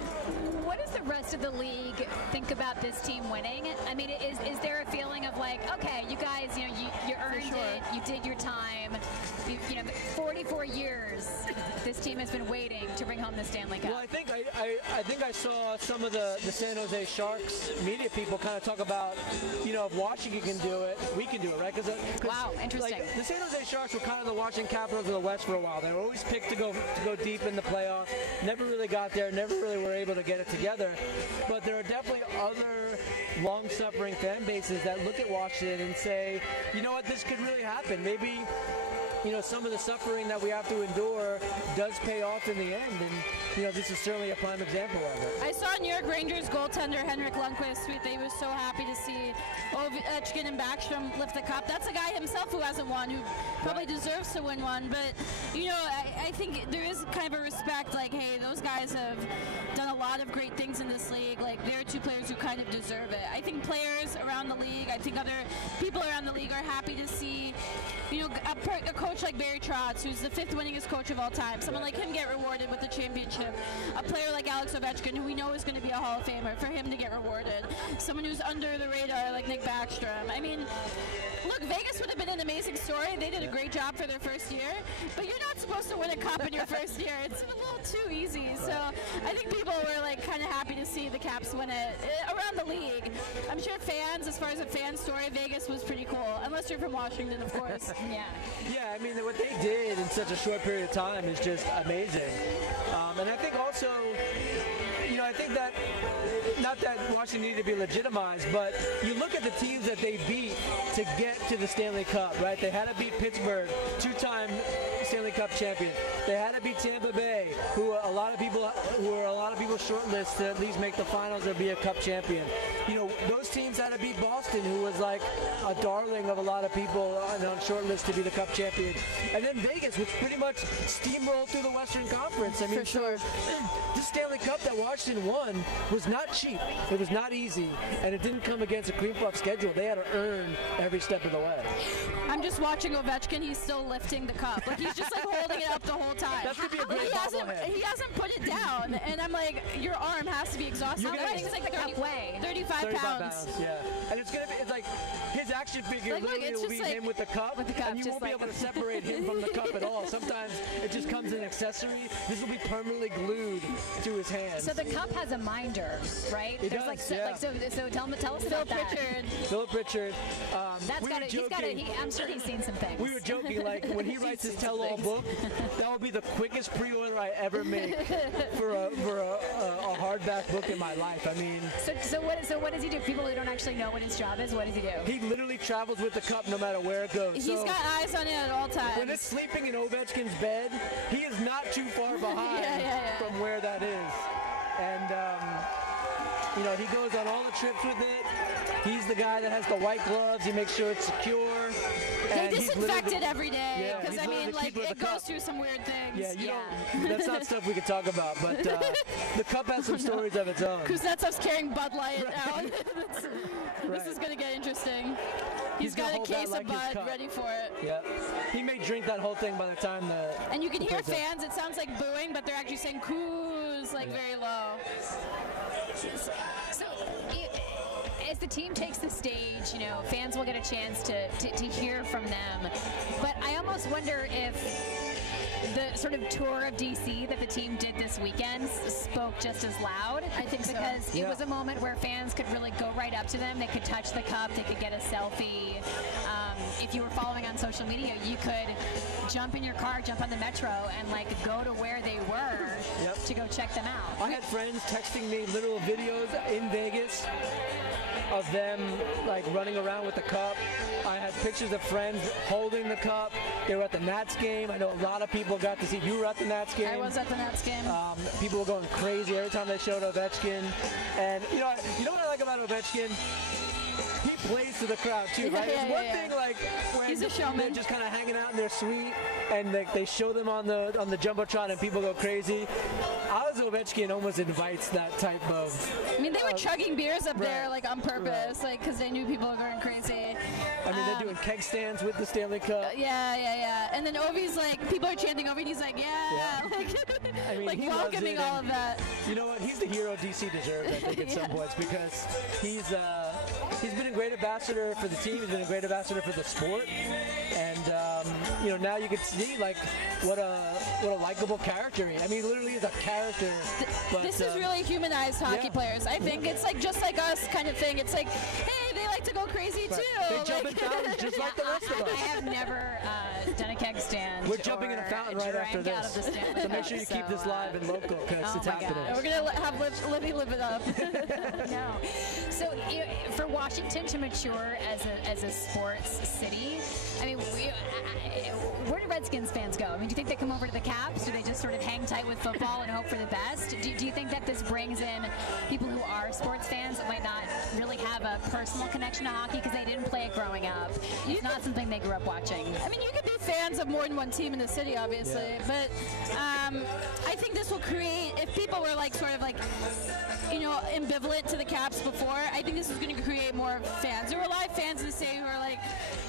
What does the rest of the league think about this team winning? I mean, is there a feeling of like, okay, you guys, you earned it, you did your time. 44 years this team has been waiting to bring home the Stanley Cup. Well, I think I saw some of the San Jose Sharks media people kind of talk about, if Washington can do it, we can do it, right? Wow, interesting. Like, the San Jose Sharks were kind of the Washington Capitals of the West for a while. They were always picked to go deep in the playoffs. Never really got there. Never really were able to get it together. But there are definitely other long-suffering fan bases that look at Washington and say, you know what, this could really happen. Maybe some of the suffering that we have to endure does pay off in the end, and this is certainly a prime example of it. I saw New York Rangers goaltender Henrik Lundqvist tweet that he was so happy to see Ovechkin and Backstrom lift the cup. That's a guy himself who hasn't won, who probably deserves to win one, but I think there is kind of a respect, like, hey, those guys have done a lot of great things in this league. Like, there are two players who kind of deserve it. I think players around the league, I think other people around the league are happy to see a coach like Barry Trotz, who's the 5th winningest coach of all time, someone like him get rewarded with the championship. A player like Alex Ovechkin, who we know is going to be a Hall of Famer, for him to get rewarded. Someone who's under the radar like Nick Backstrom. I mean, look, Vegas would have been an amazing story. They did a great job for their first year, but you're not supposed to win a cup in your first year. It's a little too easy. So I think people were like kind of happy to see the Caps win it around the league. I'm sure fans, as far as a fan story, Vegas was pretty cool, unless you're from Washington, of course. Yeah, I mean, what they did in such a short period of time is just amazing. And I think also, I think that, not that Washington needed to be legitimized, but you look at the teams that they beat to get to the Stanley Cup, right? They had to beat Pittsburgh, 2-time Stanley Cup champion. They had to beat Tampa Bay, who were a lot of people shortlist to at least make the finals or be a Cup champion. Those teams had to beat Boston, who was like a darling of a lot of people on shortlist to be the Cup champion. And then Vegas, which pretty much steamrolled through the Western Conference. I mean, for sure. The Stanley Cup that Washington won was not cheap. It was not easy, and it didn't come against a cream-puff schedule. They had to earn every step of the way. I'm just watching Ovechkin. He's still lifting the cup. Like, he's just like holding it up the whole time. That could be a great he hasn't put it down, and I'm like, your arm has to be exhausted. It's like 35 pounds. Yeah, and it's like his action figure literally will be him with the cup, and you won't be able to separate him from the cup at all. Sometimes it just comes an accessory. This will be permanently glued to his hand. So the cup has a minder, right? It does, so tell us about that. Philip Richard. I'm sure he's seen some things. We were joking, like, when he writes his tell-all book, that will be the quickest pre-order I ever make for a hardback book in my life. I mean... So what does he do? People who don't actually know what his job is, what does he do? He literally travels with the cup no matter where it goes. He's got eyes on it at all times. When it's sleeping in Ovechkin's bed, he is not too far behind from where that is. And, he goes on all the trips with it. He's the guy that has the white gloves. He makes sure it's secure. They disinfect it every day. Because, it goes through some weird things. That's not stuff we could talk about. But the cup has some stories of its own. Kuznetsov's carrying Bud Light out. This is going to get interesting. He's got a case of Bud ready for it. Yeah. He may drink that whole thing by the time the... And you can hear fans. It sounds like booing, but they're actually saying Kuz, very low. So, as the team takes the stage, fans will get a chance to hear from them. But I almost wonder if sort of tour of DC that the team did this weekend spoke just as loud. I think so. Because it was a moment where fans could really go right up to them. They could touch the cup. They could get a selfie. If you were following on social media, you could jump in your car, jump on the metro, and like go to where they were to go check them out. I had friends texting me literal videos in Vegas of them like running around with the cup. I had pictures of friends holding the cup. They were at the Nats game. I know a lot of people got to see. You were at the Nats game. I was at the Nats game. People were going crazy every time they showed Ovechkin. And you know what I like about Ovechkin? He plays to the crowd too, right? It's one thing like when he's a showman. They're just kind of hanging out in their suite, and they show them on the jumbotron, and people go crazy. Alex Ovechkin almost invites that type of. I mean, they were chugging beers up there like on purpose, like because they knew people were going crazy. I mean, they're doing keg stands with the Stanley Cup. Yeah. And then Ovi's like, people are chanting Ovi, and he's like, like, I mean, like he welcoming all of that. You know what? He's the hero DC deserves, I think, at some points, because he's been a great ambassador for the team. He's been a great ambassador for the sport, and now you can see like what a likable character he is. I mean, literally is a character. But, this is really humanized hockey players. I think it's like just like us kind of thing. It's like, hey, they like to go crazy too. They jump in fountains just like the rest of us. I have never done a keg stand. We're jumping in a fountain right after this. So make sure you keep this live and local because it's happening. We're gonna have Libby live it up. No. So for Washington to mature as a sports city, I mean, where do Redskins fans go? I mean, do you think they come over to the Caps? Do they just sort of hang tight with football and hope for the best? Do you think that this brings in people who are sports fans that might not really have a personal connection to hockey because they didn't play it growing up? It's not something they grew up watching. I mean, you could be fans of more than one team in the city, obviously, but I think this will create, if people were like sort of like, ambivalent to the Caps before, I think this is going to create more fans. There were a lot of fans in the city who are like,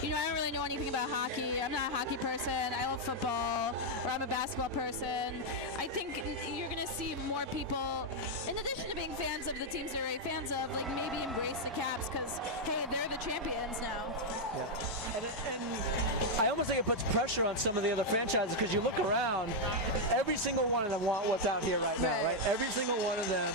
I don't really know anything about hockey. I'm not a hockey person. I love football, or I'm a basketball person. I think you're going to see more people, in addition to being fans of the teams they're already fans of, like maybe embrace the Caps because, hey, they're the champions now. Yeah. And I almost think it puts pressure on some of the other franchises because you look around, every single one of them want what's out here right now, right? Every single one of them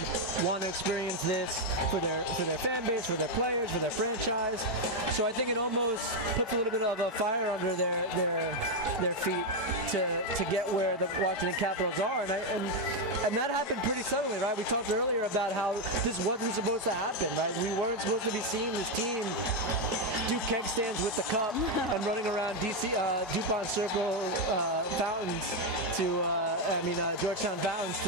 want to experience this for their fan base, for their players, for their franchise. So I think it almost puts a little bit of a fire under their feet to get where the Washington Capitals are, and that happened pretty suddenly, right? We talked earlier about how this wasn't supposed to happen, right? We weren't supposed to be seeing this team do keg stands with the cup and running around DuPont Circle fountains Georgetown fountains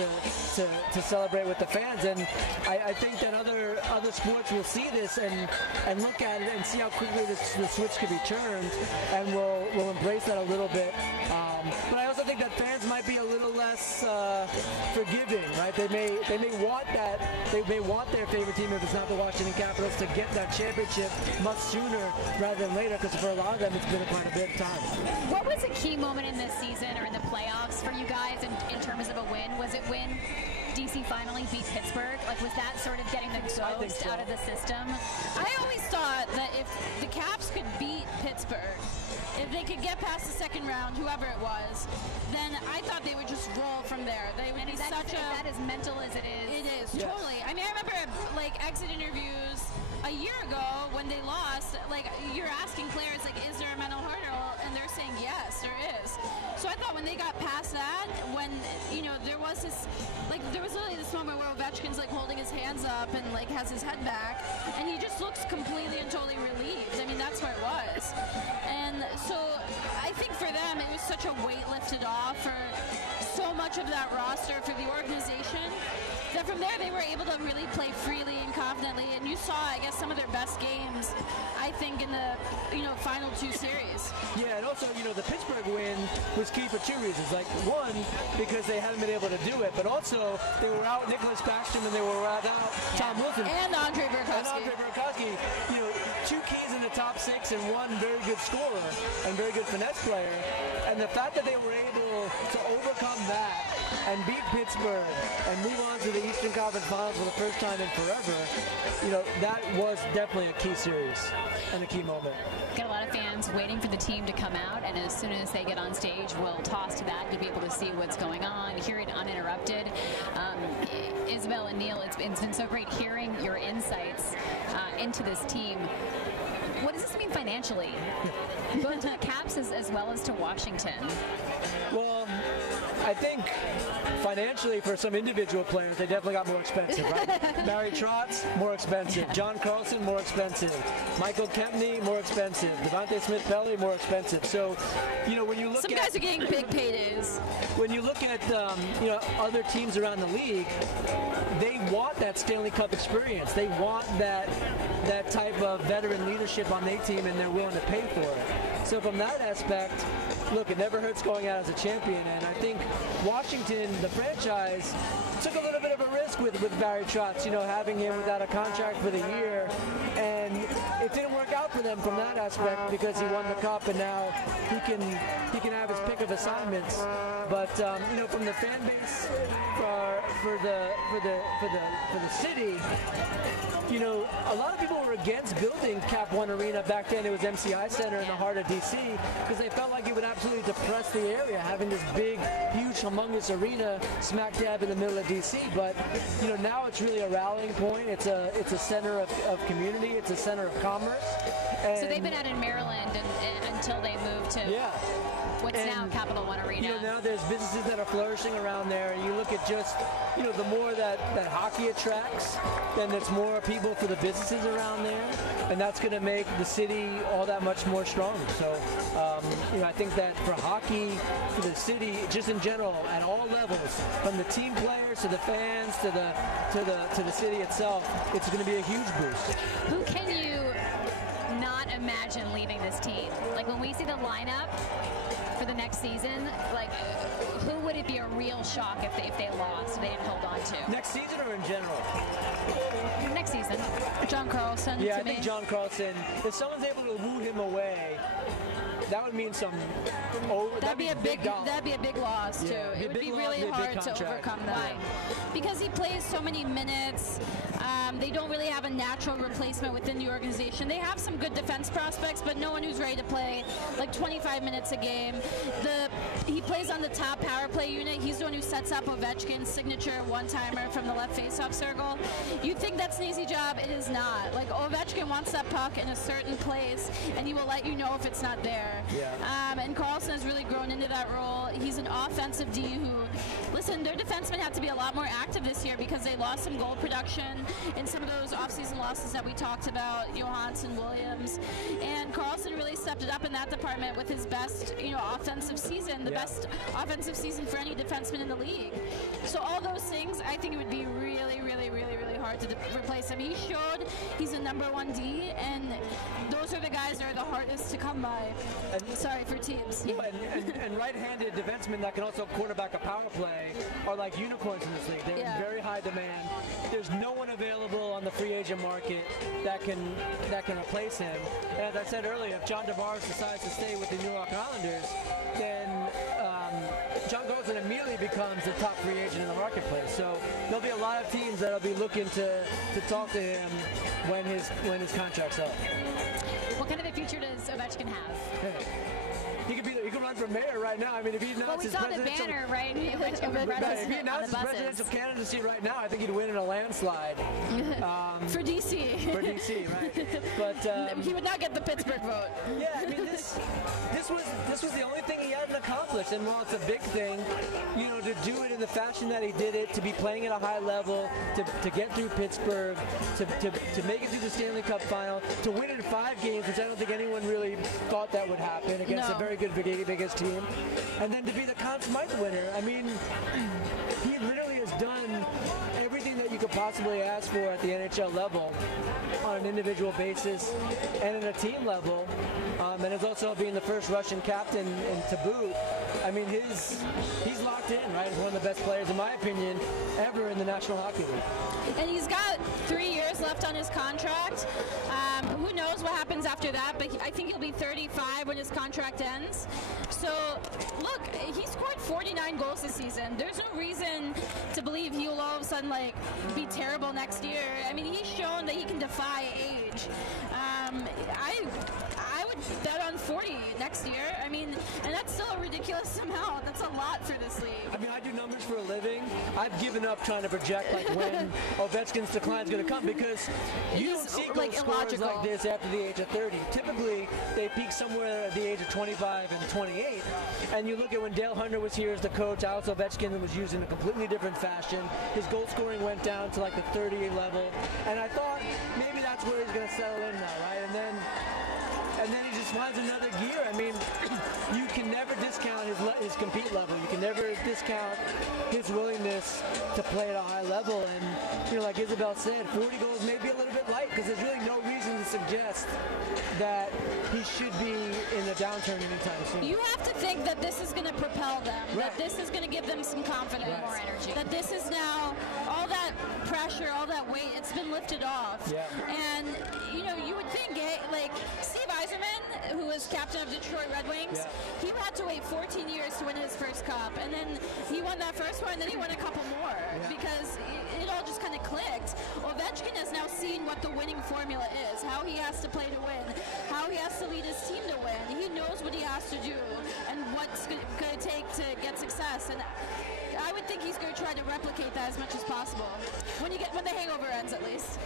to celebrate with the fans. And I think that other sports will see this and look at it and see how quickly the switch can be turned, and will embrace that a little bit. But I also think that fans might be a little less forgiving, right? They may want that. They may want their favorite team, if it's not the Washington Capitals, to get that championship much sooner rather than later, because for a lot of them, it's been quite a bit of time. What was a key moment in this season or in the playoffs for you guys in terms of a win? Was it when DC finally beat Pittsburgh? Like, was that sort of getting the ghost out of the system? I always thought that if the Caps could beat Pittsburgh, if they could get past the second round, whoever it was, then I thought they would just roll from there. They would be that as mental as it is. It is, totally. I mean, I remember like exit interviews a year ago when they lost, like you're asking players like, is there a mental hurdle? And they're saying yes, there is. So I thought when they got past that, when there was this, like there was literally this moment where Ovechkin's like holding his hands up and like has his head back, and he just looks completely and totally relieved. I mean, that's where it was. And so I think for them it was such a weight lifted off for so much of that roster, for the organization, that from there they were able to really play freely and confidently. And you saw, I guess, some of their best games, I think, in the final two series. Yeah, and also, the Pittsburgh win was key for two reasons. Like, one, because they hadn't been able to do it, but also they were out Nicholas Backstrom and they were out Tom Wilson. And Andre Burakovsky. Two keys in the top six and one very good scorer and very good finesse player. And the fact that they were able to overcome that and beat Pittsburgh and move on to the Eastern Conference Finals for the first time in forever, that was definitely a key series and a key moment. Got a lot of fans waiting for the team to come out, and as soon as they get on stage, we'll toss to that. You'll be able to see what's going on, hear it uninterrupted. Isabel and Neil, it's been so great hearing your insights into this team. What does this mean financially, both to the Caps as well as to Washington? Well, I think financially for some individual players, they definitely got more expensive, right? Barry Trotz, more expensive. John Carlson, more expensive. Michael Kempney, more expensive. Devontae Smith-Pelly, more expensive. So, when you look Some guys are getting big paydays. When you look at, other teams around the league, they want that Stanley Cup experience. They want that type of veteran leadership on their team, and they're willing to pay for it. So from that aspect, look, it never hurts going out as a champion, and I think Washington, the franchise, took a little bit of a risk with Barry Trotz, having him without a contract for the year, and it didn't work out for them from that aspect because he won the cup, and now he can have his pick of assignments. But from the fan base for the city, a lot of people were against building Cap One Arena. Back then it was MCI Center in the heart of DC because they felt like it would absolutely depress the area, having this big, huge, humongous arena smack dab in the middle of DC. But now it's really a rallying point. It's a center of community. It's a center of commerce. And so they've been out in Maryland until they moved to what's now Capital One Arena. Now there's businesses that are flourishing around there, and you look at just the more that hockey attracts, then there's more people for the businesses around there, and that's going to make the city all that much more strong. So I think that for hockey, for the city, just in general, at all levels, from the team players to the fans to the city itself, it's going to be a huge boost. Who can you not imagine leaving this team? Like when we see the lineup for the next season, like who would it be a real shock if they lost, they didn't hold on to? Next season or in general? Next season. John Carlson. Yeah, I think John Carlson, if someone's able to woo him away, that would mean some. That'd be a big loss too. Yeah, it would be really hard to overcome that. Because he plays so many minutes. They don't really have a natural replacement within the organization. They have some good defense prospects, but no one who's ready to play like 25 minutes a game. He plays on the top power play unit. He's the one who sets up Ovechkin's signature one-timer from the left faceoff circle. You'd think that's an easy job. It is not. Like Ovechkin wants that puck in a certain place, and he will let you know if it's not there. Yeah. And Carlson has really grown into that role. He's an offensive D who, listen, their defensemen have to be a lot more active this year because they lost some goal production in some of those offseason losses that we talked about, Johansson, Williams, and Carlson really stepped it up in that department with his best, offensive season, the best offensive season for any defenseman in the league. So all those things, I think it would be really, really, really, really hard to replace him. He showed he's a #1 D, and those are the guys that are the hardest to come by. Sorry for teams. And right-handed defensemen that can also quarterback a power play are like unicorns in this league. They're in very high demand. There's no one available on the free agent market that can replace him. And as I said earlier, if John Tavares decides to stay with the New York Islanders, then John Carlson immediately becomes the top free agent in the marketplace. So there'll be a lot of teams that'll be looking to talk to him when his contract's up. What kind of a future does Ovechkin have? He could run for mayor right now. I mean, if he announced his presidential... the banner, right? If he announced his presidential candidacy right now, I think he'd win in a landslide. For DC. For DC, right. But he would not get the Pittsburgh vote. Yeah, I mean, this was the only thing he hadn't accomplished. And while it's a big thing, to do it in the fashion that he did it, to be playing at a high level, to get through Pittsburgh, to make it through the Stanley Cup final, to win in 5 games, which I don't think anyone really thought that would happen against a very good Vegas team, and then to be the Conn Smythe winner. I mean, he literally has done everything that you could possibly ask for at the NHL level on an individual basis and at a team level, and is also being the first Russian captain to boot. I mean, he's locked in, right? He's one of the best players, in my opinion, ever in the National Hockey League. And he's got 3 years left on his contract. Who knows what happens after that, but I think he'll be 35 when his contract ends. So, look, he scored 49 9 goals this season. There's no reason to believe he will all of a sudden like be terrible next year. I mean, he's shown that he can defy age. I would bet on 40 next year. I mean, and that's still a ridiculous amount. That's a lot for this league. I mean, I do numbers for a living. I've given up trying to project like when Ovechkin's decline is going to come, because you don't see goal scorers like this after the age of 30. Typically, they peak somewhere at the age of 25 and 28. And you look at when Dale Hunter was here as the coach, Alex Ovechkin was used in a completely different fashion. His goal scoring went down to like the 38 level. And I thought maybe that's where he's going to settle in now, right? And then he just finds another gear. I mean, you can never discount his compete level. You can never discount his willingness to play at a high level. And, you know, like Isabel said, 40 goals may be a little bit light, because there's really no reason to suggest that he should be in a downturn anytime soon. You have to think that this is going to propel them, that this is going to give them some confidence, more energy. that this is now all that pressure, all that weight, it's been lifted off. Yeah. And, you know, you would think, like Steve Yzerman, who was captain of Detroit Red Wings, he had to wait 14 years to win his first cup, and then he won that first one, and then he won a couple more, because it all just kind of clicked. Ovechkin has now seen what the winning formula is, how he has to play to win, how he has to lead his team to win. He knows what he has to do and what's going to take to get success. And I would think he's going to try to replicate that as much as possible when the hangover ends, at least.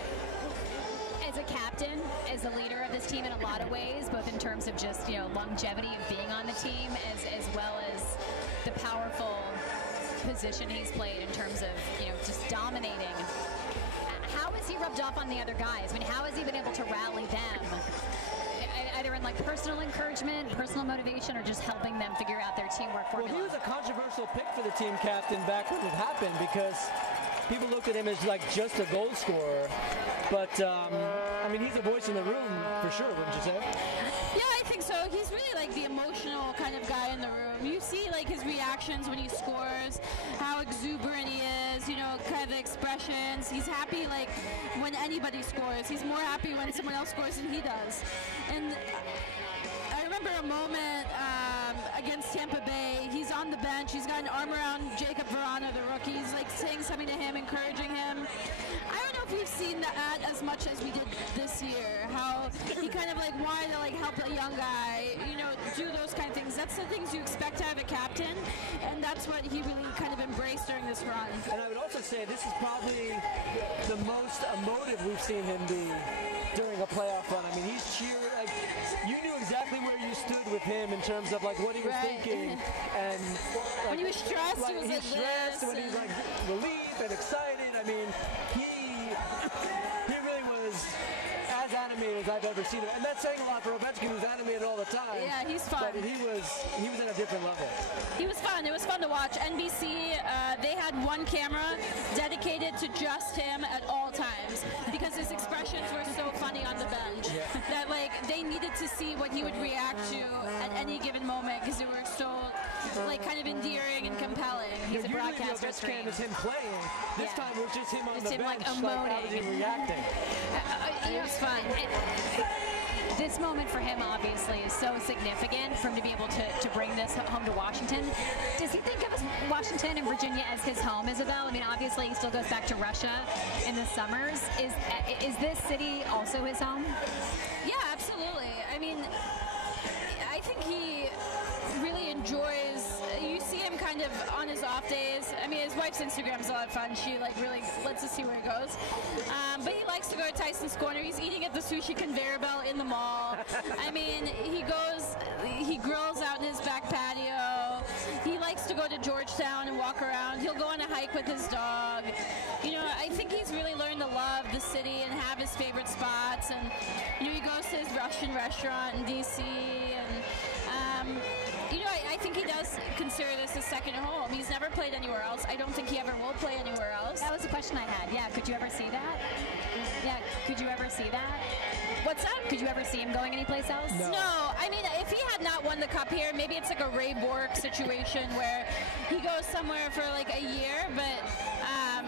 As a captain, as a leader of this team in a lot of ways, both in terms of just, you know, longevity of being on the team, as well as the powerful position he's played in terms of, you know, just dominating. How has he rubbed off on the other guys? I mean, how has he been able to rally them? Either in like personal encouragement, personal motivation, or just helping them figure out their teamwork formula? Well, he was a controversial pick for the team captain back when it happened, because people looked at him as like just a goal scorer. But, I mean, he's a voice in the room for sure, wouldn't you say? Yeah, I think so. He's really like the emotional kind of guy in the room. You see like his reactions when he scores, how exuberant he is, you know, kind of the expressions. He's happy like when anybody scores. He's more happy when someone else scores than he does. And I remember a moment against Tampa Bay. He's on the bench. He's got an arm around Jacob Verana, the rookie. He's like saying something to him, encouraging him. I don't know if we've seen that as much as we did this year. How he kind of like wanted to like help a young guy, you know, do those kind of things. That's the things you expect out of a captain, and that's what he really kind of embraced during this run. And I would also say this is probably the most emotive we've seen him be during a playoff run. I mean, he's cheering. Like, you knew exactly where you stood with him in terms of like what he was thinking, and like, when he was stressed, like, he was like stressed, this, when he was like relieved and excited. I mean, he really was as animated as I've ever seen him, and that's saying a lot for Ovechkin, who's animated all the time. Yeah, he's fun. But he was at a different level. He was fun. It was fun to watch. NBC, they had one camera dedicated to just him at all times, because his expressions were so funny on the bench that like they needed to see what he would react to at any given moment, because they were so like kind of endearing and compelling. He's a broadcaster. Ovechkin is him playing. This time it was just him on Just the him, bench. like, emoting. How was he reacting? It was fun. This moment for him obviously is so significant for him to be able to bring this home to Washington. Does he think of Washington and Virginia as his home, Isabel? I mean, obviously he still goes back to Russia in the summers. Is this city also his home? Yeah, absolutely. I mean, I think he really enjoys, you see him kind of on his off days. I mean, his wife's Instagram's a lot of fun. She like really lets us see where it goes. But he likes to go to Tyson's Corner. He's eating at the sushi conveyor belt in the mall. I mean, he grills out in his back patio. He likes to go to Georgetown and walk around. He'll go on a hike with his dog. You know, I think he's really learned to love the city and have his favorite spots. And, you know, he goes to his Russian restaurant in D.C. and, you know, I think he does consider this his second home. He's never played anywhere else. I don't think he ever will play anywhere else. That was a question I had. Yeah, could you ever see that? Yeah, could you ever see that? What's that? Could you ever see him going anyplace else? No. I mean, if he had not won the cup here, maybe it's like a Ray Bourque situation where he goes somewhere for like a year, but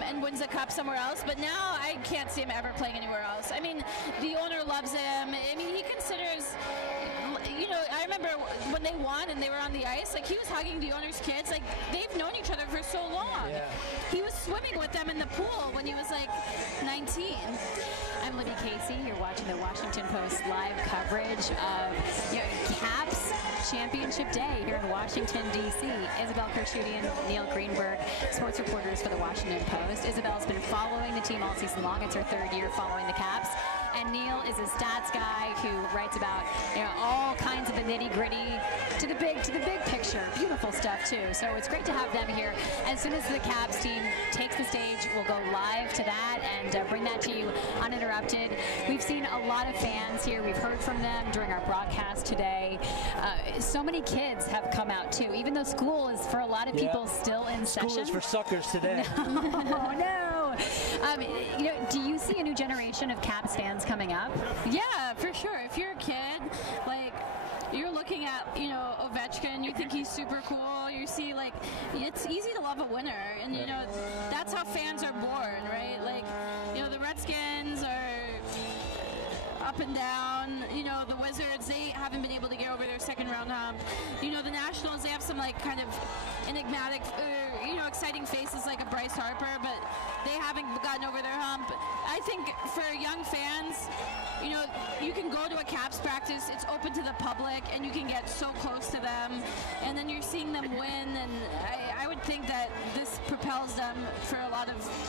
and wins a cup somewhere else. But now I can't see him ever playing anywhere else. I mean, the owner loves him. I mean, he considers, you know, I remember when they won and they were on the ice, like he was hugging the owner's kids. Like they've known swimming with them in the pool when he was like 19. I'm Libby Casey. You're watching the Washington Post live coverage of Caps Championship Day here in Washington, D.C. Isabel Kershutian, Neil Greenberg, sports reporters for the Washington Post. Isabel's been following the team all season long. It's her third year following the Caps. And Neil is a stats guy who writes about all kinds of the nitty-gritty to the big picture. Beautiful stuff too. So it's great to have them here. As soon as the Caps team takes the stage, we'll go live to that and bring that to you uninterrupted. We've seen a lot of fans here. We've heard from them during our broadcast today. So many kids have come out too, even though school is for a lot of people still in session. School is for suckers today. No. Do you see a new generation of Caps fans coming up? Yeah, for sure. If you're a kid, like, you're looking at, Ovechkin, you think he's super cool. You see, like, it's easy to love a winner. And, that's how fans are born, right? Like, the Redskins are up and down. The Wizards, they haven't been able to get over their second round hump. The Nationals, they have some, like, kind of enigmatic, exciting faces like a Bryce Harper, but they haven't gotten over their hump. I think for young fans, you can go to a Caps practice, it's open to the public, and you can get so close to them, and then you're seeing them win, and I would think that this propels them for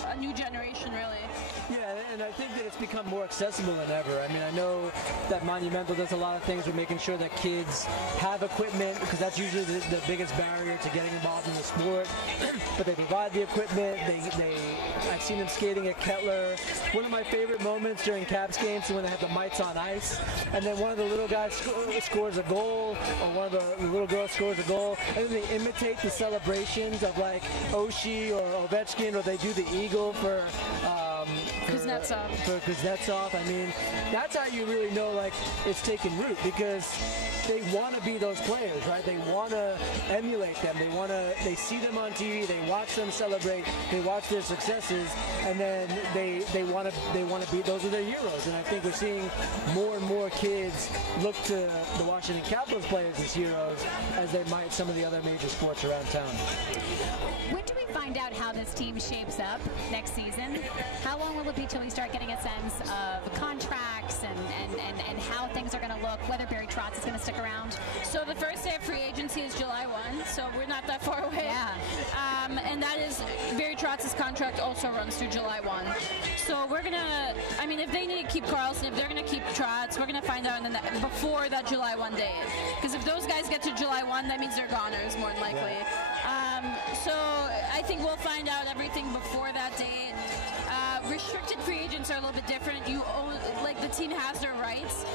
a new generation, really. Yeah, and I think that it's become more accessible than ever. I mean, I know that Monumental does a lot of things with making sure that kids have equipment, because that's usually the biggest barrier to getting involved in the sport. But they provide the equipment. I've seen them skating at Kettler. One of my favorite moments during Caps games is when they have the mites on ice, and then one of the little guys scores a goal, or one of the little girls scores a goal, and then they imitate the celebrations of like Oshie or Ovechkin, or they do the eagle for Kuznetsov. I mean, that's how you really know like it's taken root, because they want to be those players, right? They want to emulate them. They see them on TV. They watch them celebrate. They watch their successes, and then they want to be. Those are their heroes. And I think we're seeing more and more kids look to the Washington Capitals players as heroes, as they might some of the other major sports around town. When do we find out how this team shapes up next season? How long will it be till we start getting a sense of contracts and how things are going to look, whether Barry Trotz is going to stick around? So the first day of free agency is July 1, so we're not that far away. Yeah. And that is, Barry Trotz's contract also runs through July 1. So we're going to, if they need to keep Carlson, if they're going to keep Trotz, we're going to find out before that July 1 date. Because if those guys get to July 1, that means they're goners, more than likely. So I think we'll find out everything before that date. Restricted free agents are a little bit different. The team has their rights,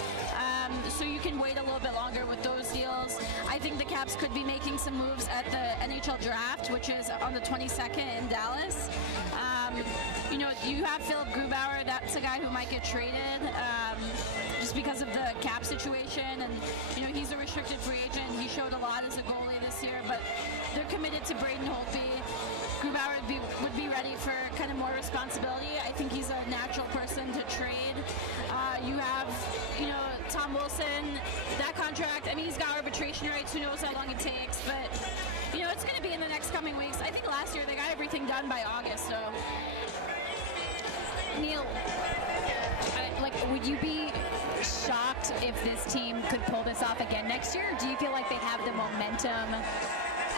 so you can wait a little bit longer with those deals. I think the Caps could be making some moves at the NHL draft, which is on the 22nd in Dallas. You have Philip Grubauer. That's a guy who might get traded just because of the cap situation, and he's a restricted free agent. He showed a lot as a goalie this year, but they're committed to Braden Holtby. Grubauer would be ready for kind of more responsibility. I think he's a natural person to trade. You have, Tom Wilson, that contract. He's got arbitration rights. Who knows how long it takes? But, it's going to be in the next coming weeks. I think last year they got everything done by August. So, Neil, would you be shocked if this team could pull this off again next year? Or do you feel like they have the momentum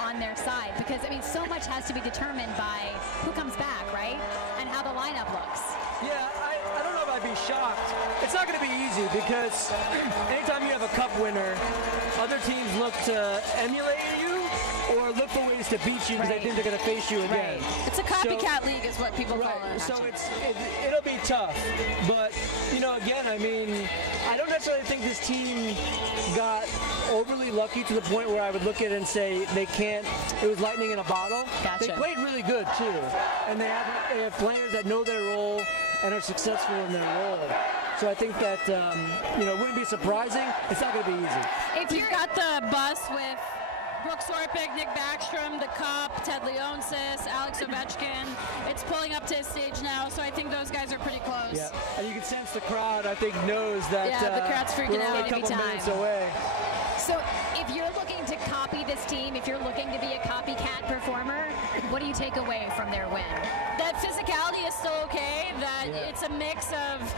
on their side? Because so much has to be determined by who comes back, right? And how the lineup looks. Yeah, I don't know if I'd be shocked. It's not going to be easy, because anytime you have a cup winner, other teams look to emulate you or look for ways to beat you because they think they're going to face you again. Right. It's a copycat league is what people call it. So it'll be tough. But, again, I don't necessarily think this team got overly lucky to the point where I would look at it and say it was lightning in a bottle. Gotcha. They played really good, too. And they have players that know their role and are successful in their role. So I think that, it wouldn't be surprising. It's not going to be easy. If you've got the bus with Brooks Orpik, Nick Backstrom, the Cup, Ted Leonsis, Alex Ovechkin, it's pulling up to his stage now, so I think those guys are pretty close. Yeah, and you can sense the crowd, I think, knows that the crowd's freaking out. We're a couple minutes away. So if you're looking to copy this team, if you're looking to be a copycat performer, What do you take away from their win? That physicality is still okay, that it's a mix of,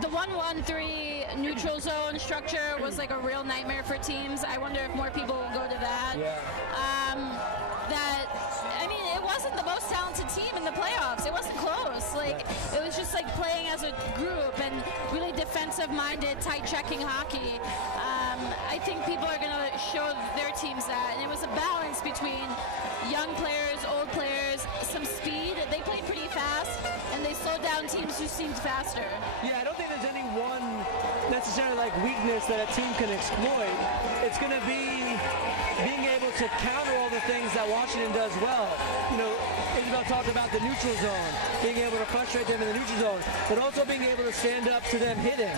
the 1-1-3 neutral zone structure was like a real nightmare for teams. I wonder if more people will go to that. It wasn't the most talented team in the playoffs. It wasn't close. It was just like playing as a group and really defensive-minded, tight-checking hockey. I think people are going to show their teams that. And it was a balance between young players, old players, some speed. They played pretty fast, and they slowed down teams who seemed faster. Yeah, I don't think there's any one necessarily weakness that a team can exploit. It's going to be being able to counter all the things that Washington does well. Isabel talked about the neutral zone, being able to frustrate them in the neutral zone, but also being able to stand up to them hitting.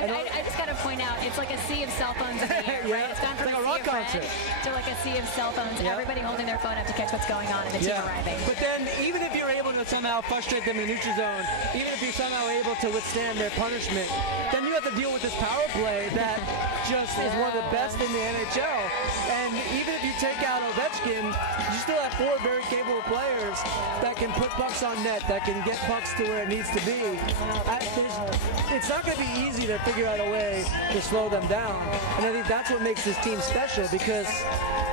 I just got to point out, it's like a sea of cell phones in the air, right? It's gone from like a a rock sea of concert red to like a sea of cell phones, everybody holding their phone up to catch what's going on and the team arriving. But then, even if you're able to somehow frustrate them in the neutral zone, even if you're somehow able to withstand their punishment, then you have to deal with this power play that just is one of the best in the NHL. And even if you take out Ovechkin, you still have 4 very capable players that can put pucks on net, that can get pucks to where it needs to be. It's not going to be easy to figure out a way to slow them down. And I think that's what makes this team special because,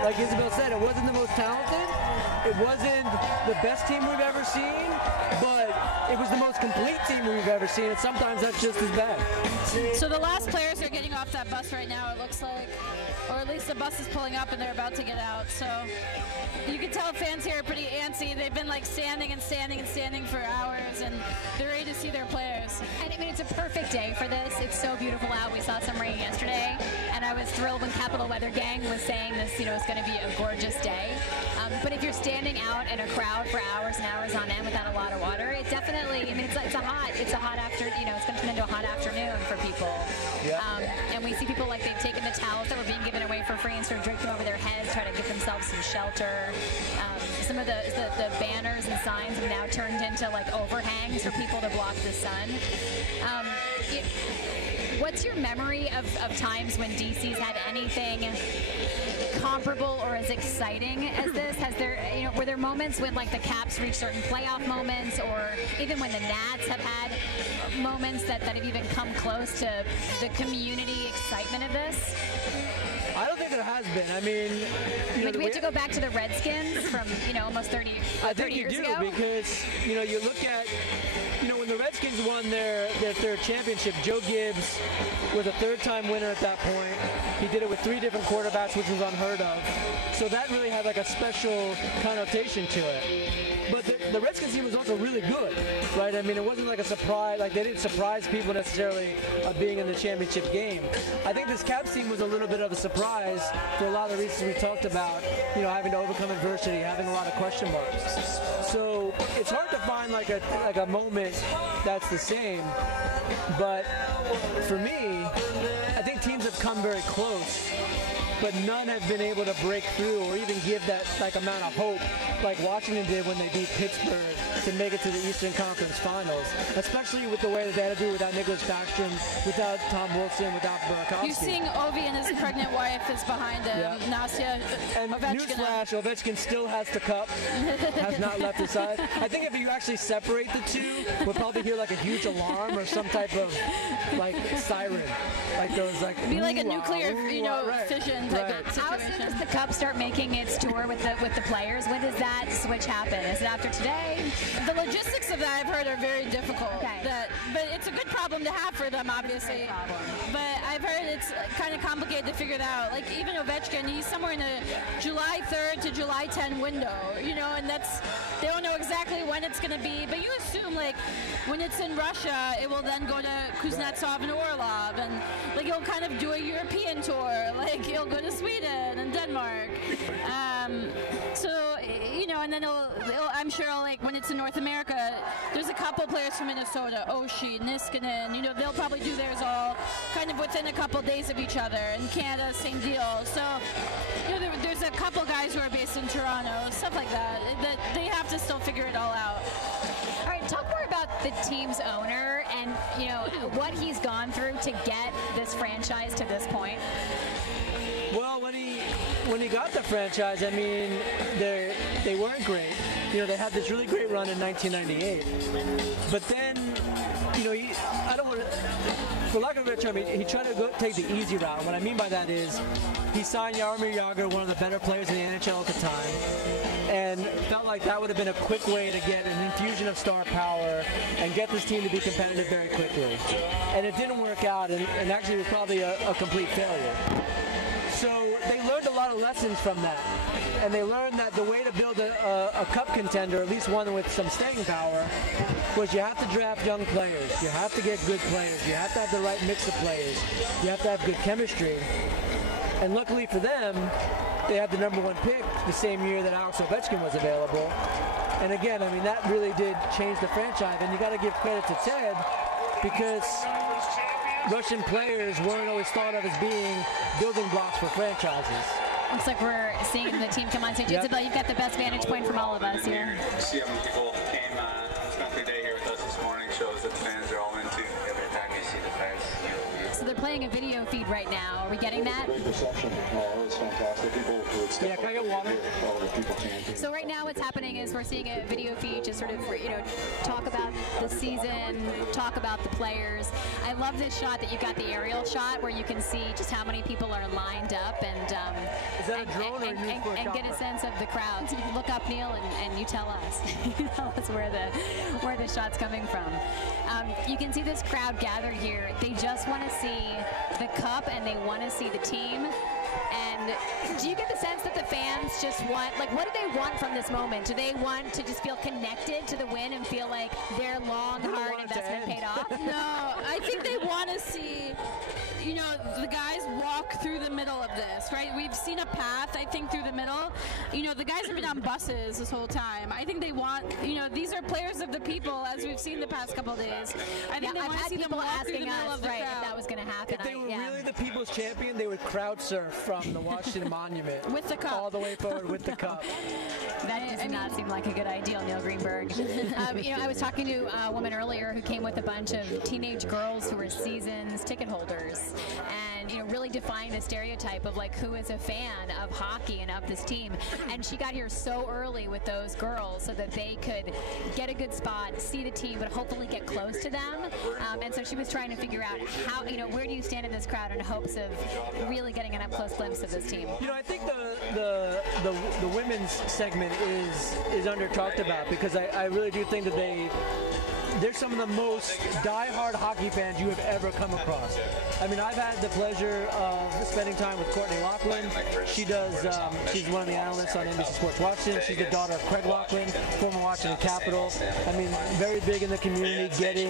like Isabel said, it wasn't the most talented, it wasn't the best team we've ever seen, but it was the most complete team we've ever seen, and sometimes that's just as bad. So the last players are getting off that bus right now, it looks like. Or at least the bus is pulling up and they're about to get out. So you can tell fans here are pretty antsy. They've been standing and standing and standing for hours, and they're ready to see their players. And it's a perfect day for this. It's so beautiful out. We saw some rain yesterday, and I was thrilled when Capital Weather Gang was saying this, it's going to be a gorgeous day. But if you're standing out in a crowd for hours and hours on end without a lot of water, it definitely, it's a hot after, it's going to turn into a hot afternoon for people. And we see people they've taken the towels that were being given away for free and sort of draped them over their heads, try to give themselves some shelter. Some of the banners and signs have now turned into overhangs for people to block the sun. What's your memory of times when DC's had anything comparable or as exciting as this? Were there moments when the Caps reached certain playoff moments, or even when the Nats have had moments that have even come close to the community excitement of this? I don't think there has been. Do we have to go back to the Redskins from almost 30 years ago? I think you do because you look at when the Redskins won their third championship, Joe Gibbs was a third-time winner at that point. He did it with 3 different quarterbacks, which was unheard of. So that really had a special connotation to it. But the Redskins team was also really good, right? It wasn't a surprise. They didn't surprise people necessarily of being in the championship game. I think this Caps team was a little bit of a surprise for a lot of the reasons we talked about, having to overcome adversity, having a lot of question marks. So it's hard to find a moment that's the same. But for me, I think teams have come very close, but none have been able to break through or even give that amount of hope like Washington did when they beat Pittsburgh to make it to the Eastern Conference Finals, especially with the way that they had to do without Nicholas Backstrom, without Tom Wilson, without Burakovsky. You're seeing Ovi and his pregnant wife is behind him. Nastia and Ovechkin. Newsflash, Ovechkin still has the cup, has not left his side. I think if you actually separate the two, we'll probably hear a huge alarm or some type of siren, those be like a nuclear fission type of situation. How soon does the cup start making its tour with the players? When does that switch happen? Is it after today? The logistics of that I've heard are very difficult. But it's a good problem to have for them, obviously. But I've heard it's kind of complicated to figure it out. Even Ovechkin, he's somewhere in the July 3rd to July 10 window, and they don't know exactly when it's going to be. But you assume when it's in Russia, it will then go to Kuznetsov and Orlov, and he'll kind of do a European tour. He'll go to Sweden and Denmark. And then I'm sure when it's in North America, there's a couple players from Minnesota, Oshie, Niskanen, they'll probably do theirs all kind of within a couple days of each other. And Canada, same deal. So, there's a couple guys who are based in Toronto, stuff like that they have to still figure it all out. All right, talk more about the team's owner and, what he's gone through to get this franchise to this point. Well, when he got the franchise, there They weren't great. You know, they had this really great run in 1998. But then, you know, I don't want to, for lack of a better term, he tried to take the easy route. What I mean by that is he signed Jaromir Jagr, one of the better players in the NHL at the time, and felt like that would have been a quick way to get an infusion of star power and get this team to be competitive very quickly. And it didn't work out, and actually it was probably a complete failure. So they learned a lot of lessons from that. And they learned that the way to build a cup contender, at least one with some staying power, was you have to draft young players. You have to get good players. You have to have the right mix of players. You have to have good chemistry. And luckily for them, they had the #1 pick the same year that Alex Ovechkin was available. And again, I mean, that really did change the franchise. And you got to give credit to Ted, because Russian players weren't always thought of as being building blocks for franchises. Looks like we're seeing the team come on stage. Yep. Isabel, you've got the best vantage point from all of us here. See how many people came, spent their day here with us this morning. Shows that the fans are all into. Every time you see the fans, So they're playing a video feed right now. Are we getting that? Great reception. It was fantastic. People would step can I get water? All the people chanting. So right now what's happening is we're seeing a video feed just sort of, you know, talk about the season, talk about the players. I love this shot that you've got the aerial shot where you can see just how many people are lined up and Is that a drone or a and get a sense of the crowd. So you can look up, Neil, and you tell us. You tell us where the shot's coming from. You can see this crowd gathered here. They just want to see the cup and they want to see the team. And do you get the sense that the fans just want, like, what do they want from this moment? Do they want to just feel connected to the win and feel like their long, hard investment paid off? No, I think they want to see, you know, the guys walk through the middle of this, right? We've seen a path, I think, through the middle. You know, the guys have been on buses this whole time. I think they want, you know, these are players of the people, as we've seen the past couple of days. I think they want to see them walk through the middle of the crowd. If that was going to happen. If they were really the people's champion, they would crowd surf from the Washington Monument with the cup all the way forward with the cup. That does not seem like a good idea, Neil Greenberg. You know, I was talking to a woman earlier who came with a bunch of teenage girls who were seasons ticket holders, and you know, really defying the stereotype of like who is a fan of hockey and of this team. And she got here so early with those girls so that they could get a good spot, see the team, but hopefully get close to them. And so she was trying to figure out how, you know, where do you stand in this crowd in hopes of really getting an up-close glimpse of this team. You know, I think the women's segment is under talked about, because I really do think that they're some of the most die-hard hockey fans you have ever come across. I mean, I've had the pleasure of spending time with Courtney Lachlan. She's one of the analysts on NBC Sports Washington. She's the daughter of Craig Lachlan, former Washington Capital. I mean, very big in the community,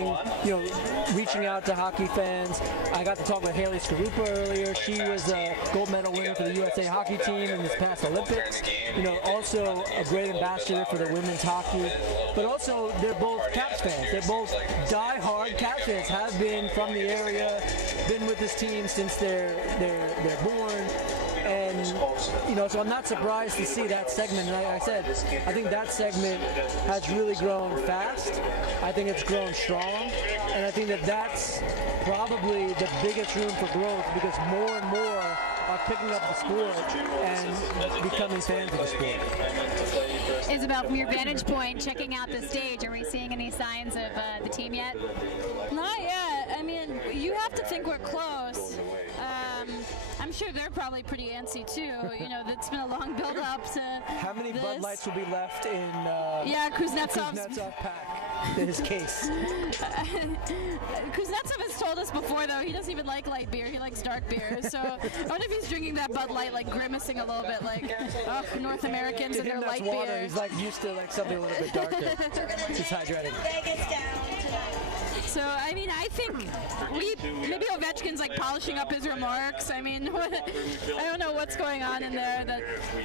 reaching out to hockey fans. I got to talk with Haley Skarupa earlier. She was a gold medal winner for the USA hockey team in this past Olympics. You know, also a great ambassador for the women's hockey. But also, they're both Caps fans. They're both die-hard Caps fans, have been from the area, been with this team since they're born. And, you know, so I'm not surprised to see that segment. And like I said, I think that segment has really grown fast. I think it's grown strong. And I think that that's probably the biggest room for growth, because more and more are picking up the sport and becoming fans of the sport. Isabel, from your vantage point, checking out the stage, are we seeing any signs of the team yet? Not yet. I mean, you have to think we're close. I'm sure they're probably pretty antsy too. You know, it's been a long build-up to How many this. Bud Lights will be left in Kuznetsov's pack in his case? Kuznetsov has told us before, though, he doesn't even like light beer. He likes dark beer. So I wonder if he's drinking that Bud Light, like grimacing a little bit, like, oh, North Americans and their light water. beer. He's like used to like something a little bit darker. He's hydrated. So, I mean, I think maybe Ovechkin's like polishing up his remarks. I mean, I don't know what's going on in there,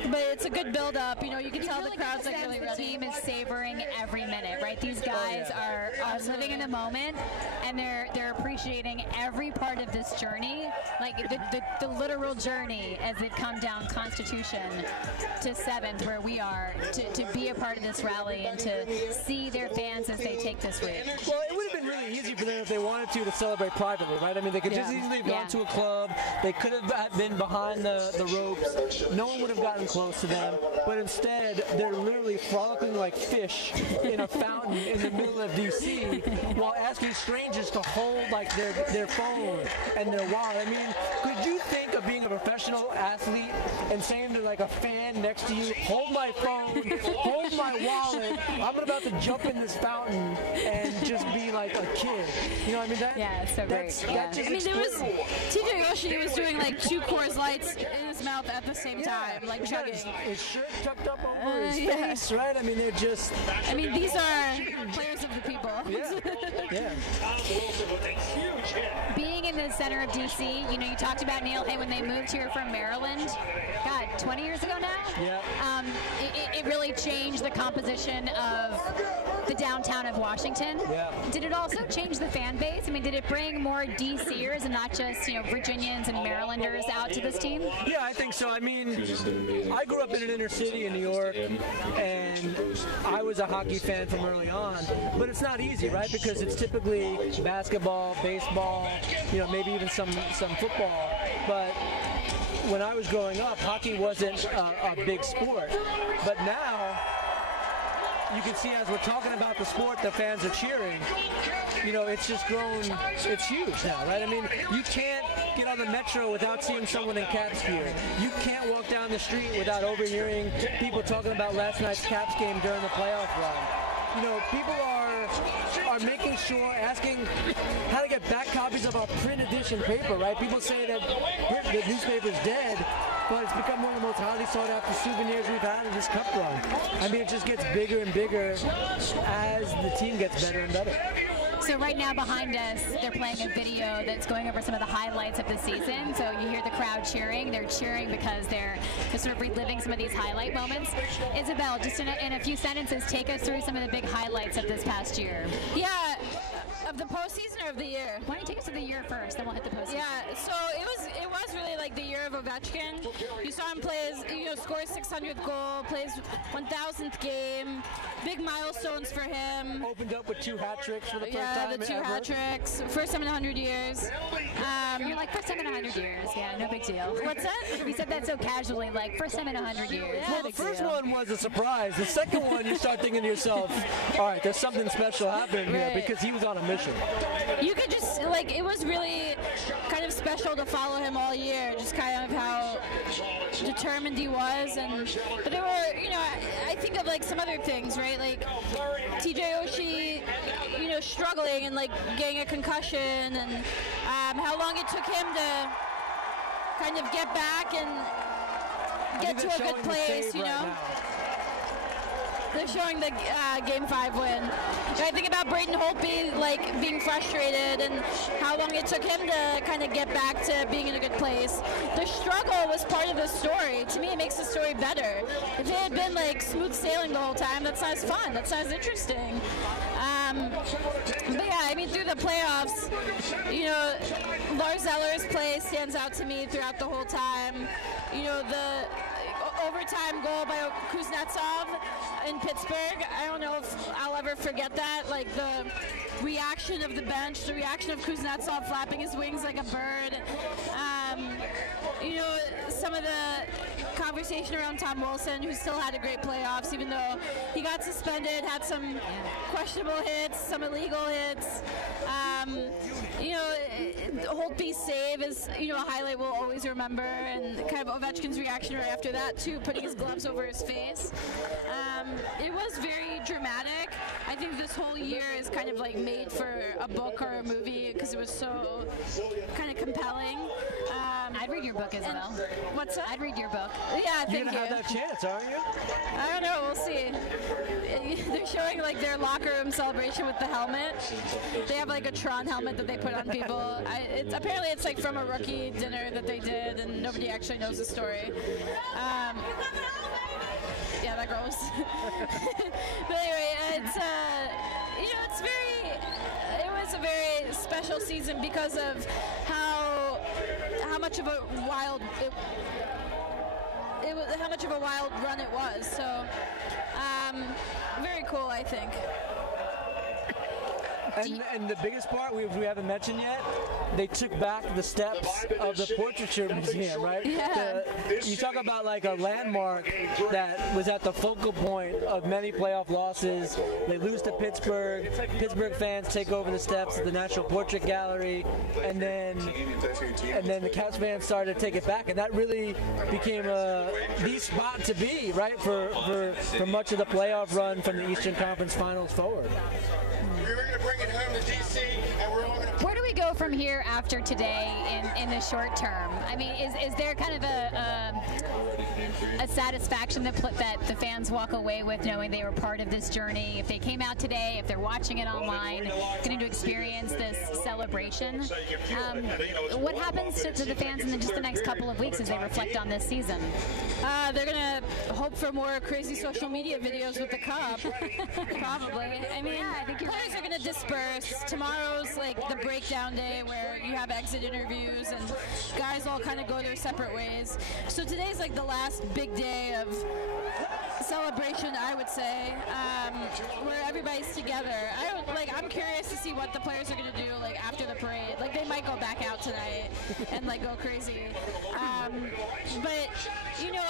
but it's a good build-up. You know, you can tell the crowd's like really the ready. team is savoring every minute, right? These guys are living in the moment, and they're appreciating every part of this journey, like the literal journey as they've come down Constitution to 7th, where we are, to be a part of this rally and to see their fans as they take this route. Well, it would have been really easy easy for them if they wanted to celebrate privately, right? I mean, they could just easily have gone to a club. They could have been behind the ropes. No one would have gotten close to them. But instead, they're literally frolicking like fish in a fountain in the middle of D.C. while asking strangers to hold like their phone and their wallet. I mean, could you think of being a professional athlete and saying to like a fan next to you, hold my phone, hold my wallet, I'm about to jump in this fountain and just be like a kid. You know what I mean? It's so great. I mean, there was TJ Oshie was doing like 2 Coors Lights in his mouth at the same time, like chugging. His shirt tucked up over his face, right? I mean, they're just... I mean, these are players of the people. Yeah. Being in the center of D.C., you know, you talked about, Neil, hey, when they moved here from Maryland, God, 20 years ago now? Yeah. It really changed the composition of the downtown of Washington. Yeah. Did it also change the fan base? I mean, did it bring more DCers and not just, you know, Virginians and Marylanders out to this team? Yeah, I think so. I mean, I grew up in an inner city in New York, and I was a hockey fan from early on. But it's not easy, right? Because it's typically basketball, baseball, you know, maybe even some football. But when I was growing up, hockey wasn't a big sport. But now, you can see as we're talking about the sport, the fans are cheering. You know, it's just grown, it's huge now, right? I mean, you can't get on the metro without seeing someone in Caps gear. You can't walk down the street without overhearing people talking about last night's Caps game during the playoff run. You know, people are making sure, asking how to get back copies of our print edition paper, right? People say that the newspaper's dead, but it's become one of the most highly sought after souvenirs we've had in this cup run. I mean, it just gets bigger and bigger as the team gets better and better. So right now behind us, they're playing a video that's going over some of the highlights of the season. So you hear the crowd cheering. They're cheering because they're sort of reliving some of these highlight moments. Isabel, just in a few sentences, take us through some of the big highlights of this past year. Yeah, of the postseason or of the year? Why don't you take us to the year first, then we'll hit the postseason. Yeah, so it was really like the year of Ovechkin. You saw him play score his 600th goal, plays 1,000th game, big milestones for him. Opened up with 2 hat tricks for the first time the 2 hat tricks, first time in 100 years. You're like, first time in 100 years. Yeah, no big deal. What's that? You said that so casually, like, first time in 100 years. Yeah, well, the first one was a surprise. The second one, you start thinking to yourself, all right, there's something special happening here because he was on a mission. You could just, like, it was really kind of special to follow him all year, just kind of how determined he was. But there were, you know, I think of, like, some other things, right? Like, TJ Oshie, you know, struggling and, like, getting a concussion, and how long it took him to kind of get back and get to a good place, you know? They're showing the Game 5 win. I think about Braden Holtby, like, being frustrated and how long it took him to kind of get back to being in a good place. The struggle was part of the story. To me, it makes the story better. If it had been, like, smooth sailing the whole time, that's not as fun. That's not as interesting. But yeah, I mean, through the playoffs, you know, Lars Eller's play stands out to me throughout the whole time. You know, the overtime goal by Kuznetsov in Pittsburgh, I don't know if I'll ever forget that. Like, the reaction of the bench, the reaction of Kuznetsov flapping his wings like a bird. You know, some of the conversation around Tom Wilson, who still had a great playoffs, even though he got suspended, had some questionable hits, some illegal hits. You know, Holtby's save is, you know, a highlight we'll always remember, and kind of Ovechkin's reaction right after that, too, putting his gloves over his face. It was very dramatic. I think this whole year is kind of like made for a book or a movie because it was so kind of compelling. I'd read your book, Isabel. What's that? I'd read your book. Yeah, thank you. You're going to have that chance, aren't you? I don't know. We'll see. They're showing, like, their locker room celebration with the helmet. They have, like, a Tron helmet that they put on people. Apparently it's, like, from a rookie dinner that they did, and nobody actually knows the story. Yeah, that gross. But anyway, it's, you know, it was a very special season because of how much of a wild how much of a wild run it was. So very cool, I think. And the biggest part we haven't mentioned yet, they took back the steps of the Portraiture Museum, right? Yeah. You talk about like a landmark that was at the focal point of many playoff losses. They lose to Pittsburgh. Pittsburgh fans take over the steps of the National Portrait Gallery, and then the Caps fans started to take it back, and that really became the spot to be, right, for much of the playoff run from the Eastern Conference Finals forward. We're going to bring it home to DC, and we're all going to. Where do we go from here after today in the short term? I mean, is there kind of a satisfaction that the fans walk away with knowing they were part of this journey? If they came out today, if they're watching it online, getting to experience this celebration, what happens to the fans in just the next couple of weeks as they reflect on this season? They're going to hope for more crazy social media videos with the cup. Probably. I mean, I think players are going to disperse. Tomorrow's like the breakdown day where you have exit interviews and guys all kind of go their separate ways. So today's like the last big day of celebration, I would say, where everybody's together. I'm curious to see what the players are going to do like after the parade. Like they might go back out tonight and like go crazy. But you know,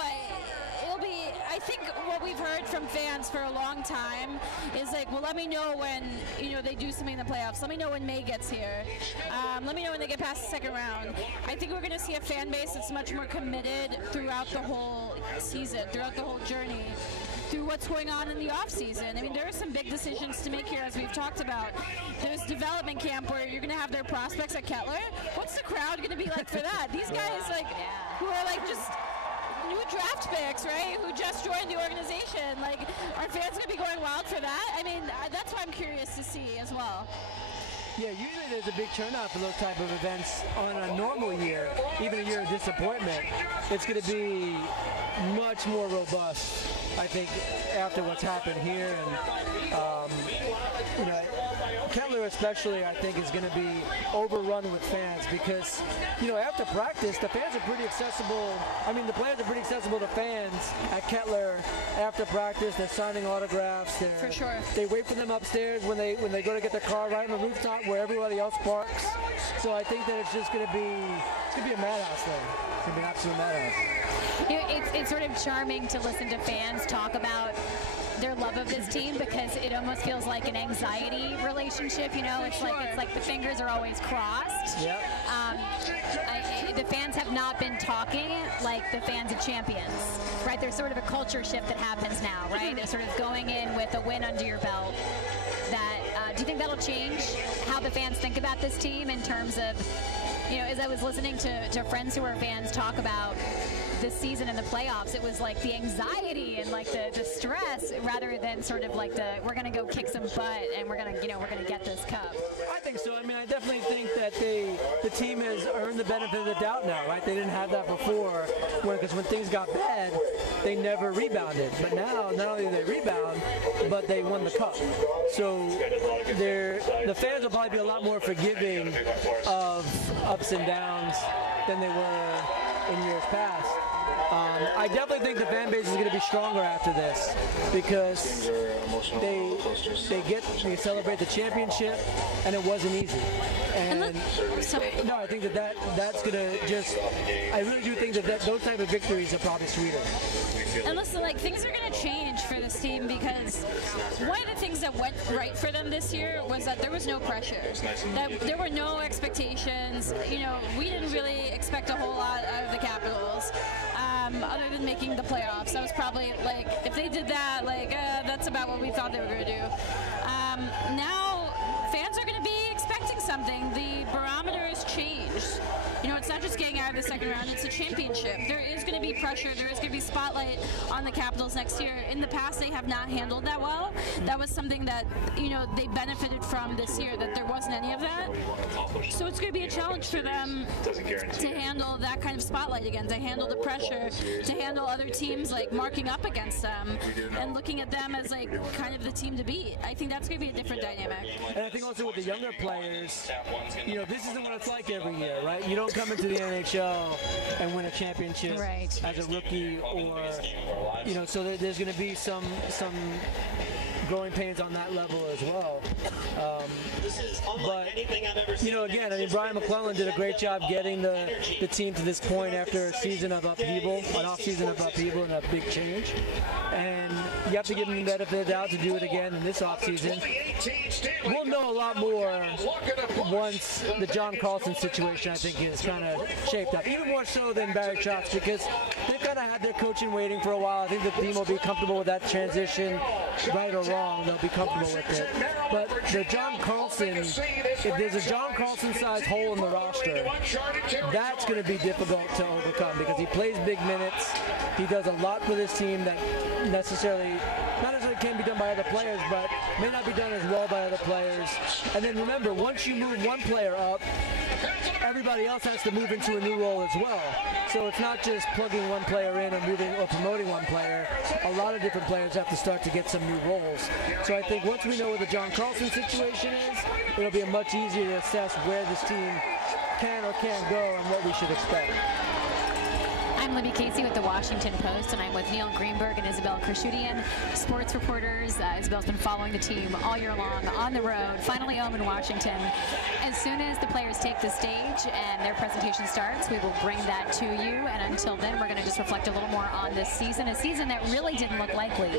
I think what we've heard from fans for a long time is like, well, let me know when, you know, they do something in the playoffs. Let me know when May gets here. Let me know when they get past the second round. I think we're going to see a fan base that's much more committed throughout the whole season, throughout the whole journey, through what's going on in the off season. I mean, there are some big decisions to make here, as we've talked about. There's development camp where you're going to have their prospects at Kettler. What's the crowd going to be like for that? These guys, like, who are like just new draft picks, right, who just joined the organization. Like, are fans going to be going wild for that? I mean, that's what I'm curious to see as well. Yeah, usually there's a big turnout for those type of events on a normal year, even a year of disappointment. It's going to be much more robust, I think, after what's happened here. And, you know, Kettler especially, I think, is going to be overrun with fans because, you know, after practice, the fans are pretty accessible. I mean, the players are pretty accessible to fans at Kettler after practice. They're signing autographs. For sure. They wait for them upstairs when they go to get their car right on the rooftop where everybody else parks. So I think that it's just going to be a madhouse thing. It's going to be an absolute madhouse. You know, it's sort of charming to listen to fans talk about their love of this team because it almost feels like an anxiety relationship. You know, it's like the fingers are always crossed. Yep. The fans have not been talking like the fans of champions, right? There's sort of a culture shift that happens now, right? They're sort of going in with a win under your belt. Do you think that'll change how the fans think about this team in terms of, you know, as I was listening to friends who are fans talk about this season in the playoffs, it was like the anxiety and like the stress rather than sort of like we're going to go kick some butt and we're going to get this cup. I think so. I mean, I definitely think that the team has earned the benefit of the doubt now, right? They didn't have that before because when things got bad, they never rebounded. But now, not only did they rebound, but they won the cup. So the fans will probably be a lot more forgiving of ups and downs than they were in years past. I definitely think the fan base is going to be stronger after this because they celebrate the championship, and it wasn't easy. And no, I think that's going to just. I really do think that those type of victories are probably sweeter. And listen, like, things are going to change for this team because one of the things that went right for them this year was that there was no pressure. That there were no expectations. You know, we didn't really expect a whole lot out of the Capitals. Other than making the playoffs. That was probably, like, if they did that, like, that's about what we thought they were going to do. Now, fans are going to be expecting something. The barometer has changed. You know, it's not just getting out of the second round, it's a championship. There is going to be pressure. There is going to be spotlight on the Capitals next year. In the past, they have not handled that well. That was something that, you know, they benefited from this year, that there wasn't any of that. So it's going to be a challenge for them to handle that kind of spotlight again, to handle the pressure, to handle other teams, like, marking up against them and looking at them as, like, kind of the team to beat. I think that's going to be a different dynamic. And I think also with the younger players, you know, this isn't what it's like every year, right? You don't come into the NHL and win a championship as a rookie, or, you know, so there's going to be some growing pains on that level as well. But, you know, again, I mean, Brian McClellan did a great job getting the team to this point after a season of upheaval, an off-season of upheaval and a big change. And you have to give him the benefit of the doubt to do it again in this offseason. We'll know a lot more once the John Carlson situation, I think, is kind of shaped up. Even more so than Barry Trotz, because they've kind of had their coaching waiting for a while. I think the team will be comfortable with that transition, right or wrong, they'll be comfortable with it. But the John Carlson, if there's a John Carlson-sized hole in the roster, that's going to be difficult to overcome because he plays big minutes. He does a lot for this team that not necessarily can be done by other players, but may not be done as well by other players. And then remember, once you move one player up, everybody else has to move into a new role as well. So it's not just plugging one player in or moving or promoting one player. A lot of different players have to start to get some new roles. So I think once we know what the John Carlson situation is, it'll be much easier to assess where this team can or can't go and what we should expect. I'm Libby Casey with the Washington Post, and I'm with Neil Greenberg and Isabel Krashudian, sports reporters. Isabel's been following the team all year long on the road, finally home in Washington. As soon as the players take the stage and their presentation starts, we will bring that to you. And until then, we're going to just reflect a little more on this season, a season that really didn't look likely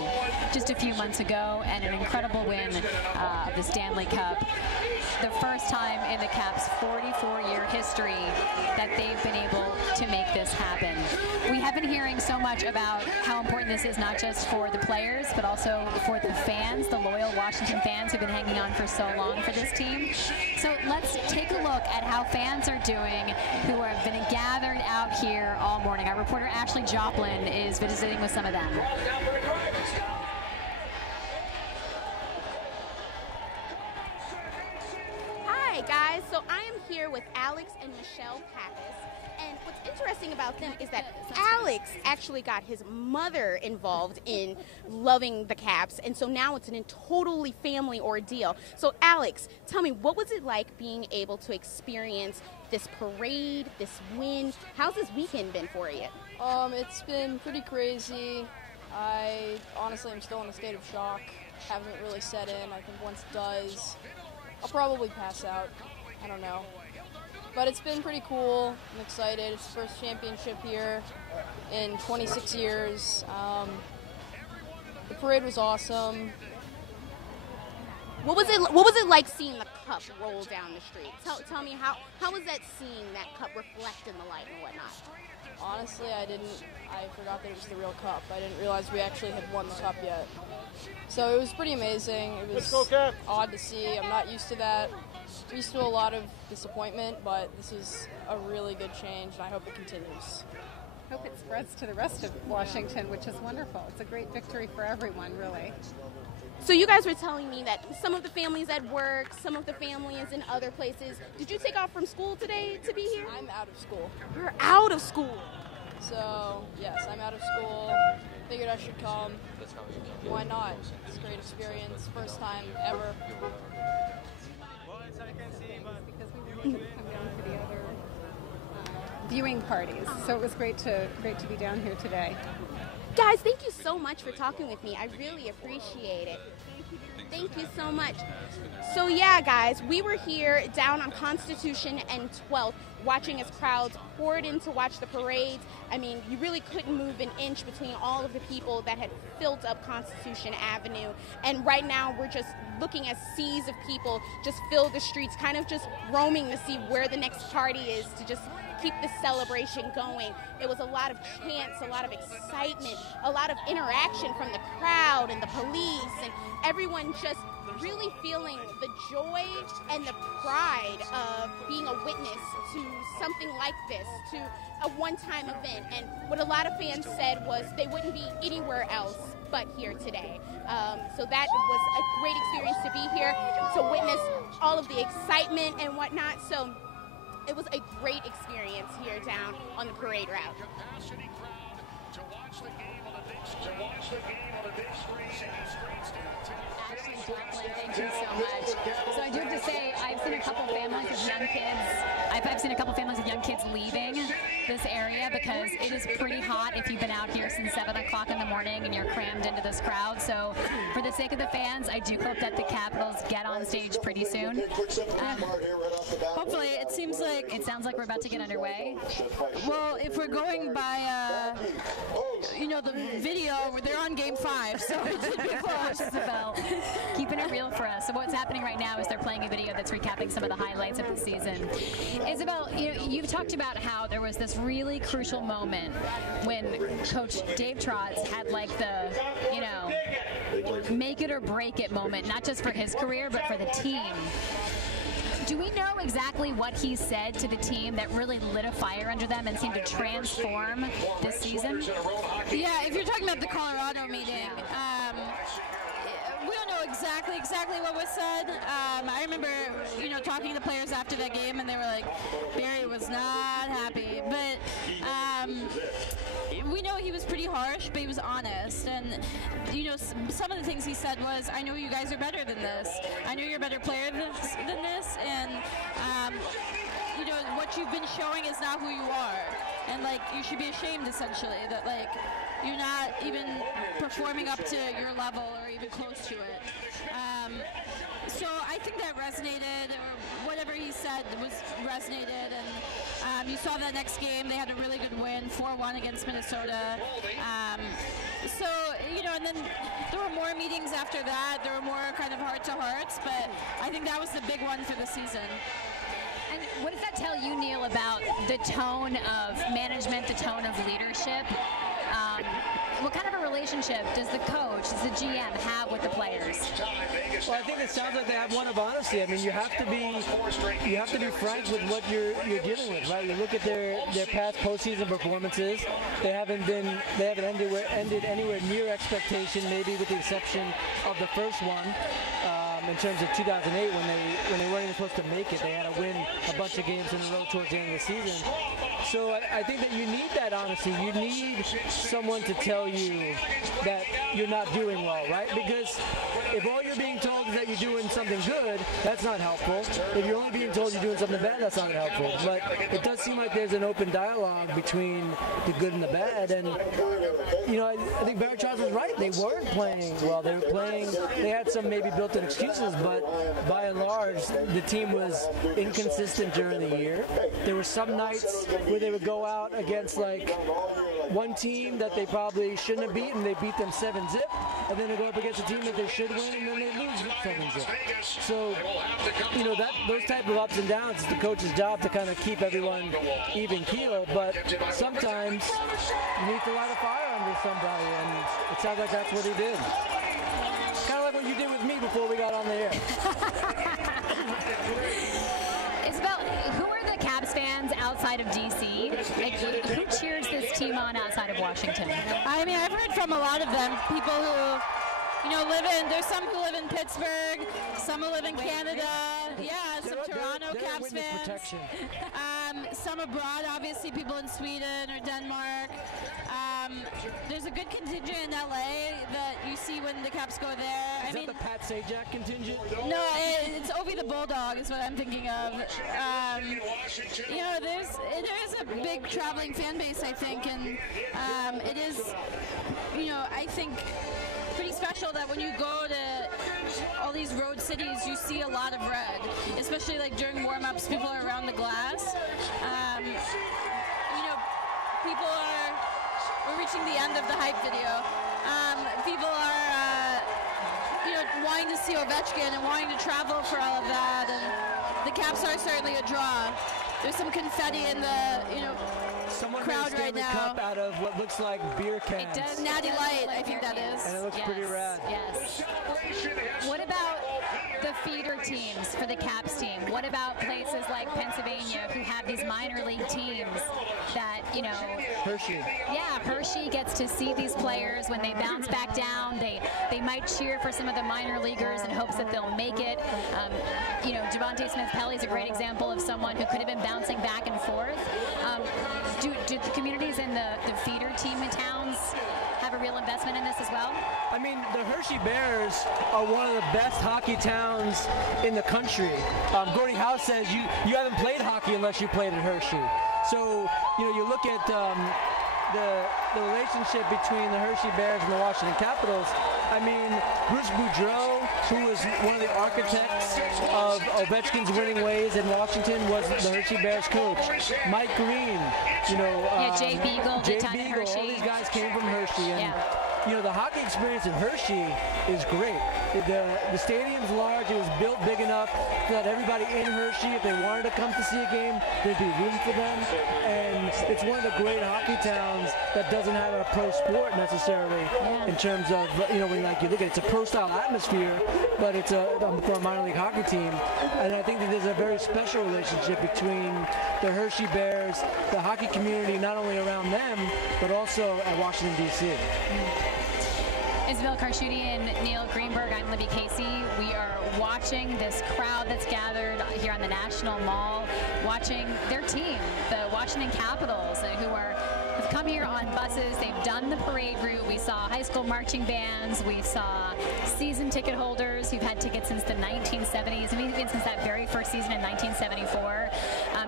just a few months ago, and an incredible win of the Stanley Cup. The first time in the Caps' 44-year history that they've been able to make this happen. We have been hearing so much about how important this is, not just for the players, but also for the fans, the loyal Washington fans who've been hanging on for so long for this team. So let's take a look at how fans are doing who have been gathered out here all morning. Our reporter Ashley Joplin is visiting with some of them. Hi guys, so I am here with Alex and Michelle Pappas, and what's interesting about them is that Alex actually got his mother involved in loving the Caps, and so now it's a totally family ordeal. So Alex, tell me, what was it like being able to experience this parade, this win? How's this weekend been for you? It's been pretty crazy. I honestly am still in a state of shock. Haven't really set in. I think once it does, I'll probably pass out. I don't know. But it's been pretty cool. I'm excited. It's the first championship here in 26 years. The parade was awesome. What was it like seeing the cup roll down the street? Tell me how was that seeing that cup reflect in the light and whatnot? Honestly, I forgot that it was the real cup. I didn't realize we actually had won the cup yet. So it was pretty amazing. It was odd to see. I'm not used to that. I'm used to a lot of disappointment, but this is a really good change, and I hope it continues. I hope it spreads to the rest of Washington, which is wonderful. It's a great victory for everyone, really. So you guys were telling me that some of the families at work, some of the families in other places. Did you take off from school today to be here? I'm out of school. You're out of school. So, yes, I'm out of school. Figured I should come. Why not? It's a great experience. First time ever. Because we were going to come down for the other viewing parties. So it was great to be down here today. Guys, thank you so much for talking with me. I really appreciate it. Thank you so much. So yeah, guys, we were here down on Constitution and 12th watching as crowds poured in to watch the parades. I mean, you really couldn't move an inch between all of the people that had filled up Constitution Avenue. And right now we're just looking at seas of people just fill the streets, kind of just roaming to see where the next party is to just keep the celebration going. It was a lot of chants, a lot of excitement, a lot of interaction from the crowd and the police, and everyone just really feeling the joy and the pride of being a witness to something like this, to a one-time event. And what a lot of fans said was they wouldn't be anywhere else but here today. So that was a great experience to be here, to witness all of the excitement and whatnot. So it was a great experience here down on the parade route. Thank you so much. So I do have to say, I've seen a couple families with young kids. I've seen a couple families with young kids leaving this area because it is pretty hot if you've been out here since 7 o'clock in the morning and you're crammed into this crowd. So for the sake of the fans, I do hope that the Capitals get on stage pretty soon. Hopefully. It seems like... It sounds like we're about to get underway. Well, if we're going by, the video, they're on Game 5, so it should be close. Isabel, keeping it real for us. So what's happening right now is they're playing a video that's recapping some of the highlights of the season. Isabel, you've talked about how there was this really crucial moment when Coach Dave Trotz had like the, make it or break it moment, not just for his career, but for the team. Do we know exactly what he said to the team that really lit a fire under them and seemed to transform this season? Yeah, if you're talking about the Colorado meeting, we don't know exactly what was said. I remember, talking to players after that game, and they were like, Barry was not happy. But we know he was pretty harsh, but he was honest. And, some of the things he said was, I know you guys are better than this. I know you're a better player than this. And, what you've been showing is not who you are. And, you should be ashamed, essentially, that, you're not even performing up to your level or even close to it. So I think that resonated, or whatever he said resonated, and you saw that next game. They had a really good win, 4-1 against Minnesota. And then there were more meetings after that. There were more kind of heart-to-hearts, but I think that was the big one for the season. And what does that tell you, Neil, about the tone of management, the tone of leadership? What kind of a relationship does the coach, does the GM have with the players? Well, I think it sounds like they have one of honesty. I mean, you have to be frank with what you're dealing with, right? You look at their past postseason performances. They haven't ended anywhere near expectation, maybe with the exception of the first one. In terms of 2008, when they weren't even supposed to make it, they had to win a bunch of games in a row towards the end of the season. So I think that you need that honesty. You need someone to tell you that you're not doing well, right? Because if all you're being told is that you're doing something good, that's not helpful. If you're only being told you're doing something bad, that's not helpful. But it does seem like there's an open dialogue between the good and the bad. And, I think Barry Trotz was right. They weren't playing well. They had some maybe built-in excuses, but by and large, the team was inconsistent during the year. There were some nights where they would go out against one team that they probably shouldn't have beaten. They beat them 7-0, and then they go up against a team that they should win, and then they lose 7-0. So, those type of ups and downs is the coach's job to kind of keep everyone even keel. But sometimes you need to light a fire under somebody, and it sounds like that's what he did. Kind of like what you did with me before we got on the air. Isabel, who are the Caps fans outside of D.C.? Who cheers this team on outside of Washington? I mean, I've heard from a lot of them, people who, there's some who live in Pittsburgh, some who live in Canada, some Toronto Caps fans. Some abroad, obviously, people in Sweden or Denmark. There's a good contingent in LA that you see when the Caps go there. Is that the Pat Sajak contingent? No, it's Ovi the Bulldog is what I'm thinking of. There is a big traveling fan base, I think, and it is, I think, pretty special that when you go to all these road cities, you see a lot of red, especially during warm-ups, people are around the glass. We're reaching the end of the hype video. People are, wanting to see Ovechkin and wanting to travel for all of that, and the Caps are certainly a draw. There's some confetti in the, crowd right now. Cup out of what looks like beer cans. It does. Natty Light, I think that is. And it looks pretty rad. Yes. What about the feeder teams for the Caps team? What about places like Pennsylvania who have these minor league teams that, Hershey. Yeah, Hershey gets to see these players when they bounce back down. They might cheer for some of the minor leaguers in hopes that they'll make it. Javonte Smith-Pelly is a great example of someone who could have been bouncing back and forth. Do the communities and the feeder team in towns have a real investment in this as well? I mean, the Hershey Bears are one of the best hockey towns in the country. Gordie Howe says you haven't played hockey unless you played at Hershey. So, you know, you look at the relationship between the Hershey Bears and the Washington Capitals. I mean, Bruce Boudreau, who was one of the architects of Ovechkin's winning ways in Washington, was the Hershey Bears coach. Mike Green, you know, Jay Beagle, all these guys came from Hershey. And, you know, the hockey experience in Hershey is great. The stadium's large. It was built big enough that everybody in Hershey, if they wanted to come to see a game, there'd be room for them. And it's one of the great hockey towns that doesn't have a pro sport necessarily in terms of, you know, when like you look at it, it's a pro-style atmosphere, but it's for a minor league hockey team. And I think that there's a very special relationship between the Hershey Bears, the hockey community, not only around them, but also at Washington, D.C. Isabel Karshuti and Neil Greenberg, I'm Libby Casey. We are watching this crowd that's gathered here on the National Mall, watching their team, the Washington Capitals, who have come here on buses. They've done the parade route. We saw high school marching bands. We saw season ticket holders who've had tickets since the 1970s, even since that very first season in 1974.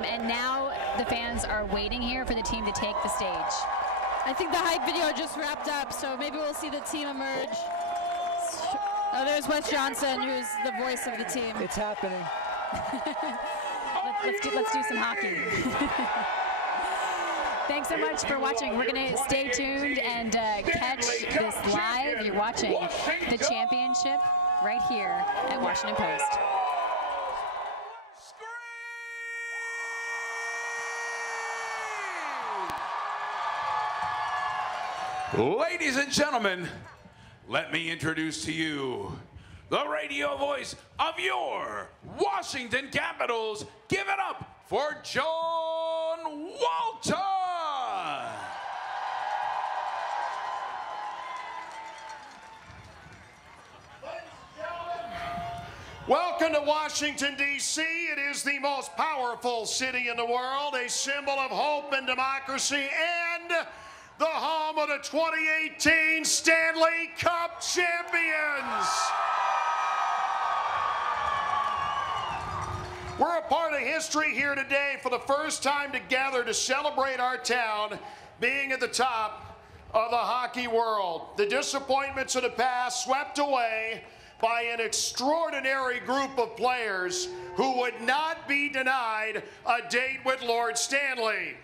And now the fans are waiting here for the team to take the stage. I think the hype video just wrapped up, so maybe we'll see the team emerge. Oh, there's Wes Johnson, who's the voice of the team. It's happening. let's do some hockey. Thanks so much for watching. We're going to stay tuned and catch this live. You're watching the championship right here at Washington Post. Ladies and gentlemen, let me introduce to you the radio voice of your Washington Capitals. Give it up for John Walton. Welcome to Washington, D.C. It is the most powerful city in the world, a symbol of hope and democracy, and the home of the 2018 Stanley Cup champions. We're a part of history here today for the first time together to celebrate our town being at the top of the hockey world. The disappointments of the past swept away by an extraordinary group of players who would not be denied a date with Lord Stanley.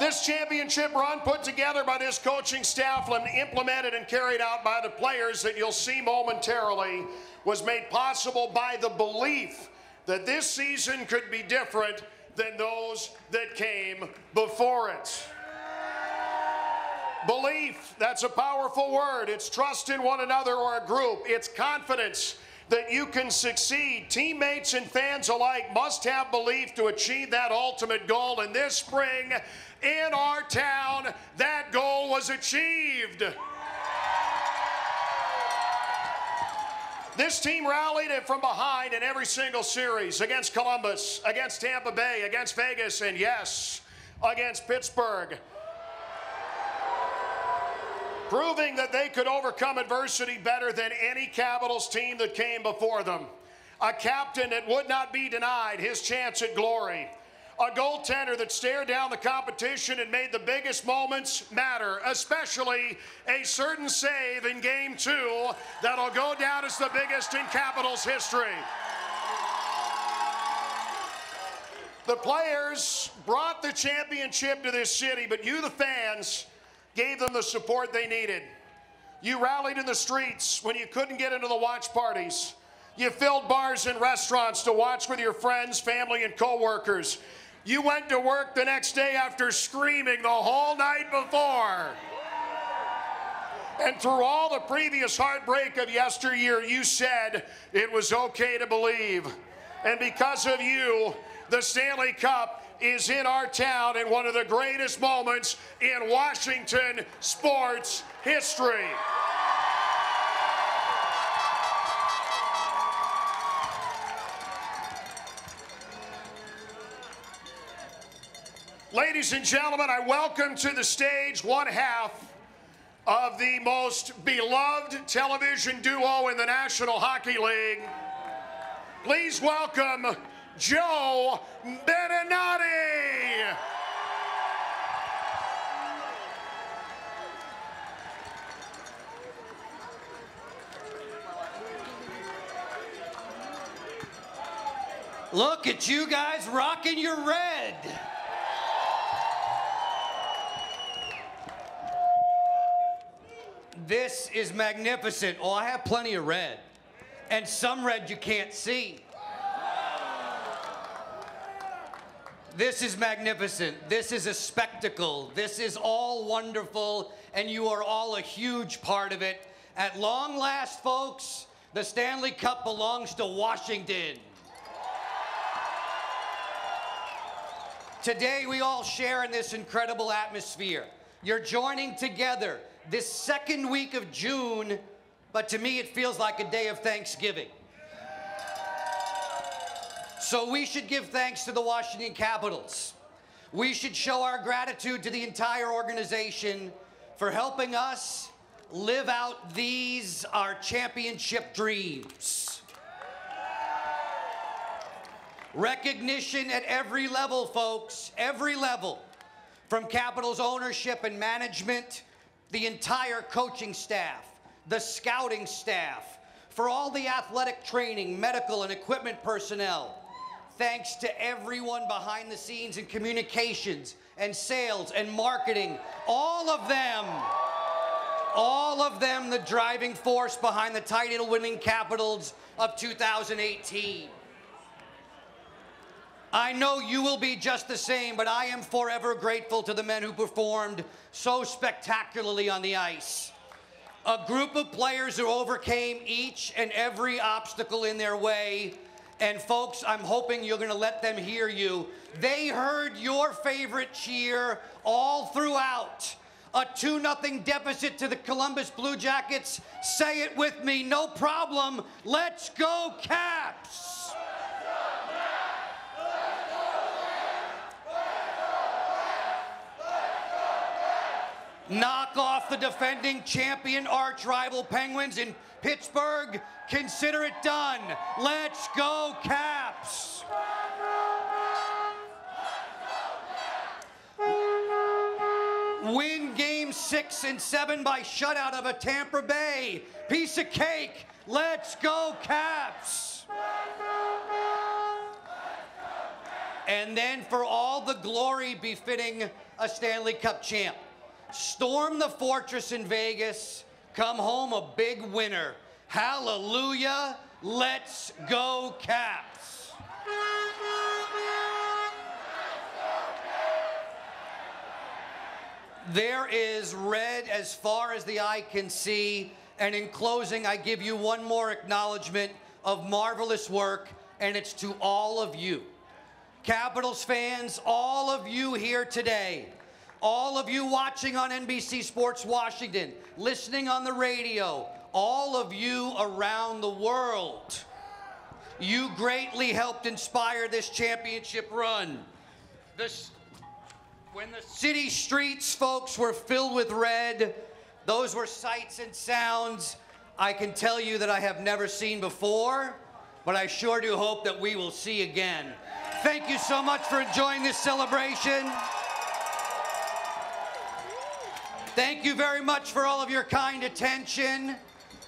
This championship run put together by this coaching staff and implemented and carried out by the players that you'll see momentarily was made possible by the belief that this season could be different than those that came before it. Belief, that's a powerful word. It's trust in one another or a group. It's confidence that you can succeed. Teammates and fans alike must have belief to achieve that ultimate goal. And this spring in our town, that goal was achieved. This team rallied it from behind in every single series against Columbus, against Tampa Bay, against Vegas, and yes, against Pittsburgh. Proving that they could overcome adversity better than any Capitals team that came before them. A captain that would not be denied his chance at glory. A goaltender that stared down the competition and made the biggest moments matter, especially a certain save in Game 2 that'll go down as the biggest in Capitals history. The players brought the championship to this city, but you, the fans, gave them the support they needed. You rallied in the streets when you couldn't get into the watch parties. You filled bars and restaurants to watch with your friends, family, and co-workers. You went to work the next day after screaming the whole night before. And through all the previous heartbreak of yesteryear, you said it was okay to believe. And because of you, the Stanley Cup is in our town in one of the greatest moments in Washington sports history. Ladies and gentlemen, I welcome to the stage one half of the most beloved television duo in the National Hockey League. Please welcome Joe Beninati. Look at you guys rocking your red. This is magnificent. Oh, I have plenty of red. And some red you can't see. This is magnificent. This is a spectacle. This is all wonderful, and you are all a huge part of it. At long last, folks, the Stanley Cup belongs to Washington. Today, we all share in this incredible atmosphere. You're joining together this second week of June, but to me, it feels like a day of Thanksgiving. So we should give thanks to the Washington Capitals. We should show our gratitude to the entire organization for helping us live out these, our championship dreams. Recognition at every level, folks, every level. From Capitals ownership and management, the entire coaching staff, the scouting staff, for all the athletic training, medical and equipment personnel. Thanks to everyone behind the scenes in communications and sales and marketing, all of them the driving force behind the title-winning Capitals of 2018. I know you will be just the same, but I am forever grateful to the men who performed so spectacularly on the ice. A group of players who overcame each and every obstacle in their way. And folks, I'm hoping you're gonna let them hear you. They heard your favorite cheer all throughout. A 2-0 deficit to the Columbus Blue Jackets. Say it with me, no problem. Let's go, Caps! Knock off the defending champion arch rival Penguins in Pittsburgh. Consider it done. Let's go, Caps! Win game 6 and 7 by shutout of a Tampa Bay. Piece of cake. Let's go, Caps! And then for all the glory befitting a Stanley Cup champ. Storm the fortress in Vegas, come home a big winner. Hallelujah, let's go, Caps. There is red as far as the eye can see, and in closing, I give you one more acknowledgement of marvelous work, and it's to all of you. Capitals fans, all of you here today, all of you watching on NBC Sports Washington, listening on the radio, all of you around the world, you greatly helped inspire this championship run. When the city streets, folks, were filled with red, those were sights and sounds I can tell you that I have never seen before, but I sure do hope that we will see again. Thank you so much for enjoying this celebration. Thank you very much for all of your kind attention.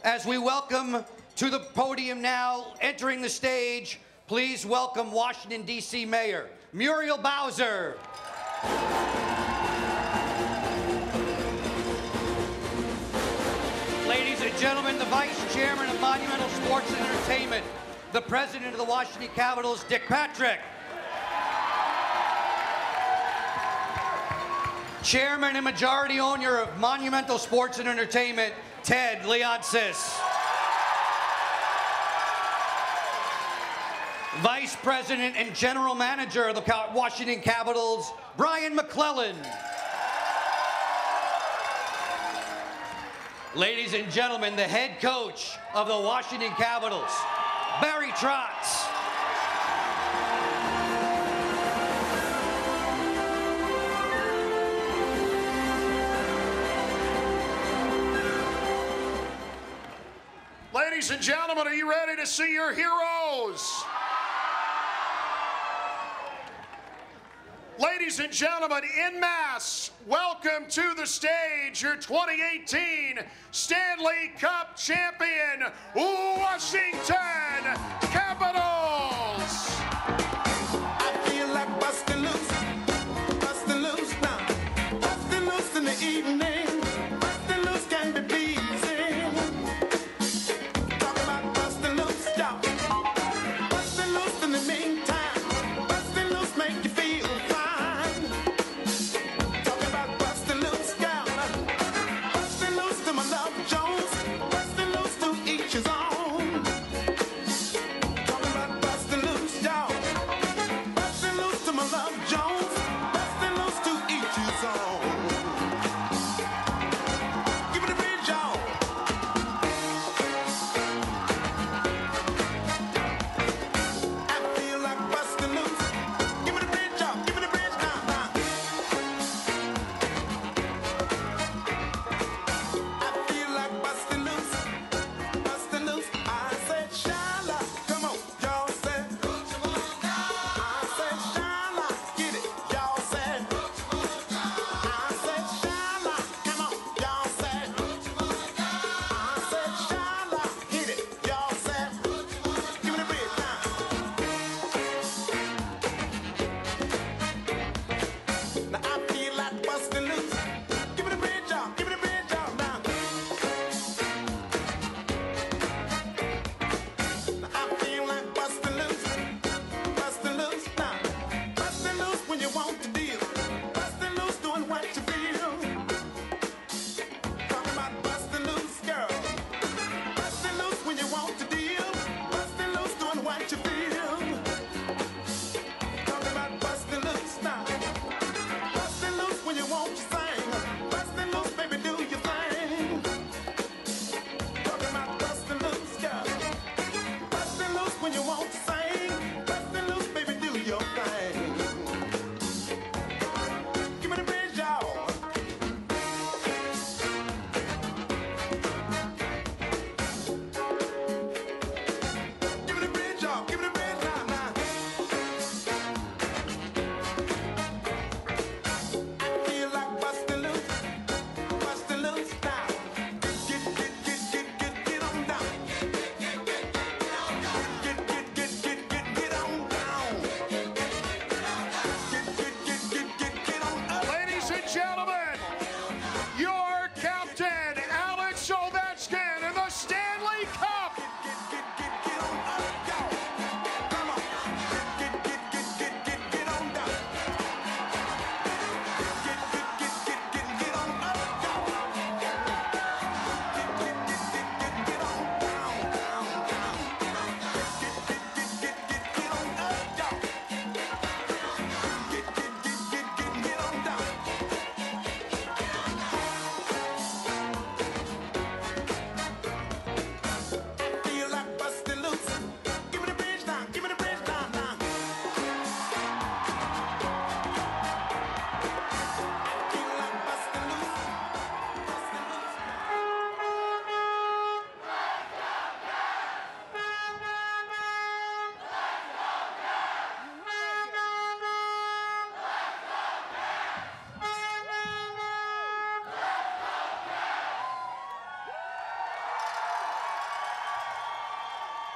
As we welcome to the podium now, entering the stage, please welcome Washington, D.C. Mayor Muriel Bowser. Ladies and gentlemen, the Vice Chairman of Monumental Sports and Entertainment, the President of the Washington Capitals, Dick Patrick. Chairman and majority owner of Monumental Sports and Entertainment, Ted Leonsis. Vice President and General Manager of the Washington Capitals, Brian McClellan. Ladies and gentlemen, the head coach of the Washington Capitals, Barry Trotz. Ladies and gentlemen, are you ready to see your heroes? Ladies and gentlemen, en masse, welcome to the stage your 2018 Stanley Cup champion, Washington Capitals. I feel like busting loose now, busting loose in the evening, busting loose can be pleasing. Talk about busting loose, y'all, busting loose in the meantime, busting loose make you feel fine. Talk about busting loose, y'all, busting loose to my love Jones, busting loose to each his own. Talking about busting loose, y'all. Busting loose to my love Jones. Busting loose to each his own. Give me the bridge, y'all. I feel like busting loose. Give me the bridge, y'all. Give me the bridge now. I feel like busting loose. Busting loose. I said, Shala, come on, y'all said. I said, Shala, get it, y'all said. I said, Shala, come on, y'all said. I said, Shala, hit it, y'all said. Give me the bridge now. Now I feel like busting loose. Give me the bridge, y'all. Give me the bridge, y'all now. I feel like busting loose now. Busting loose when you want to deal. Busting loose doing what you feel. Talking about busting loose, girl. Busting loose when you want to deal. Busting loose doing what you feel. Talking about busting loose now. Busting loose when you want to sing. Busting loose, baby, do your thing. Talking about busting loose, girl. Busting loose when you want to sing. Busting loose, baby, do your thing. Give me the bridge, y'all. Give me the bridge, y'all. Give me the bridge now. I feel like busting loose now. Get on down. Get on down. Get on up. Ladies and gentlemen, your captain, Alex Ovechkin, in the Stanley Cup. Get on up, y'all. Come on. Get on down. Get on up, y'all. Get on down. Get on up, y'all. Get on down. Feel like busting loose. Give me the bridge now. Give me the bridge now. Feel like busting loose.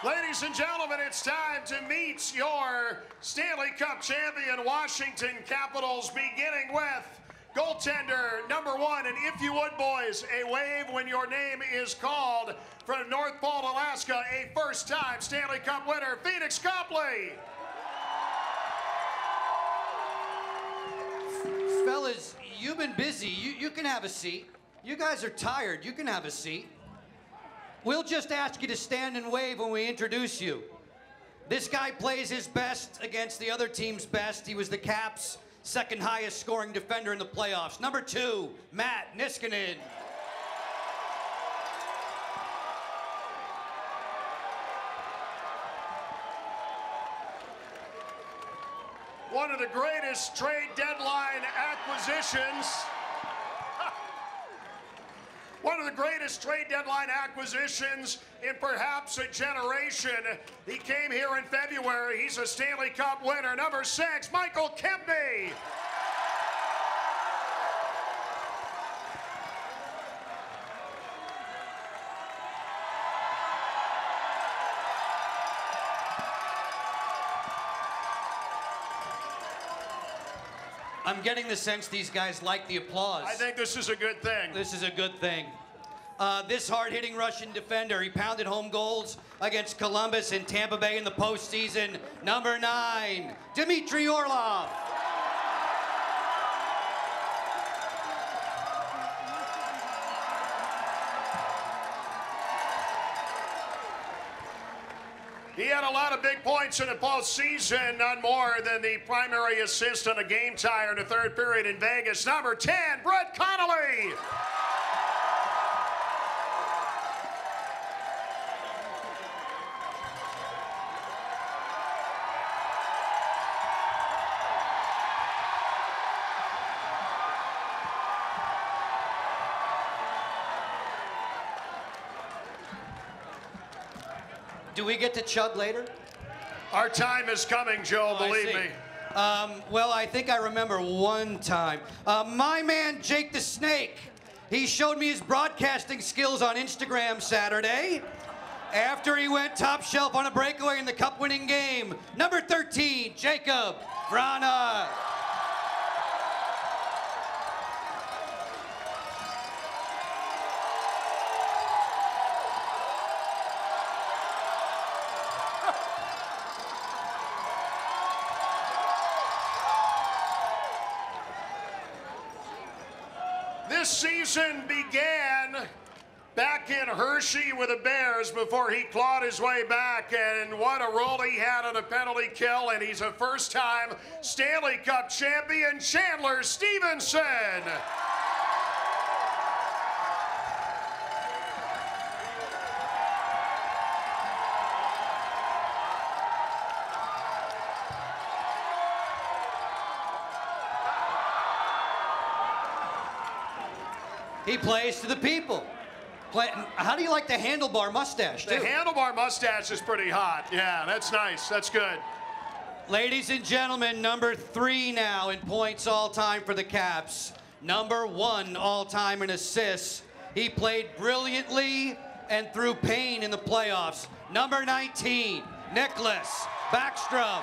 Ladies and gentlemen, it's time to meet your Stanley Cup champion Washington Capitals, beginning with goaltender number 1. And if you would, boys, a wave when your name is called. From North Pole, Alaska, a first-time Stanley Cup winner, Phoenix Copley. Fellas, you've been busy. You can have a seat. You guys are tired. You can have a seat. We'll just ask you to stand and wave when we introduce you. This guy plays his best against the other team's best. He was the Caps' second highest scoring defender in the playoffs. Number 2, Matt Niskanen. One of the greatest trade deadline acquisitions. One of the greatest trade deadline acquisitions in perhaps a generation. He came here in February. He's a Stanley Cup winner. Number 6, Michael Kempney. I'm getting the sense these guys like the applause. I think this is a good thing. This is a good thing. This hard-hitting Russian defender, he pounded home goals against Columbus and Tampa Bay in the postseason. Number 9, Dmitry Orlov. He had a lot of big points in the postseason, none more than the primary assist on a game tire in the third period in Vegas. Number 10, Brett Connolly. Do we get to chug later? Our time is coming, Joe, believe me. Well, I think I remember one time. My man, Jake the Snake, he showed me his broadcasting skills on Instagram Saturday after he went top shelf on a breakaway in the cup-winning game. Number 13, Jacob Vrana. This season began back in Hershey with the Bears before he clawed his way back, and what a role he had on a penalty kill, and he's a first-time Stanley Cup champion, Chandler Stevenson. He plays to the people. How do you like the handlebar mustache, too? The handlebar mustache is pretty hot. Yeah, that's nice. That's good. Ladies and gentlemen, number 3 now in points all-time for the Caps. Number 1 all-time in assists. He played brilliantly and through pain in the playoffs. Number 19, Nicklas Backstrom.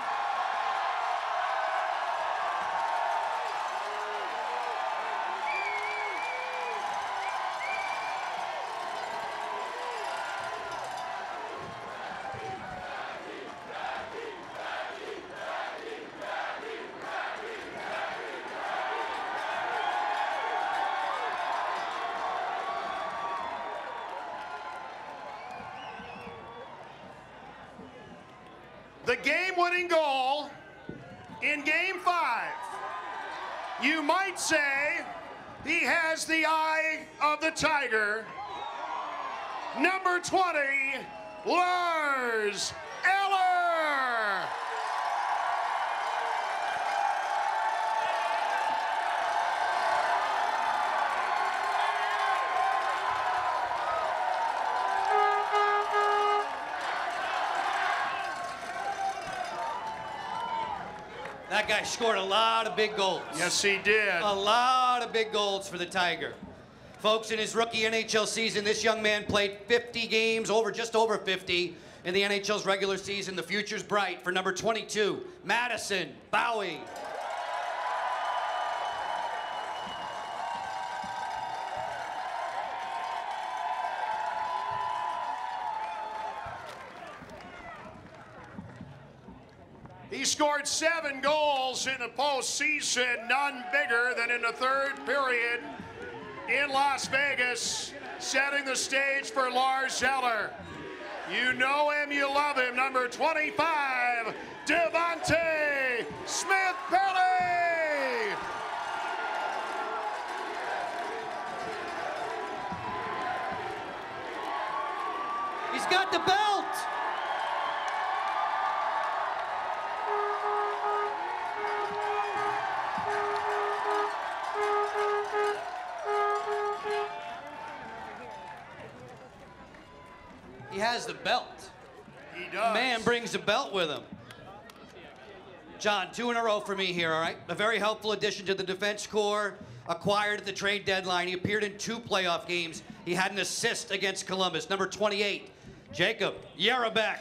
The game-winning goal in Game 5. You might say he has the eye of the tiger. Number 20, Lars Eller. That guy scored a lot of big goals. Yes, he did. A lot of big goals for the Tiger. Folks, in his rookie NHL season, this young man played 50 games, just over 50, in the NHL's regular season. The future's bright for number 22, Madison Bowey. He scored 7 goals in the postseason, none bigger than in the third period in Las Vegas, setting the stage for Lars Eller. You know him, you love him, number 25, Devontae Smith-Pelly. He's got the belt. He has the belt. He does. Man brings the belt with him. John, 2 in a row for me here, all right? A very helpful addition to the defense corps, acquired at the trade deadline. He appeared in 2 playoff games. He had an assist against Columbus. Number 28, Jacob Yarabek.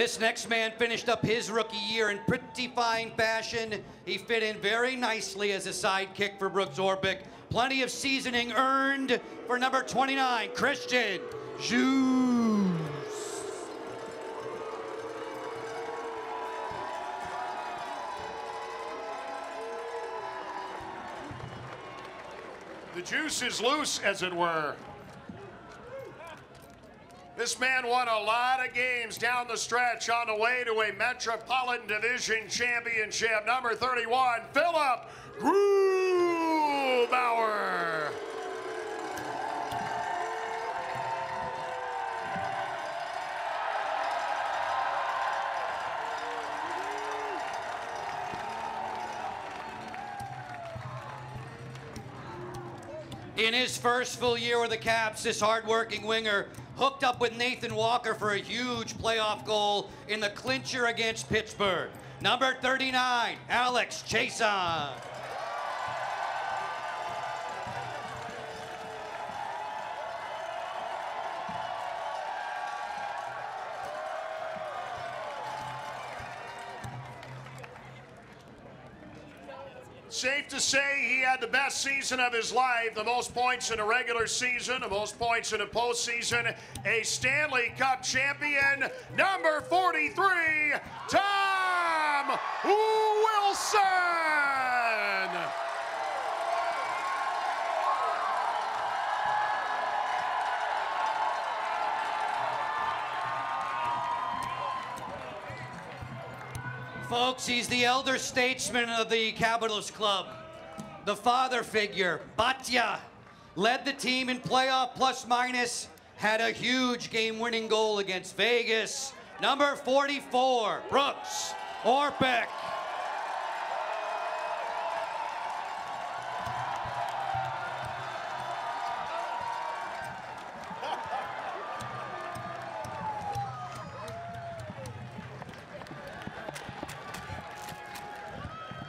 This next man finished up his rookie year in pretty fine fashion. He fit in very nicely as a sidekick for Brooks Orpik. Plenty of seasoning earned for number 29, Christian Djoos. The juice is loose, as it were. This man won a lot of games down the stretch on the way to a Metropolitan Division championship. Number 31, Philip Grubauer. In his first full year with the Caps, this hard-working winger hooked up with Nathan Walker for a huge playoff goal in the clincher against Pittsburgh. Number 39, Alex Chiasson. Safe to say he had the best season of his life, the most points in a regular season, the most points in a postseason, a Stanley Cup champion, number 43, Tom Wilson. Folks, he's the elder statesman of the Capitals Club. The father figure, Batya, led the team in playoff plus-minus, had a huge game-winning goal against Vegas. Number 44, Brooks Orpik.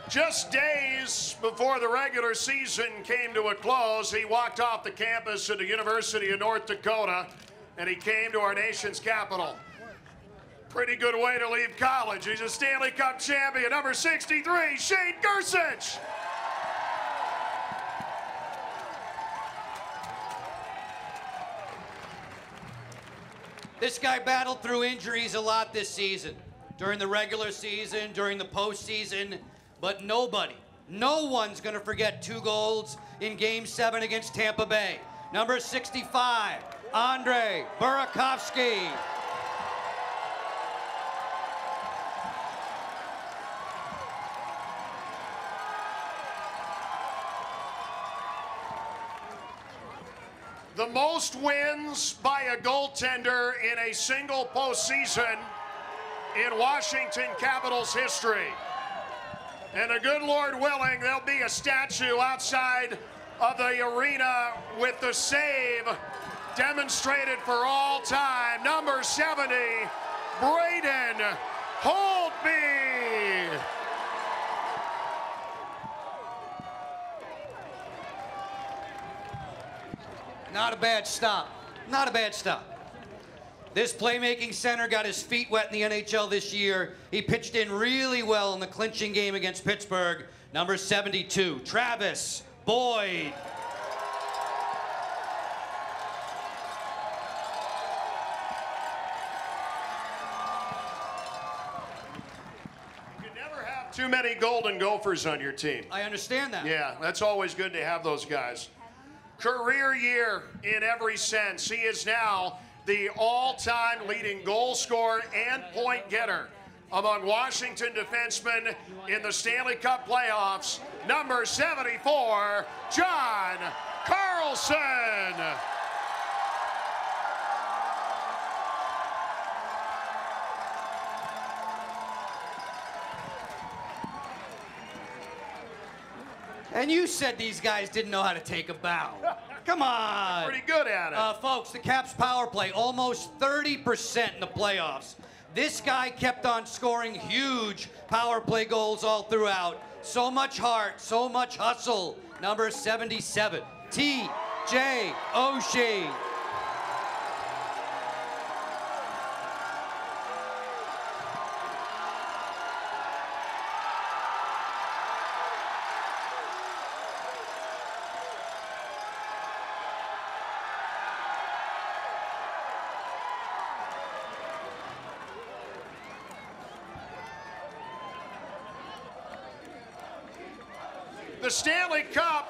Just days before the regular season came to a close, he walked off the campus of the University of North Dakota, and he came to our nation's capital. Pretty good way to leave college. He's a Stanley Cup champion, number 63, Shane Gersich. This guy battled through injuries a lot this season. During the regular season, during the postseason, but nobody, no one's gonna forget 2 goals in Game 7 against Tampa Bay. Number 65, Andre Burakovsky. The most wins by a goaltender in a single postseason in Washington Capitals history. And the good Lord willing, there'll be a statue outside of the arena with the save demonstrated for all time. Number 70, Braden Holtby. Not a bad stop. Not a bad stop. This playmaking center got his feet wet in the NHL this year. He pitched in really well in the clinching game against Pittsburgh. Number 72, Travis Boyd. You can never have too many Golden Gophers on your team. I understand that. Yeah, that's always good to have those guys. Career year in every sense. He is now the all-time leading goal scorer and point getter among Washington defensemen in the Stanley Cup playoffs. Number 74, John Carlson. And you said these guys didn't know how to take a bow. Come on. Pretty good at it. Folks, the Caps power play, almost 30% in the playoffs. This guy kept on scoring huge power play goals all throughout. So much heart, so much hustle. Number 77, T.J. Oshie. The Stanley Cup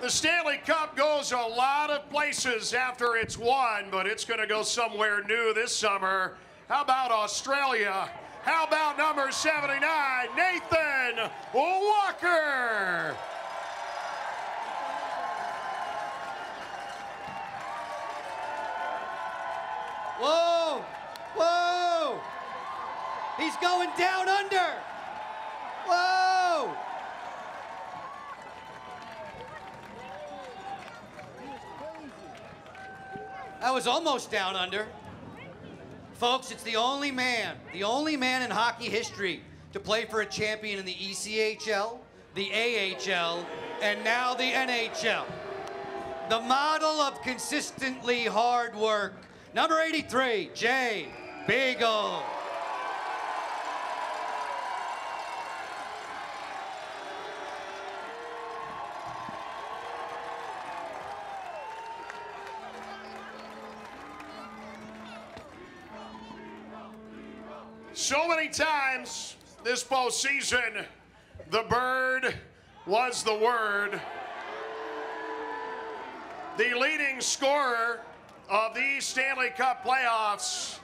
The Stanley Cup goes a lot of places after it's won, but it's going to go somewhere new this summer. How about Australia? How about number 79, Nathan Walker? Whoa! Whoa! He's going down under! Whoa! That was almost down under. Folks, it's the only man in hockey history to play for a champion in the ECHL, the AHL, and now the NHL. The model of consistently hard work. Number 83, Jay Beagle. So many times this postseason, the bird was the word. The leading scorer of these Stanley Cup playoffs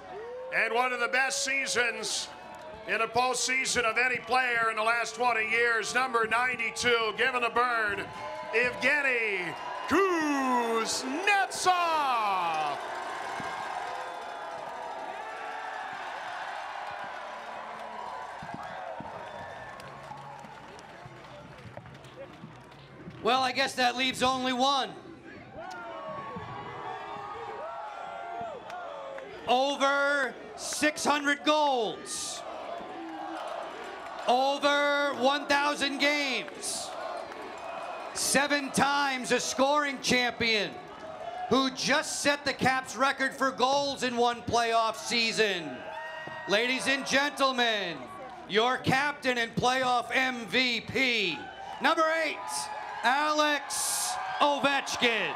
and one of the best seasons in a postseason of any player in the last 20 years, number 92, given the bird, Evgeny Kuznetsov. Well, I guess that leaves only one. Over 600 goals. Over 1,000 games. 7 times a scoring champion who just set the Caps record for goals in one playoff season. Ladies and gentlemen, your captain and playoff MVP, number 8, Alex Ovechkin.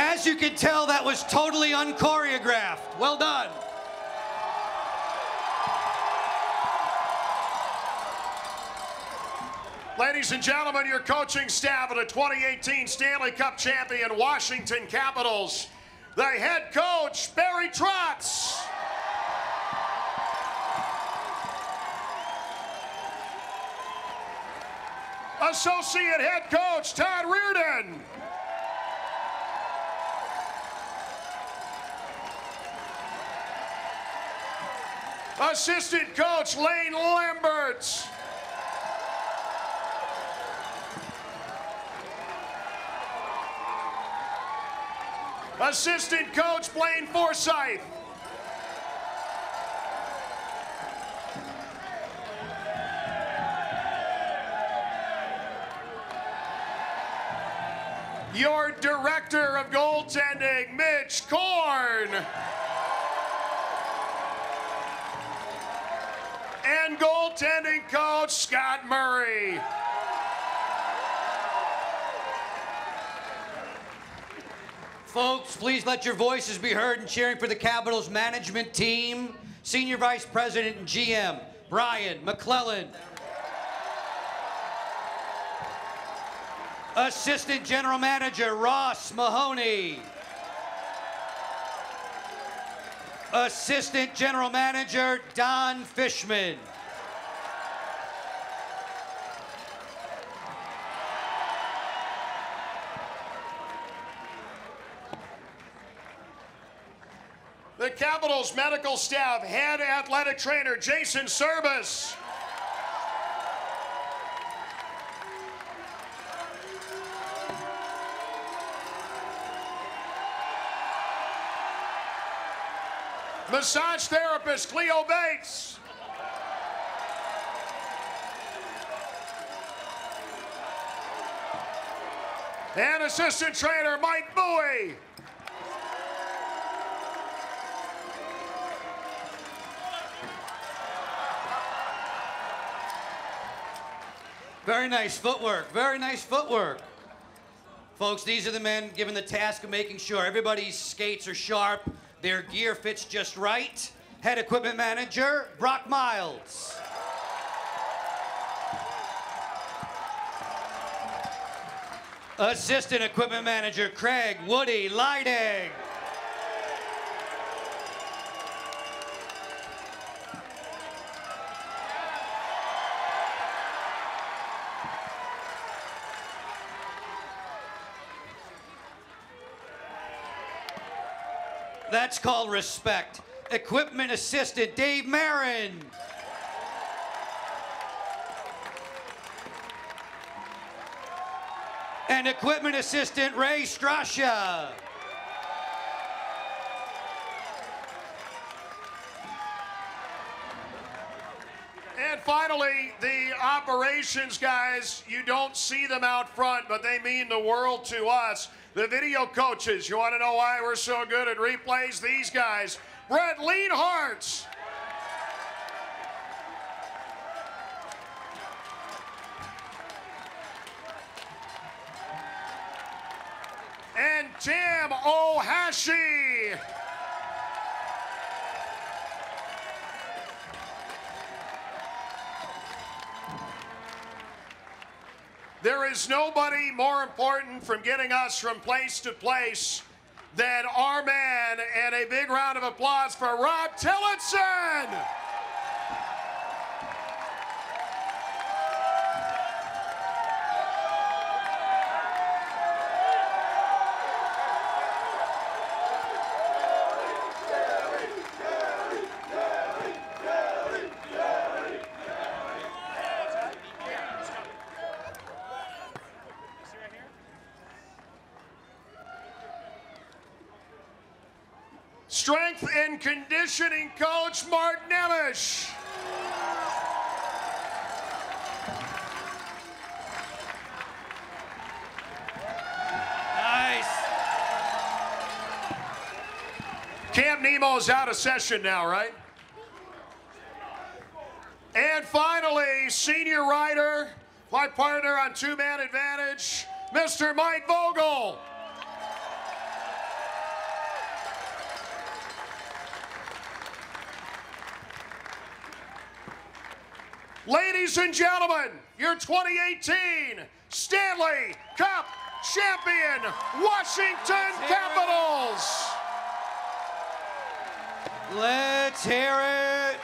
As you can tell, that was totally unchoreographed. Well done. Ladies and gentlemen, your coaching staff of the 2018 Stanley Cup champion Washington Capitals, the head coach, Barry Trotz. Associate head coach, Todd Reardon. Assistant coach, Lane Lambert. Assistant coach, Blaine Forsyth. Your director of goaltending, Mitch Korn. And goaltending coach, Scott Murray. Folks, please let your voices be heard in cheering for the Capitals management team. Senior Vice President and GM, Brian McClellan. Assistant General Manager, Ross Mahoney. Assistant General Manager Don Fishman. The Capitals medical staff, head athletic trainer Jason Service. Massage therapist Cleo Bates. And assistant trainer Mike Bowie. Very nice footwork, very nice footwork. Folks, these are the men given the task of making sure everybody's skates are sharp, their gear fits just right. Head equipment manager, Brock Miles. Assistant equipment manager, Craig Woody Leidig. That's called respect. Equipment assistant, Dave Marin. And equipment assistant, Ray Strasha. And finally, the operations guys, you don't see them out front, but they mean the world to us. The video coaches, you want to know why we're so good at replays? These guys, Brett Leanhart. And Tim Ohashi. There is nobody more important from getting us from place to place than our man, and a big round of applause for Rob Tillotson. Strength and conditioning coach, Mark Nemish. Nice. Camp Nemo's out of session now, right? And finally, senior rider, my partner on two-man advantage, Mr. Mike Vogel. Ladies and gentlemen, your 2018 Stanley Cup champion, Washington Capitals. Let's hear it.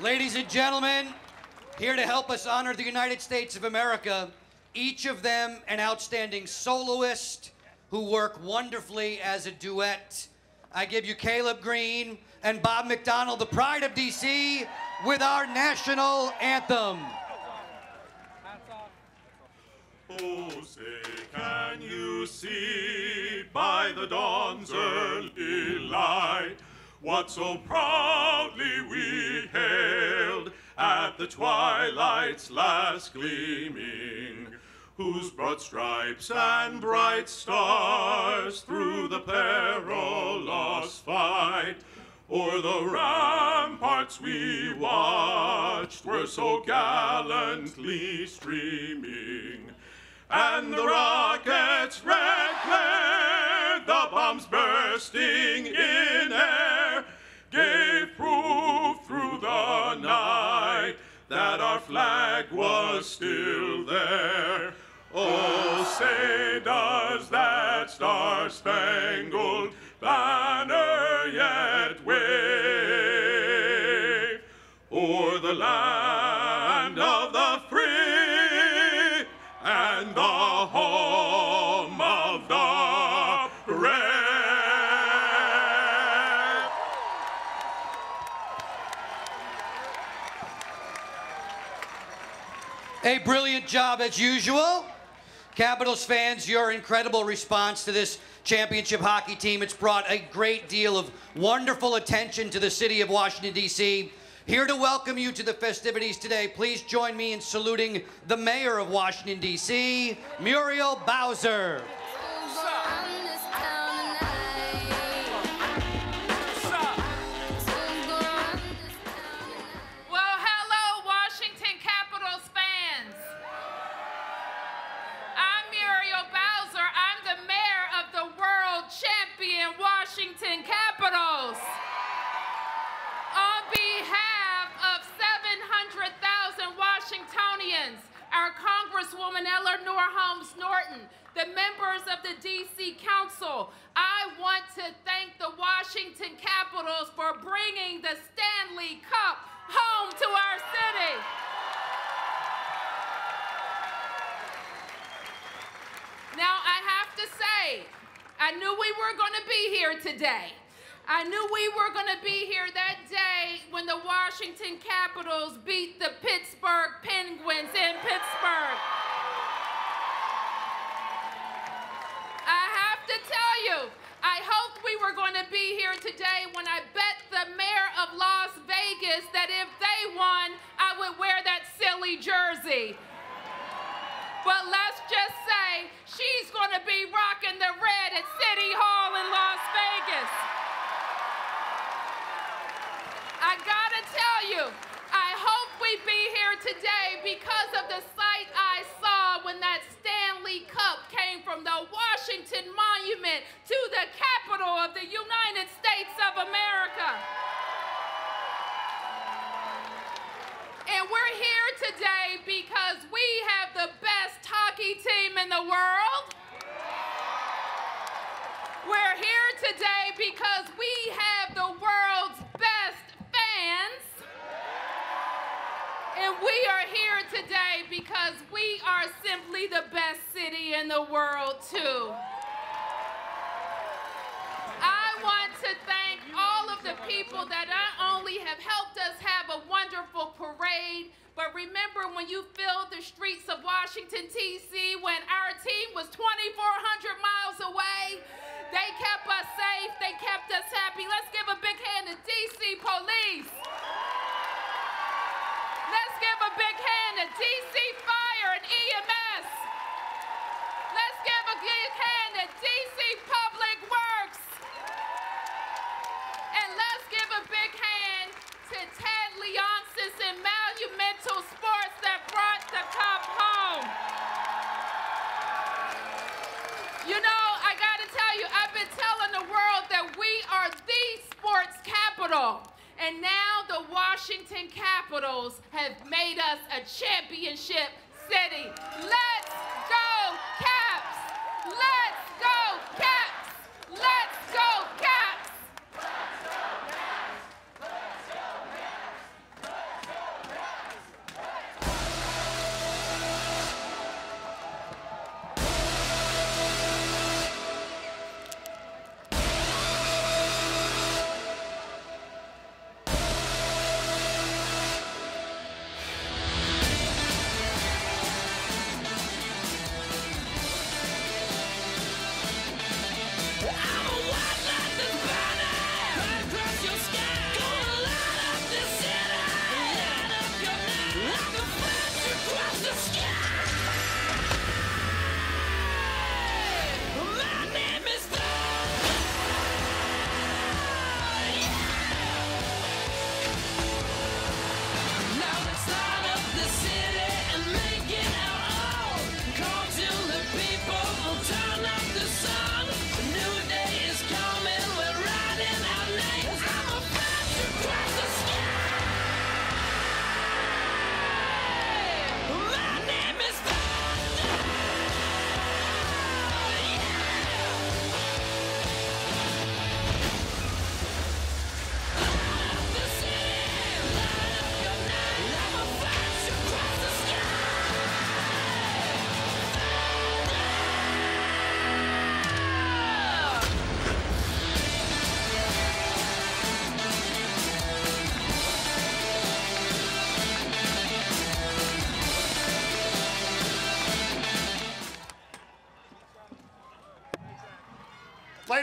Ladies and gentlemen, here to help us honor the United States of America, each of them an outstanding soloist who work wonderfully as a duet. I give you Caleb Green and Bob McDonald, the pride of DC, with our national anthem. Oh, say, can you see by the dawn's early light what so proudly we hailed at the twilight's last gleaming, whose broad stripes and bright stars through the perilous fight o'er the ramparts we watched were so gallantly streaming, and the rockets' red glare, the bombs bursting in air, gave proof through the night that our flag was still there. Oh, say, does that star-spangled banner yet wave o'er the land of the free and the home of the brave? A brilliant job as usual. Capitals fans, your incredible response to this championship hockey team, it's brought a great deal of wonderful attention to the city of Washington, D.C. Here to welcome you to the festivities today, please join me in saluting the mayor of Washington, D.C., Muriel Bowser. Well, hello, Washington Capitals fans. I'm Muriel Bowser. I'm the mayor of the world champion Washington Capitals. On behalf of 700,000 Washingtonians, our Congresswoman Eleanor Holmes Norton, the members of the D.C. Council, I want to thank the Washington Capitals for bringing the Stanley Cup home to our city. Now, I have to say, I knew we were going to be here today. I knew we were going to be here that day when the Washington Capitals beat the Pittsburgh Penguins in Pittsburgh. I have to tell you, I hoped we were going to be here today when I bet the mayor of Las Vegas that if they won, I would wear that silly jersey. But let's just say she's going to be rocking the red at City Hall in Las Vegas. I gotta tell you, I hope we be here today because of the sight I saw when that Stanley Cup came from the Washington Monument to the capital of the United States of America. And we're here today because we have the best hockey team in the world. We're here today because we have the world's best fans. And we are here today because we are simply the best city in the world, too. I want to thank all of the people that not only have helped us have a wonderful parade, but remember when you filled the streets of Washington, D.C., when our team was 2,400 miles away, they kept us safe, they kept us happy. Let's give a big hand to D.C. Police. Let's give a big hand to D.C. Fire and EMS. Let's give a big hand to D.C. Public Works. And let's give a big hand to Ted Leonsis and Monumental Sports that brought the cup home. You know, I gotta tell you, I've been telling the world that we are the sports capital. And now the Washington Capitals have made us a championship city. Let's go, Caps! Let's go, Caps! Let's go, Caps!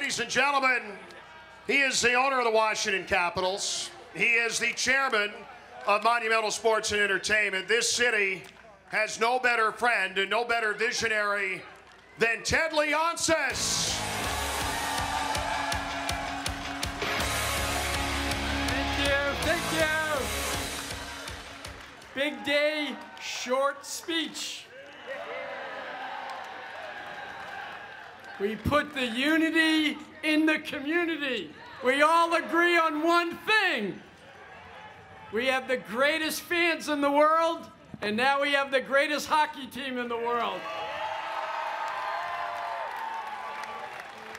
ladies and gentlemen, he is the owner of the Washington Capitals. He is the chairman of Monumental Sports and Entertainment. This city has no better friend and no better visionary than Ted Leonsis. Thank you. Big day, short speech. We put the unity in the community. We all agree on one thing. We have the greatest fans in the world, and now we have the greatest hockey team in the world.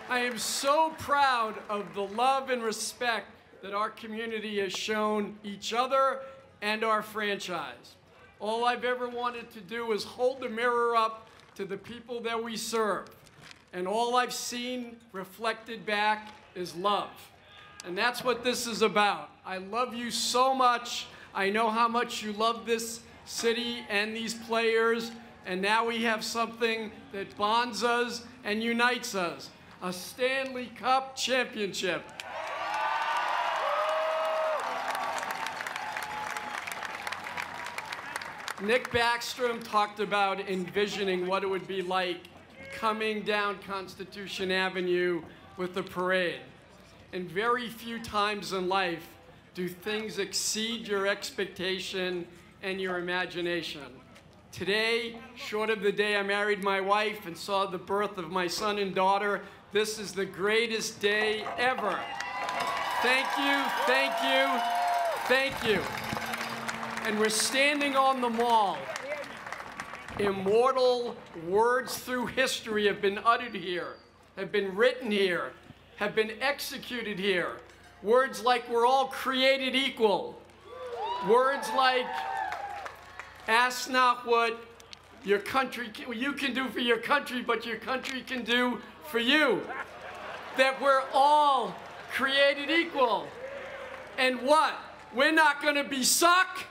I am so proud of the love and respect that our community has shown each other and our franchise. All I've ever wanted to do is hold the mirror up to the people that we serve. And all I've seen reflected back is love. And that's what this is about. I love you so much. I know how much you love this city and these players. And now we have something that bonds us and unites us. A Stanley Cup championship. Nick Backstrom talked about envisioning what it would be like coming down Constitution Avenue with the parade. And very few times in life do things exceed your expectation and your imagination. Today, short of the day I married my wife and saw the birth of my son and daughter, this is the greatest day ever. Thank you, thank you, thank you. And we're standing on the Mall. Immortal words through history have been uttered here, have been written here, have been executed here. Words like we're all created equal. Words like ask not what your country you can do for your country, but your country can do for you. That we're all created equal. And what? We're not going to be suck.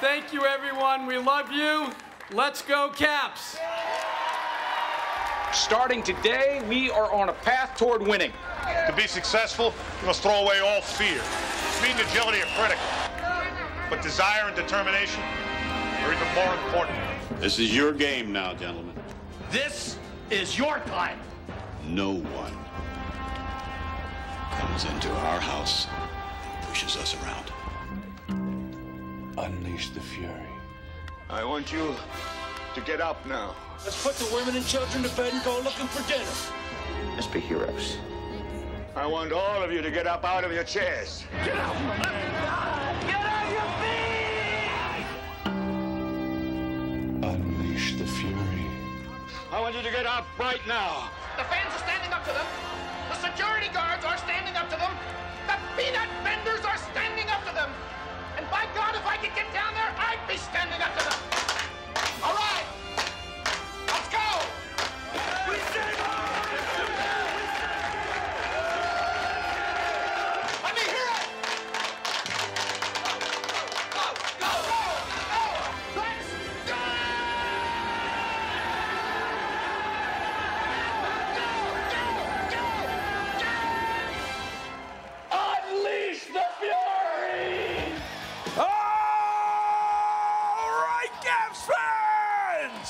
Thank you, everyone. We love you. Let's go, Caps. Starting today, we are on a path toward winning. To be successful, you must throw away all fear. Speed and agility are critical, but desire and determination are even more important. This is your game now, gentlemen. This is your time. No one comes into our house and pushes us around. Unleash the fury. I want you to get up now. Let's put the women and children to bed and go looking for dinner. Let's be heroes. I want all of you to get up out of your chairs. Get out! Get on your feet! Unleash the fury. I want you to get up right now. The fans are standing up to them. The security guards are standing up to them. The peanut vendors are standing up to them. And by God, if I could get down there, I'd be standing up to them. All right. Let's go. Let me hear it. Go, go, go, go. Let's go. Unleash the fury! All right, Caps fans!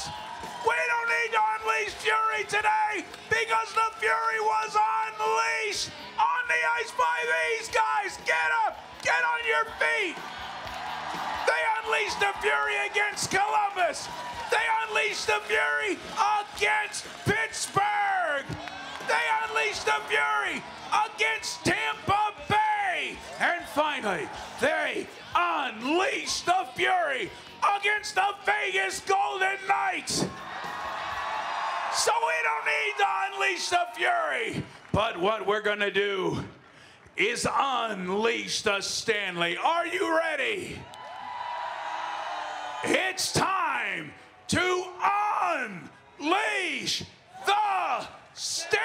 We don't need to unleash fury today because the fury was unleashed on the ice by these guys. Get up! Get on your feet! They unleashed the fury against Columbus. They unleashed the fury against Pittsburgh. They unleashed the fury against Tampa Bay. And finally, they unleashed the fury against the Vegas Golden Knights. So we don't need to unleash the fury. But what we're going to do is unleash the Stanley. Are you ready? It's time to unleash the Stanley!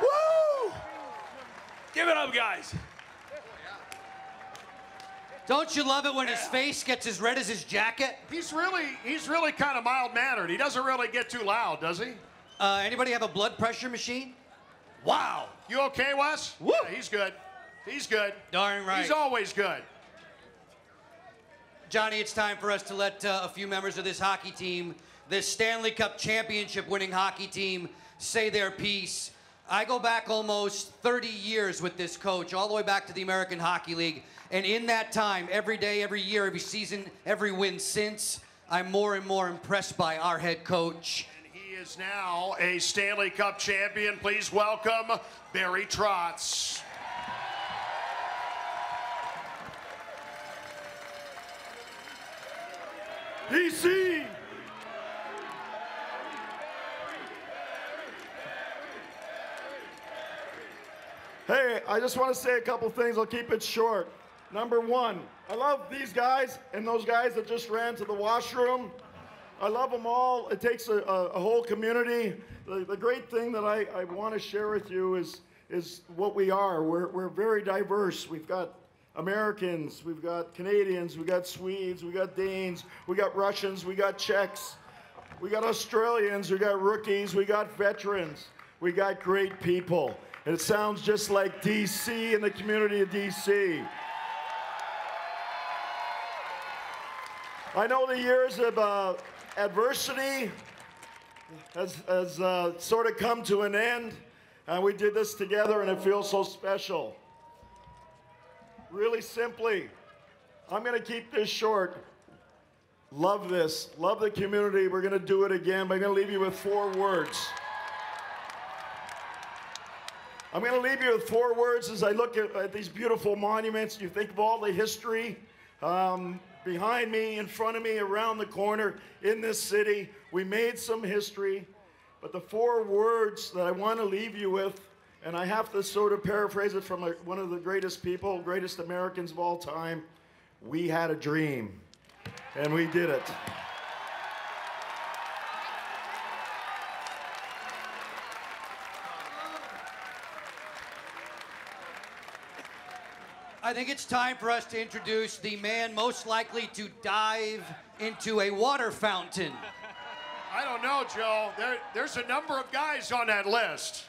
Woo! Give it up, guys. Don't you love it when his face gets as red as his jacket? He's really kind of mild-mannered. He doesn't really get too loud, does he? Anybody have a blood pressure machine? Wow. You okay, Wes? Woo. Yeah, he's good. He's good. Darn right. He's always good. Johnny, it's time for us to let a few members of this hockey team, this Stanley Cup championship winning hockey team, say their piece. I go back almost 30 years with this coach, all the way back to the American Hockey League. And in that time, every day, every year, every season, every win since, I'm more and more impressed by our head coach. And he is now a Stanley Cup champion. Please welcome Barry Trotz. DC! Hey, I just want to say a couple things. I'll keep it short. Number one, I love these guys and those guys that just ran to the washroom. I love them all. It takes a whole community. The great thing that I want to share with you is what we are. We're very diverse. We've got Americans, we've got Canadians, we've got Swedes, we've got Danes, we got Russians, we got Czechs, we got Australians, we got rookies, we got veterans, we got great people. And it sounds just like DC and the community of DC. I know the years of adversity has sort of come to an end, and we did this together, and it feels so special. Really simply, I'm going to keep this short. Love this. Love the community. We're going to do it again, but I'm going to leave you with 4 words. I'm going to leave you with 4 words as I look at these beautiful monuments. You think of all the history behind me, in front of me, around the corner in this city. We made some history, but the 4 words that I want to leave you with, and I have to sort of paraphrase it from one of the greatest people, greatest Americans of all time. We had a dream, and we did it. I think it's time for us to introduce the man most likely to dive into a water fountain. I don't know, Joe. There's a number of guys on that list.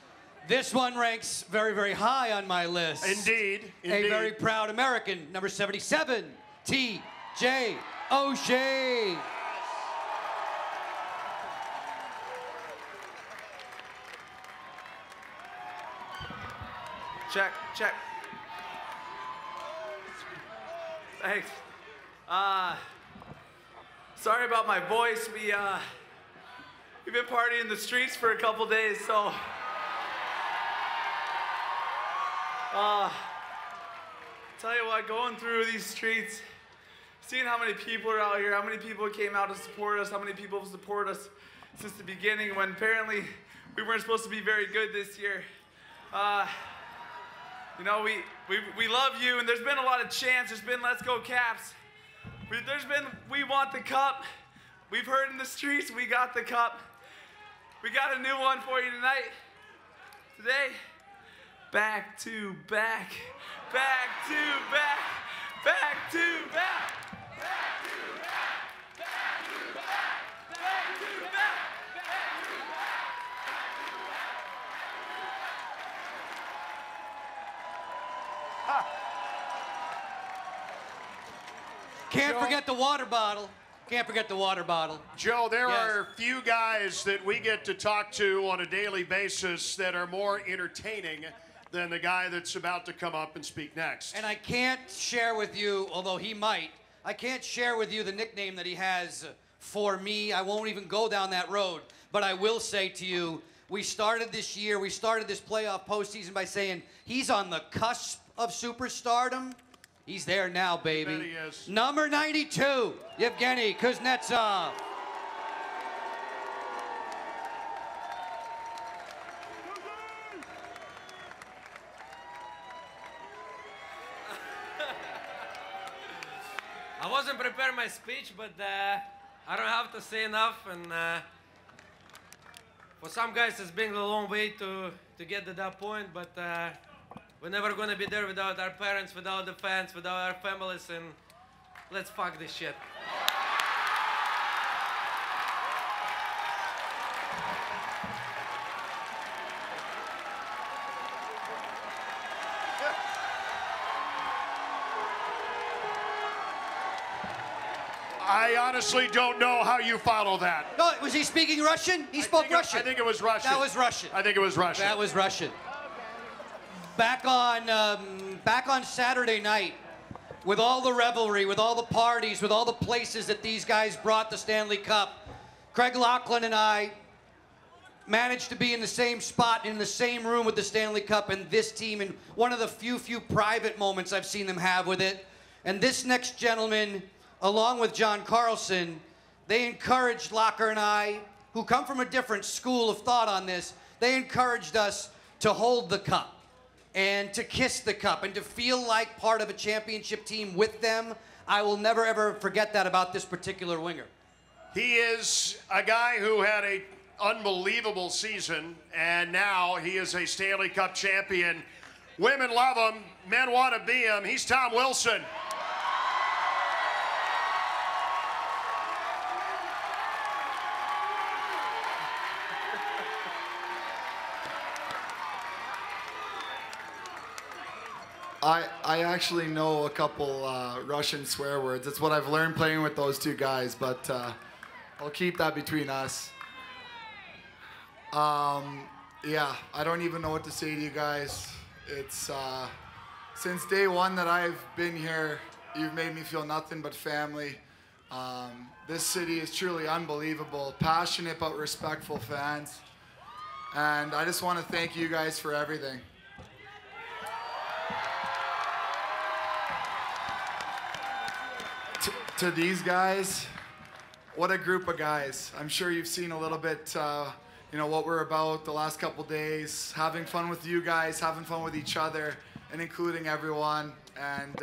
This one ranks very, very high on my list. Indeed. A very proud American, number 77, T.J. Oshie. Check, check. Thanks. Sorry about my voice. We've been partying in the streets for a couple days, so. Tell you what, going through these streets, seeing how many people are out here, how many people came out to support us, how many people have supported us since the beginning when apparently we weren't supposed to be very good this year. You know, we love you, and there's been a lot of chants. There's been Let's Go Caps. There's been We Want the Cup. We've heard in the streets, we got the cup. We got a new one for you tonight. Today, back to back, back to back, back to back. Back to back, back to back, back to back, back to back. Can't forget the water bottle. Can't forget the water bottle. Joe, there are few guys that we get to talk to on a daily basis that are more entertaining than the guy that's about to come up and speak next. And I can't share with you, although he might, I can't share with you the nickname that he has for me. I won't even go down that road. But I will say to you, we started this year, we started this playoff postseason by saying he's on the cusp of superstardom. He's there now, baby. I bet he is. Number 92, Yevgeny Kuznetsov. I wasn't preparing my speech, but I don't have to say enough. And for some guys, it's been a long way to get to that point, but we're never going to be there without our parents, without the fans, without our families, and let's fuck this shit. I honestly don't know how you follow that. No, was he speaking Russian? He spoke Russian. I think it was Russian. That was Russian. I think it was Russian. That was Russian. Back on Saturday night, with all the revelry, with all the parties, with all the places that these guys brought the Stanley Cup, Craig Laughlin and I managed to be in the same spot, in the same room with the Stanley Cup and this team, in one of the few private moments I've seen them have with it. And this next gentleman, along with John Carlson, they encouraged Locker and I, who come from a different school of thought on this, they encouraged us to hold the cup and to kiss the cup and to feel like part of a championship team with them. I will never, ever forget that about this particular winger. He is a guy who had an unbelievable season, and now he is a Stanley Cup champion. Women love him. Men want to be him. He's Tom Wilson. I actually know a couple Russian swear words. It's what I've learned playing with those two guys, but I'll keep that between us. Yeah, I don't even know what to say to you guys. It's since day one that I've been here, you've made me feel nothing but family. This city is truly unbelievable, passionate but respectful fans. And I just want to thank you guys for everything. To these guys, what a group of guys. I'm sure you've seen a little bit, you know, what we're about the last couple days, having fun with you guys, having fun with each other, and including everyone. And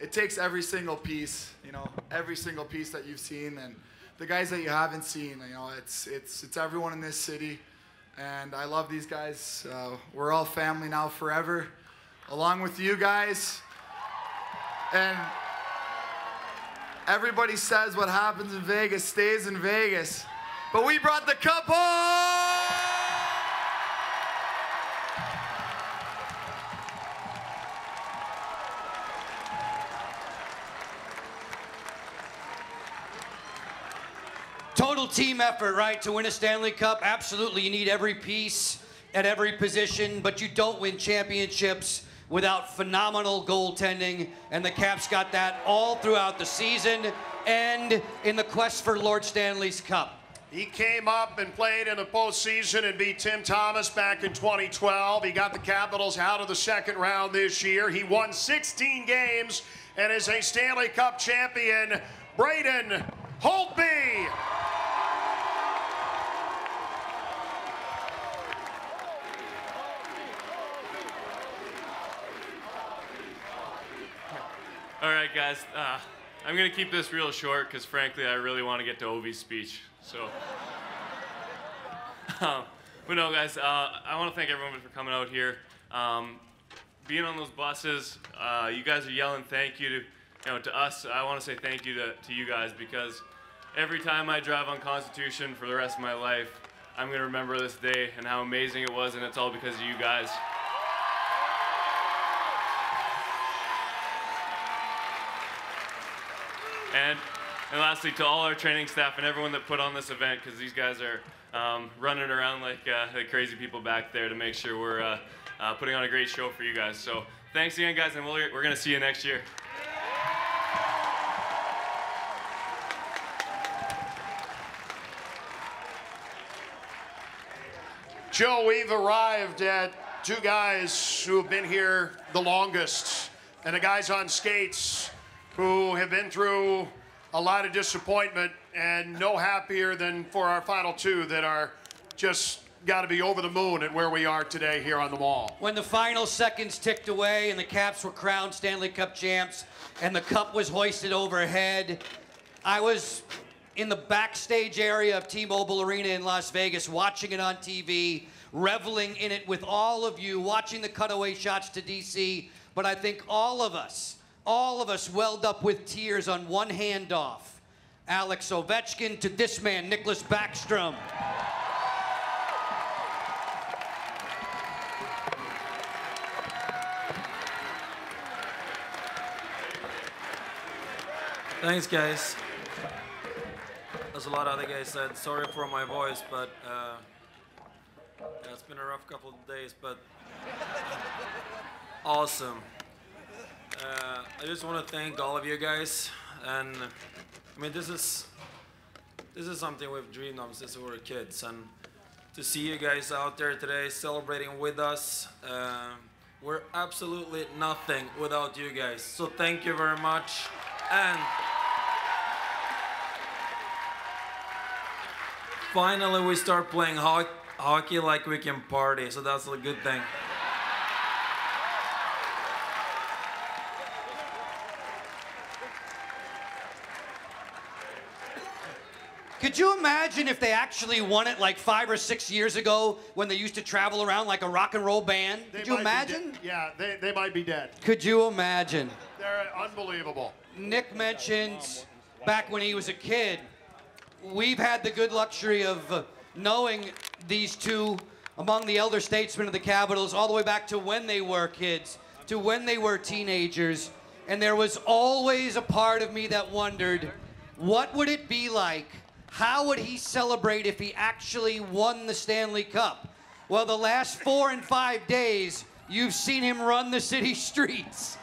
it takes every single piece, you know, every single piece that you've seen, and the guys that you haven't seen, you know, it's everyone in this city. And I love these guys. We're all family now forever, along with you guys. And everybody says what happens in Vegas stays in Vegas. But we brought the cup home! Total team effort, right, to win a Stanley Cup. Absolutely, you need every piece at every position, but you don't win championships without phenomenal goaltending, and the Caps got that all throughout the season and in the quest for Lord Stanley's Cup. He came up and played in the postseason and beat Tim Thomas back in 2012. He got the Capitals out of the second round this year. He won 16 games and is a Stanley Cup champion. Braden Holtby. All right, guys, I'm going to keep this real short because, frankly, I really want to get to Ovi's speech. So, but no, guys, I want to thank everyone for coming out here. Being on those buses, you guys are yelling thank you to us. I want to say thank you to you guys, because every time I drive on Constitution for the rest of my life, I'm going to remember this day and how amazing it was, and it's all because of you guys. And lastly, to all our training staff and everyone that put on this event, because these guys are running around like crazy people back there to make sure we're putting on a great show for you guys. So thanks again, guys, and we're going to see you next year. Joe, we've arrived at two guys who have been here the longest, and the guys on skates who have been through a lot of disappointment, and no happier than for our final two that are just got to be over the moon at where we are today here on the Mall. When the final seconds ticked away and the Caps were crowned Stanley Cup champs and the cup was hoisted overhead, I was in the backstage area of T-Mobile Arena in Las Vegas, watching it on TV, reveling in it with all of you, watching the cutaway shots to DC. But I think all of us all of us welled up with tears on one handoff. Alex Ovechkin to this man, Nicklas Backstrom. Thanks, guys. As a lot of other guys said, sorry for my voice, but yeah, it's been a rough couple of days, but awesome. I just want to thank all of you guys, and I mean, this is something we've dreamed of since we were kids, and to see you guys out there today celebrating with us, we're absolutely nothing without you guys. So thank you very much, and finally we start playing hockey like we can party, so that's a good thing. Could you imagine if they actually won it like 5 or 6 years ago when they used to travel around like a rock and roll band? Could you imagine? Yeah, they might be dead. Could you imagine? They're unbelievable. Nick mentioned back when he was a kid, we've had the good luxury of knowing these two among the elder statesmen of the Capitals all the way back to when they were kids, to when they were teenagers. And there was always a part of me that wondered, what would it be like? How would he celebrate if he actually won the Stanley Cup? Well, the last 4 and 5 days, you've seen him run the city streets.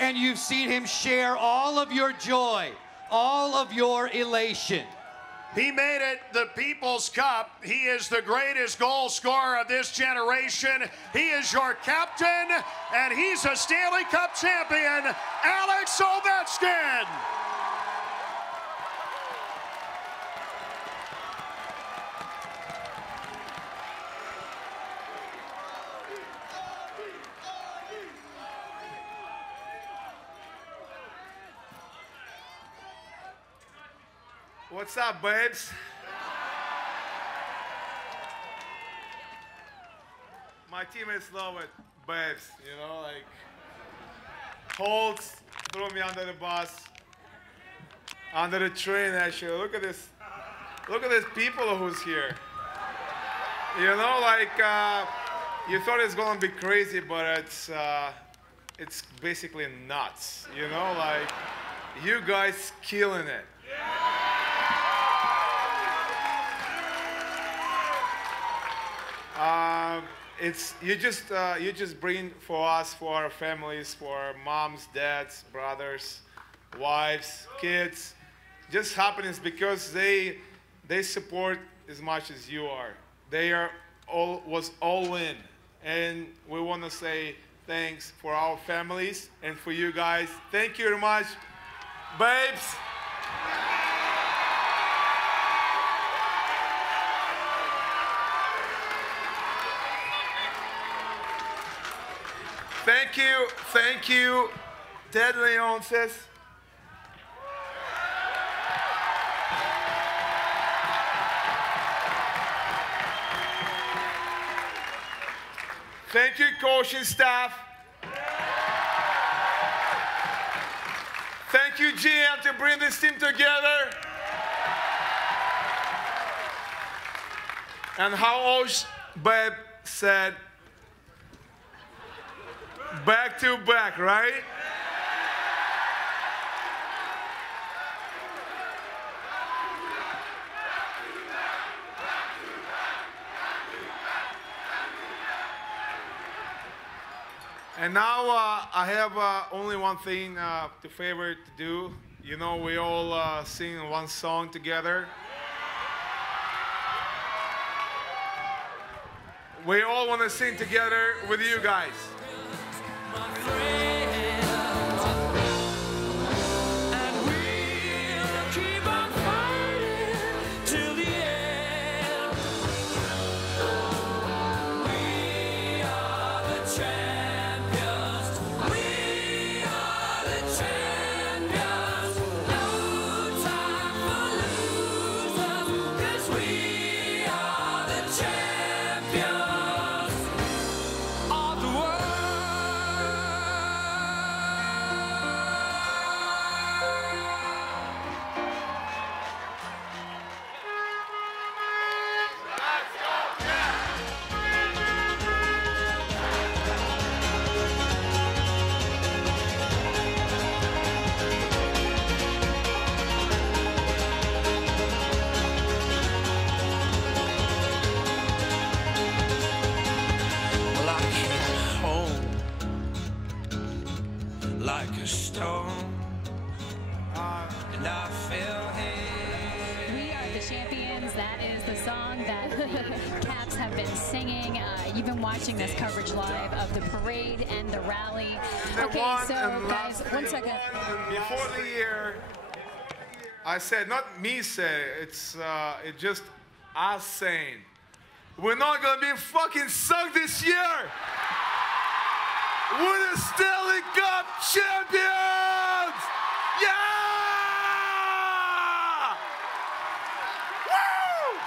And you've seen him share all of your joy, all of your elation. He made it the People's Cup. He is the greatest goal scorer of this generation. He is your captain, and he's a Stanley Cup champion, Alex Ovechkin. What's up, babes? My teammates love it, babes, you know, like Holtz threw me under the bus, under the train actually. Look at this people who's here. You know, like you thought it's gonna be crazy, but it's basically nuts, you know, like you guys killing it. You just bring for us, for our families, for our moms, dads, brothers, wives, kids, just happiness because they support as much as you are. They was all in, and we want to say thanks for our families and for you guys. Thank you very much, babes. Thank you, Ted Leonsis. Thank you, coaching staff. Thank you, GM, to bring this team together. And how Babe said, back to back, right? And now I have only one thing to favor to do. You know, we all sing one song together. We all want to sing together with you guys. Of the world. stone, and I feel him. We are the champions. That is the song that Caps have been singing. You've been watching this coverage live of the parade and the rally. Okay, so guys, 1 second. Before the year, I said, not me say, it's just us saying, we're not gonna be fucking sucked this year. We're the Stanley Cup champions! Yeah! Woo!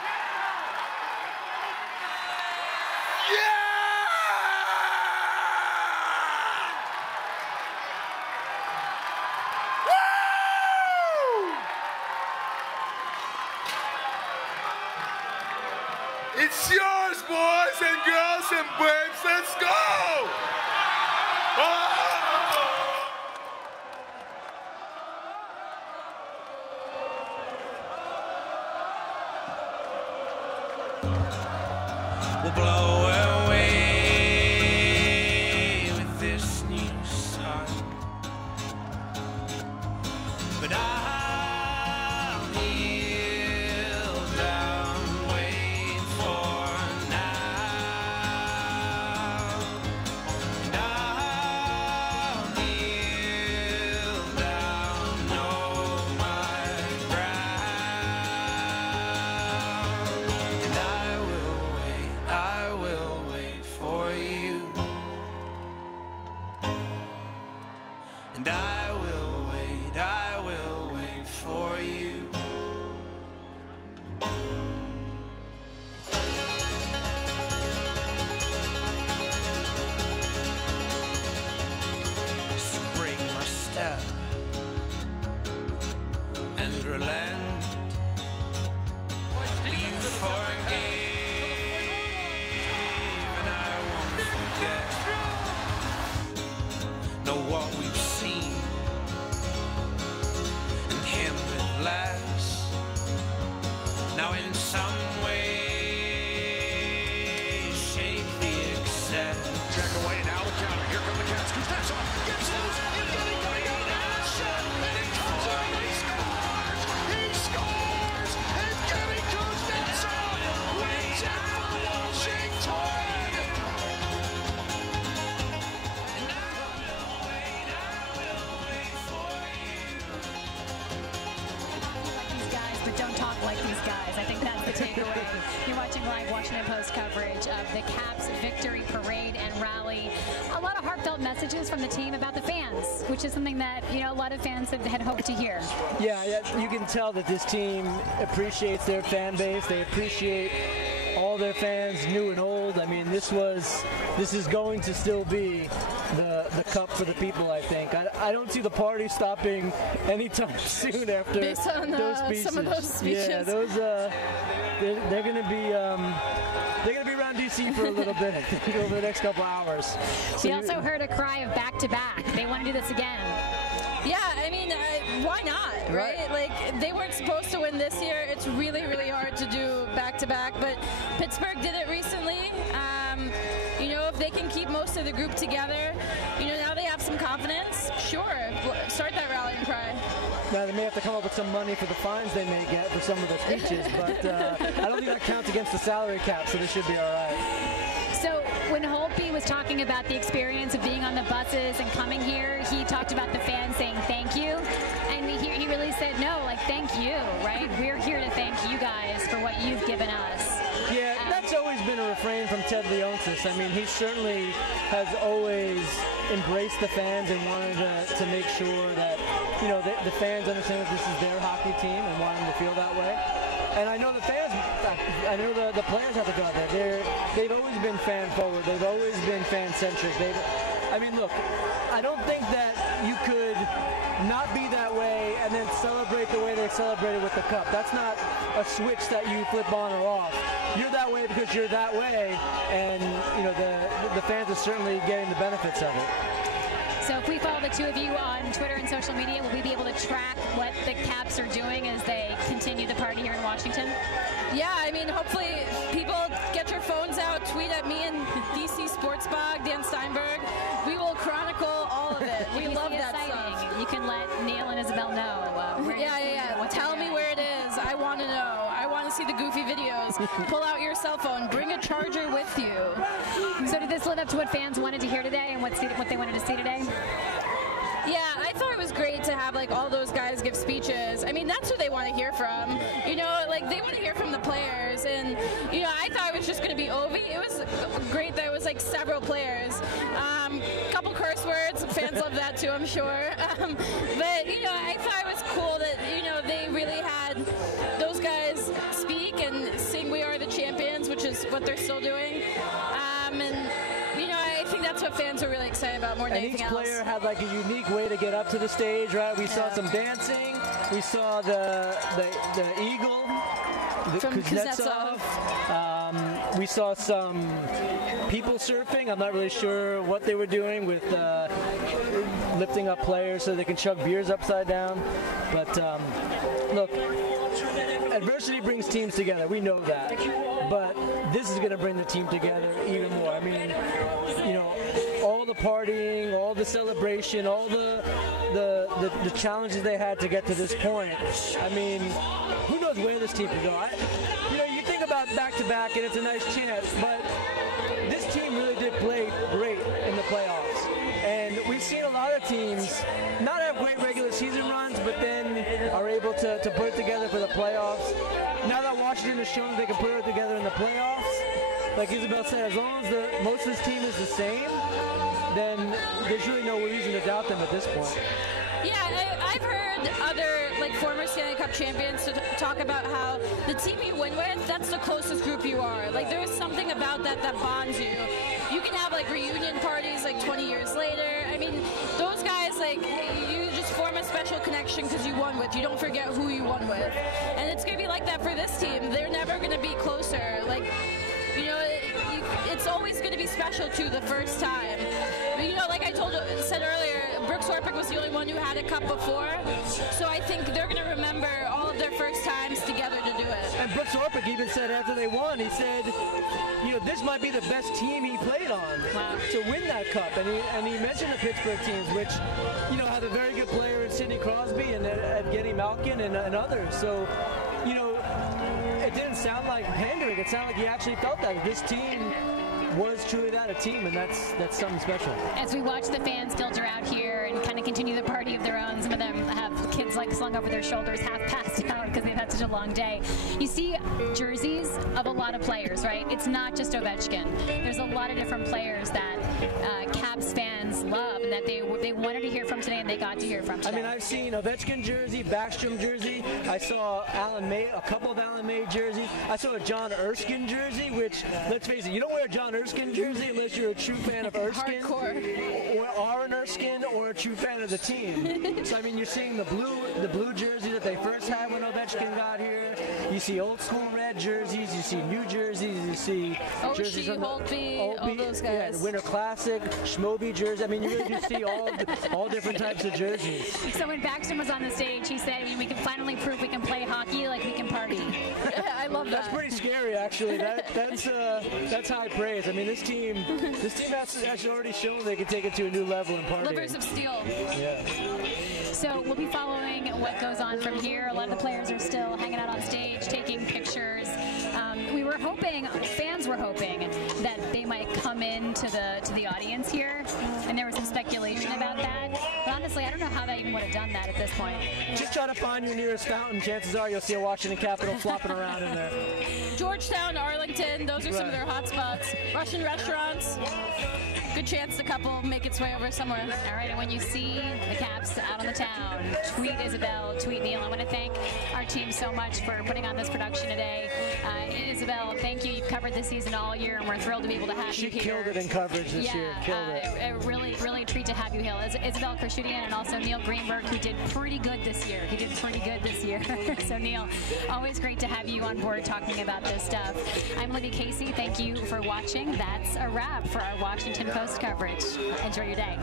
Yeah! Woo! It's yours, boys and girls and babes. Let's go! We'll blow away with this new sun, but I'll kneel down, wait for now, and I'll kneel down, know my ground, and I will wait for you, and I will wait for you. Spring my step and relent. You forgave, and I won't forget. Know what we've seen and him with less. Now in some way, shape the excess. Check away now, the counter. Here come the Caps. Kuznetsov gets loose. He's getting action, and it comes out. He scores. He scores. And Kenny Kuznetsov wins out Washington. These guys, but don't talk like these guys. I think that's the takeaway. You're watching live Washington Post coverage of the Caps victory parade and rally. A lot of heartfelt messages from the team about the fans, which is something that a lot of fans had hoped to hear. Yeah, you can tell that this team appreciates their fan base. They appreciate all their fans, new and old. I mean, this is going to still be the cup for the people, I think. I don't see the party stopping anytime soon after Based on, those speeches. some of those speeches. Yeah, those they're going to be around DC for a little bit over the next couple hours. We also heard a cry of back-to-back. They want to do this again. Yeah, I mean, why not, right? Like, they weren't supposed to win this year. It's really, really hard to do back-to-back, but Pittsburgh did it recently. If they can keep most of the group together, now they have some confidence. Sure, start that rallying cry. Now, they may have to come up with some money for the fines they may get for some of the speeches, but I don't think that counts against the salary cap, so this should be all right. So when Holtby was talking about the experience of being on the buses and coming here, he talked about the fans saying thank you, and he really said, no, like, thank you, right? We're here to thank you guys for what you've given us. Yeah, that's always been a refrain from Ted Leonsis. I mean, he certainly has always embraced the fans and wanted to make sure that, the fans understand that this is their hockey team and want them to feel that way. And I know the fans, I know the players have to go out there. They've always been fan-forward. They've always been fan-centric. I mean, look, I don't think that you could not be that way and then celebrate the way they celebrated with the cup. That's not a switch that you flip on or off. You're that way because you're that way, and the fans are certainly getting the benefits of it. So if we follow the two of you on Twitter and social media, will we be able to track what the Caps are doing as they continue the party here in Washington? Yeah, I mean, hopefully people get your phones out, tweet at me and DC Sportsbog, Dan Steinberg. We will chronicle all of it. We love that stuff. You Isabel know? Yeah. Tell me where it is. I want to know. I want to see the goofy videos. Pull out your cell phone. Bring a charger with you. So did this live up to what fans wanted to hear today and what they wanted to see today? Yeah, I thought it was great to have like all those guys give speeches. I mean, that's who they want to hear from. You know, like they want to hear from the players. And you know, I thought it was just going to be Ovi. It was great that it was like several players. Couple curse words. Fans love that too, I'm sure. But you know, I thought it was cool that they really had those guys speak and sing "We Are the Champions," which is what they're still doing. And I think that's what fans are really excited about more than anything else. And each player had like a unique way to get up to the stage, right? We saw some dancing. We saw the eagle from Kuznetsov. We saw some people surfing. I'm not really sure what they were doing with lifting up players so they can chug beers upside down. But look, adversity brings teams together. We know that. But this is going to bring the team together even more. I mean, all the partying, all the celebration, all the challenges they had to get to this point. I mean, who knows where this team can go? You think about back-to-back, and it's a nice chance, but this team really did play great in the playoffs. And we've seen a lot of teams not have great regular season runs, but then are able to put it together for the playoffs. Now that Washington has shown they can put it together in the playoffs, like Isabel said, as long as most of this team is the same, then there's really no reason to doubt them at this point. Yeah, I've heard other former Stanley Cup champions to talk about how the team you win with, that's the closest group you are. Like there's something about that bonds you. You can have reunion parties 20 years later. I mean, those guys you just form a special connection because you won with. You don't forget who you won with, and it's gonna be like that for this team. They're never gonna be closer. It's always going to be special to the first time. Like I said earlier, Brooks Orpik was the only one who had a cup before, so I think they're going to remember all of their first times together to do it. And Brooks Orpik even said after they won, he said, this might be the best team he played on to win that cup. And he mentioned the Pittsburgh teams, which have a very good player in Sidney Crosby and Evgeny Malkin and others. So, it didn't sound like pandering. It sounded like he actually felt that this team was truly that a team, and that's something special. As we watch the fans filter out here and kind of continue the party of their own, some of them have kids slung over their shoulders, half passed out because they've had such a long day. You see jerseys of a lot of players, right? It's not just Ovechkin. There's a lot of different players that Caps fans love and that they wanted to hear from today and they got to hear from today. I mean, I've seen Ovechkin jersey, Backstrom jersey. I saw a couple of Alan May jerseys. I saw a John Erskine jersey, which, let's face it, you don't wear a John Erskine jersey unless you're a true fan of Erskine. Hardcore. Or are an Erskine or a true fan of the team. So, I mean, you're seeing the blue jersey that they first had when Ovechkin got here. You see old school red jerseys. You see new jerseys. You see jerseys from Holtby, all those guys. Yeah, the Winter Classic, Schmoby jersey. I mean, you really do see all different types of jerseys. So when Backstrom was on the stage, he said, we can finally prove we can play hockey like we can party. I love that. That's pretty scary, actually. That's high praise. I mean, this team has already shown they can take it to a new level in partying. Livers of steel. Yeah. So we'll be following what goes on from here. A lot of the players are still hanging out on stage, taking pictures. Fans were hoping that they might come into the audience here, and there was some speculation about that. But honestly, I don't know how they even would have done that at this point. Just try to find your nearest fountain. Chances are you'll see a Washington Capital flopping around in there. Georgetown, Arlington, those are some of their hot spots. Russian restaurants. Good chance the couple make its way over somewhere. All right, and when you see the Caps out on the town, tweet Isabel, tweet Neil. I want to thank our team so much for putting on this production today. Isabel, thank you. You've covered this season all year, and we're thrilled to be able to have you here. She killed it in coverage this year. Killed it. Really a treat to have you here. Isabel Kershudian and also Neil Greenberg, who did pretty good this year. So Neil, always great to have you on board talking about this stuff. I'm Libby Casey. Thank you for watching. That's a wrap for our Washington Post coverage. Enjoy your day.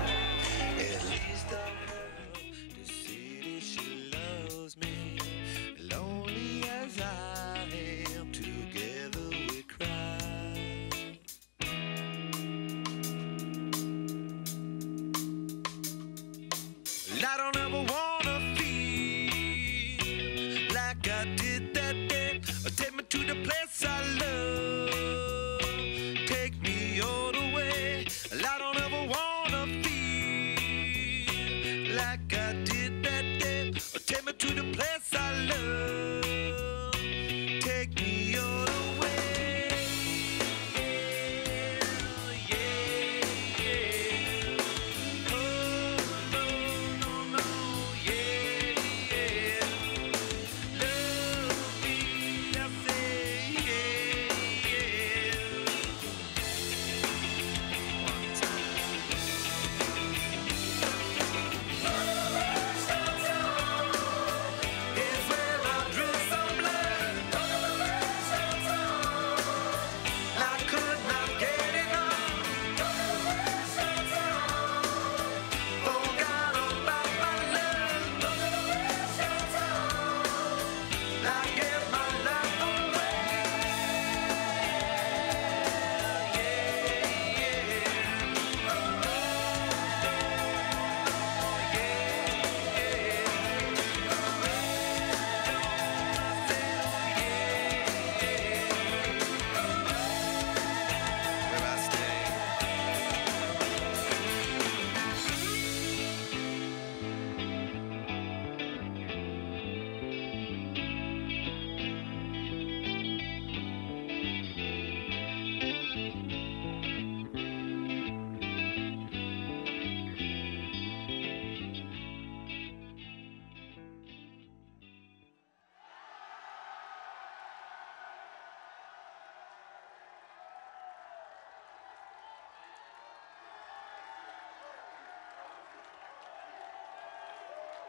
I don't ever wanna feel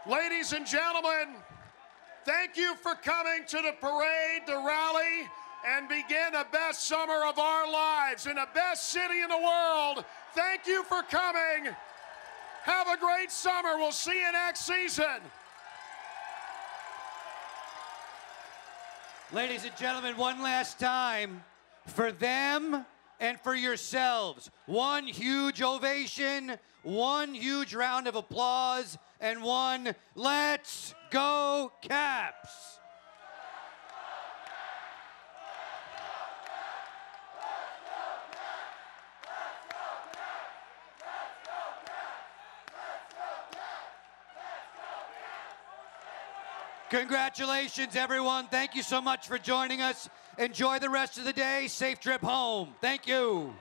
Ladies and gentlemen, thank you for coming to the parade, the rally, and begin the best summer of our lives in the best city in the world. Thank you for coming. Have a great summer. We'll see you next season. Ladies and gentlemen, one last time, for them and for yourselves, one huge ovation, one huge round of applause, and one let's go Caps! Congratulations, everyone. Thank you so much for joining us. Enjoy the rest of the day. Safe trip home. Thank you.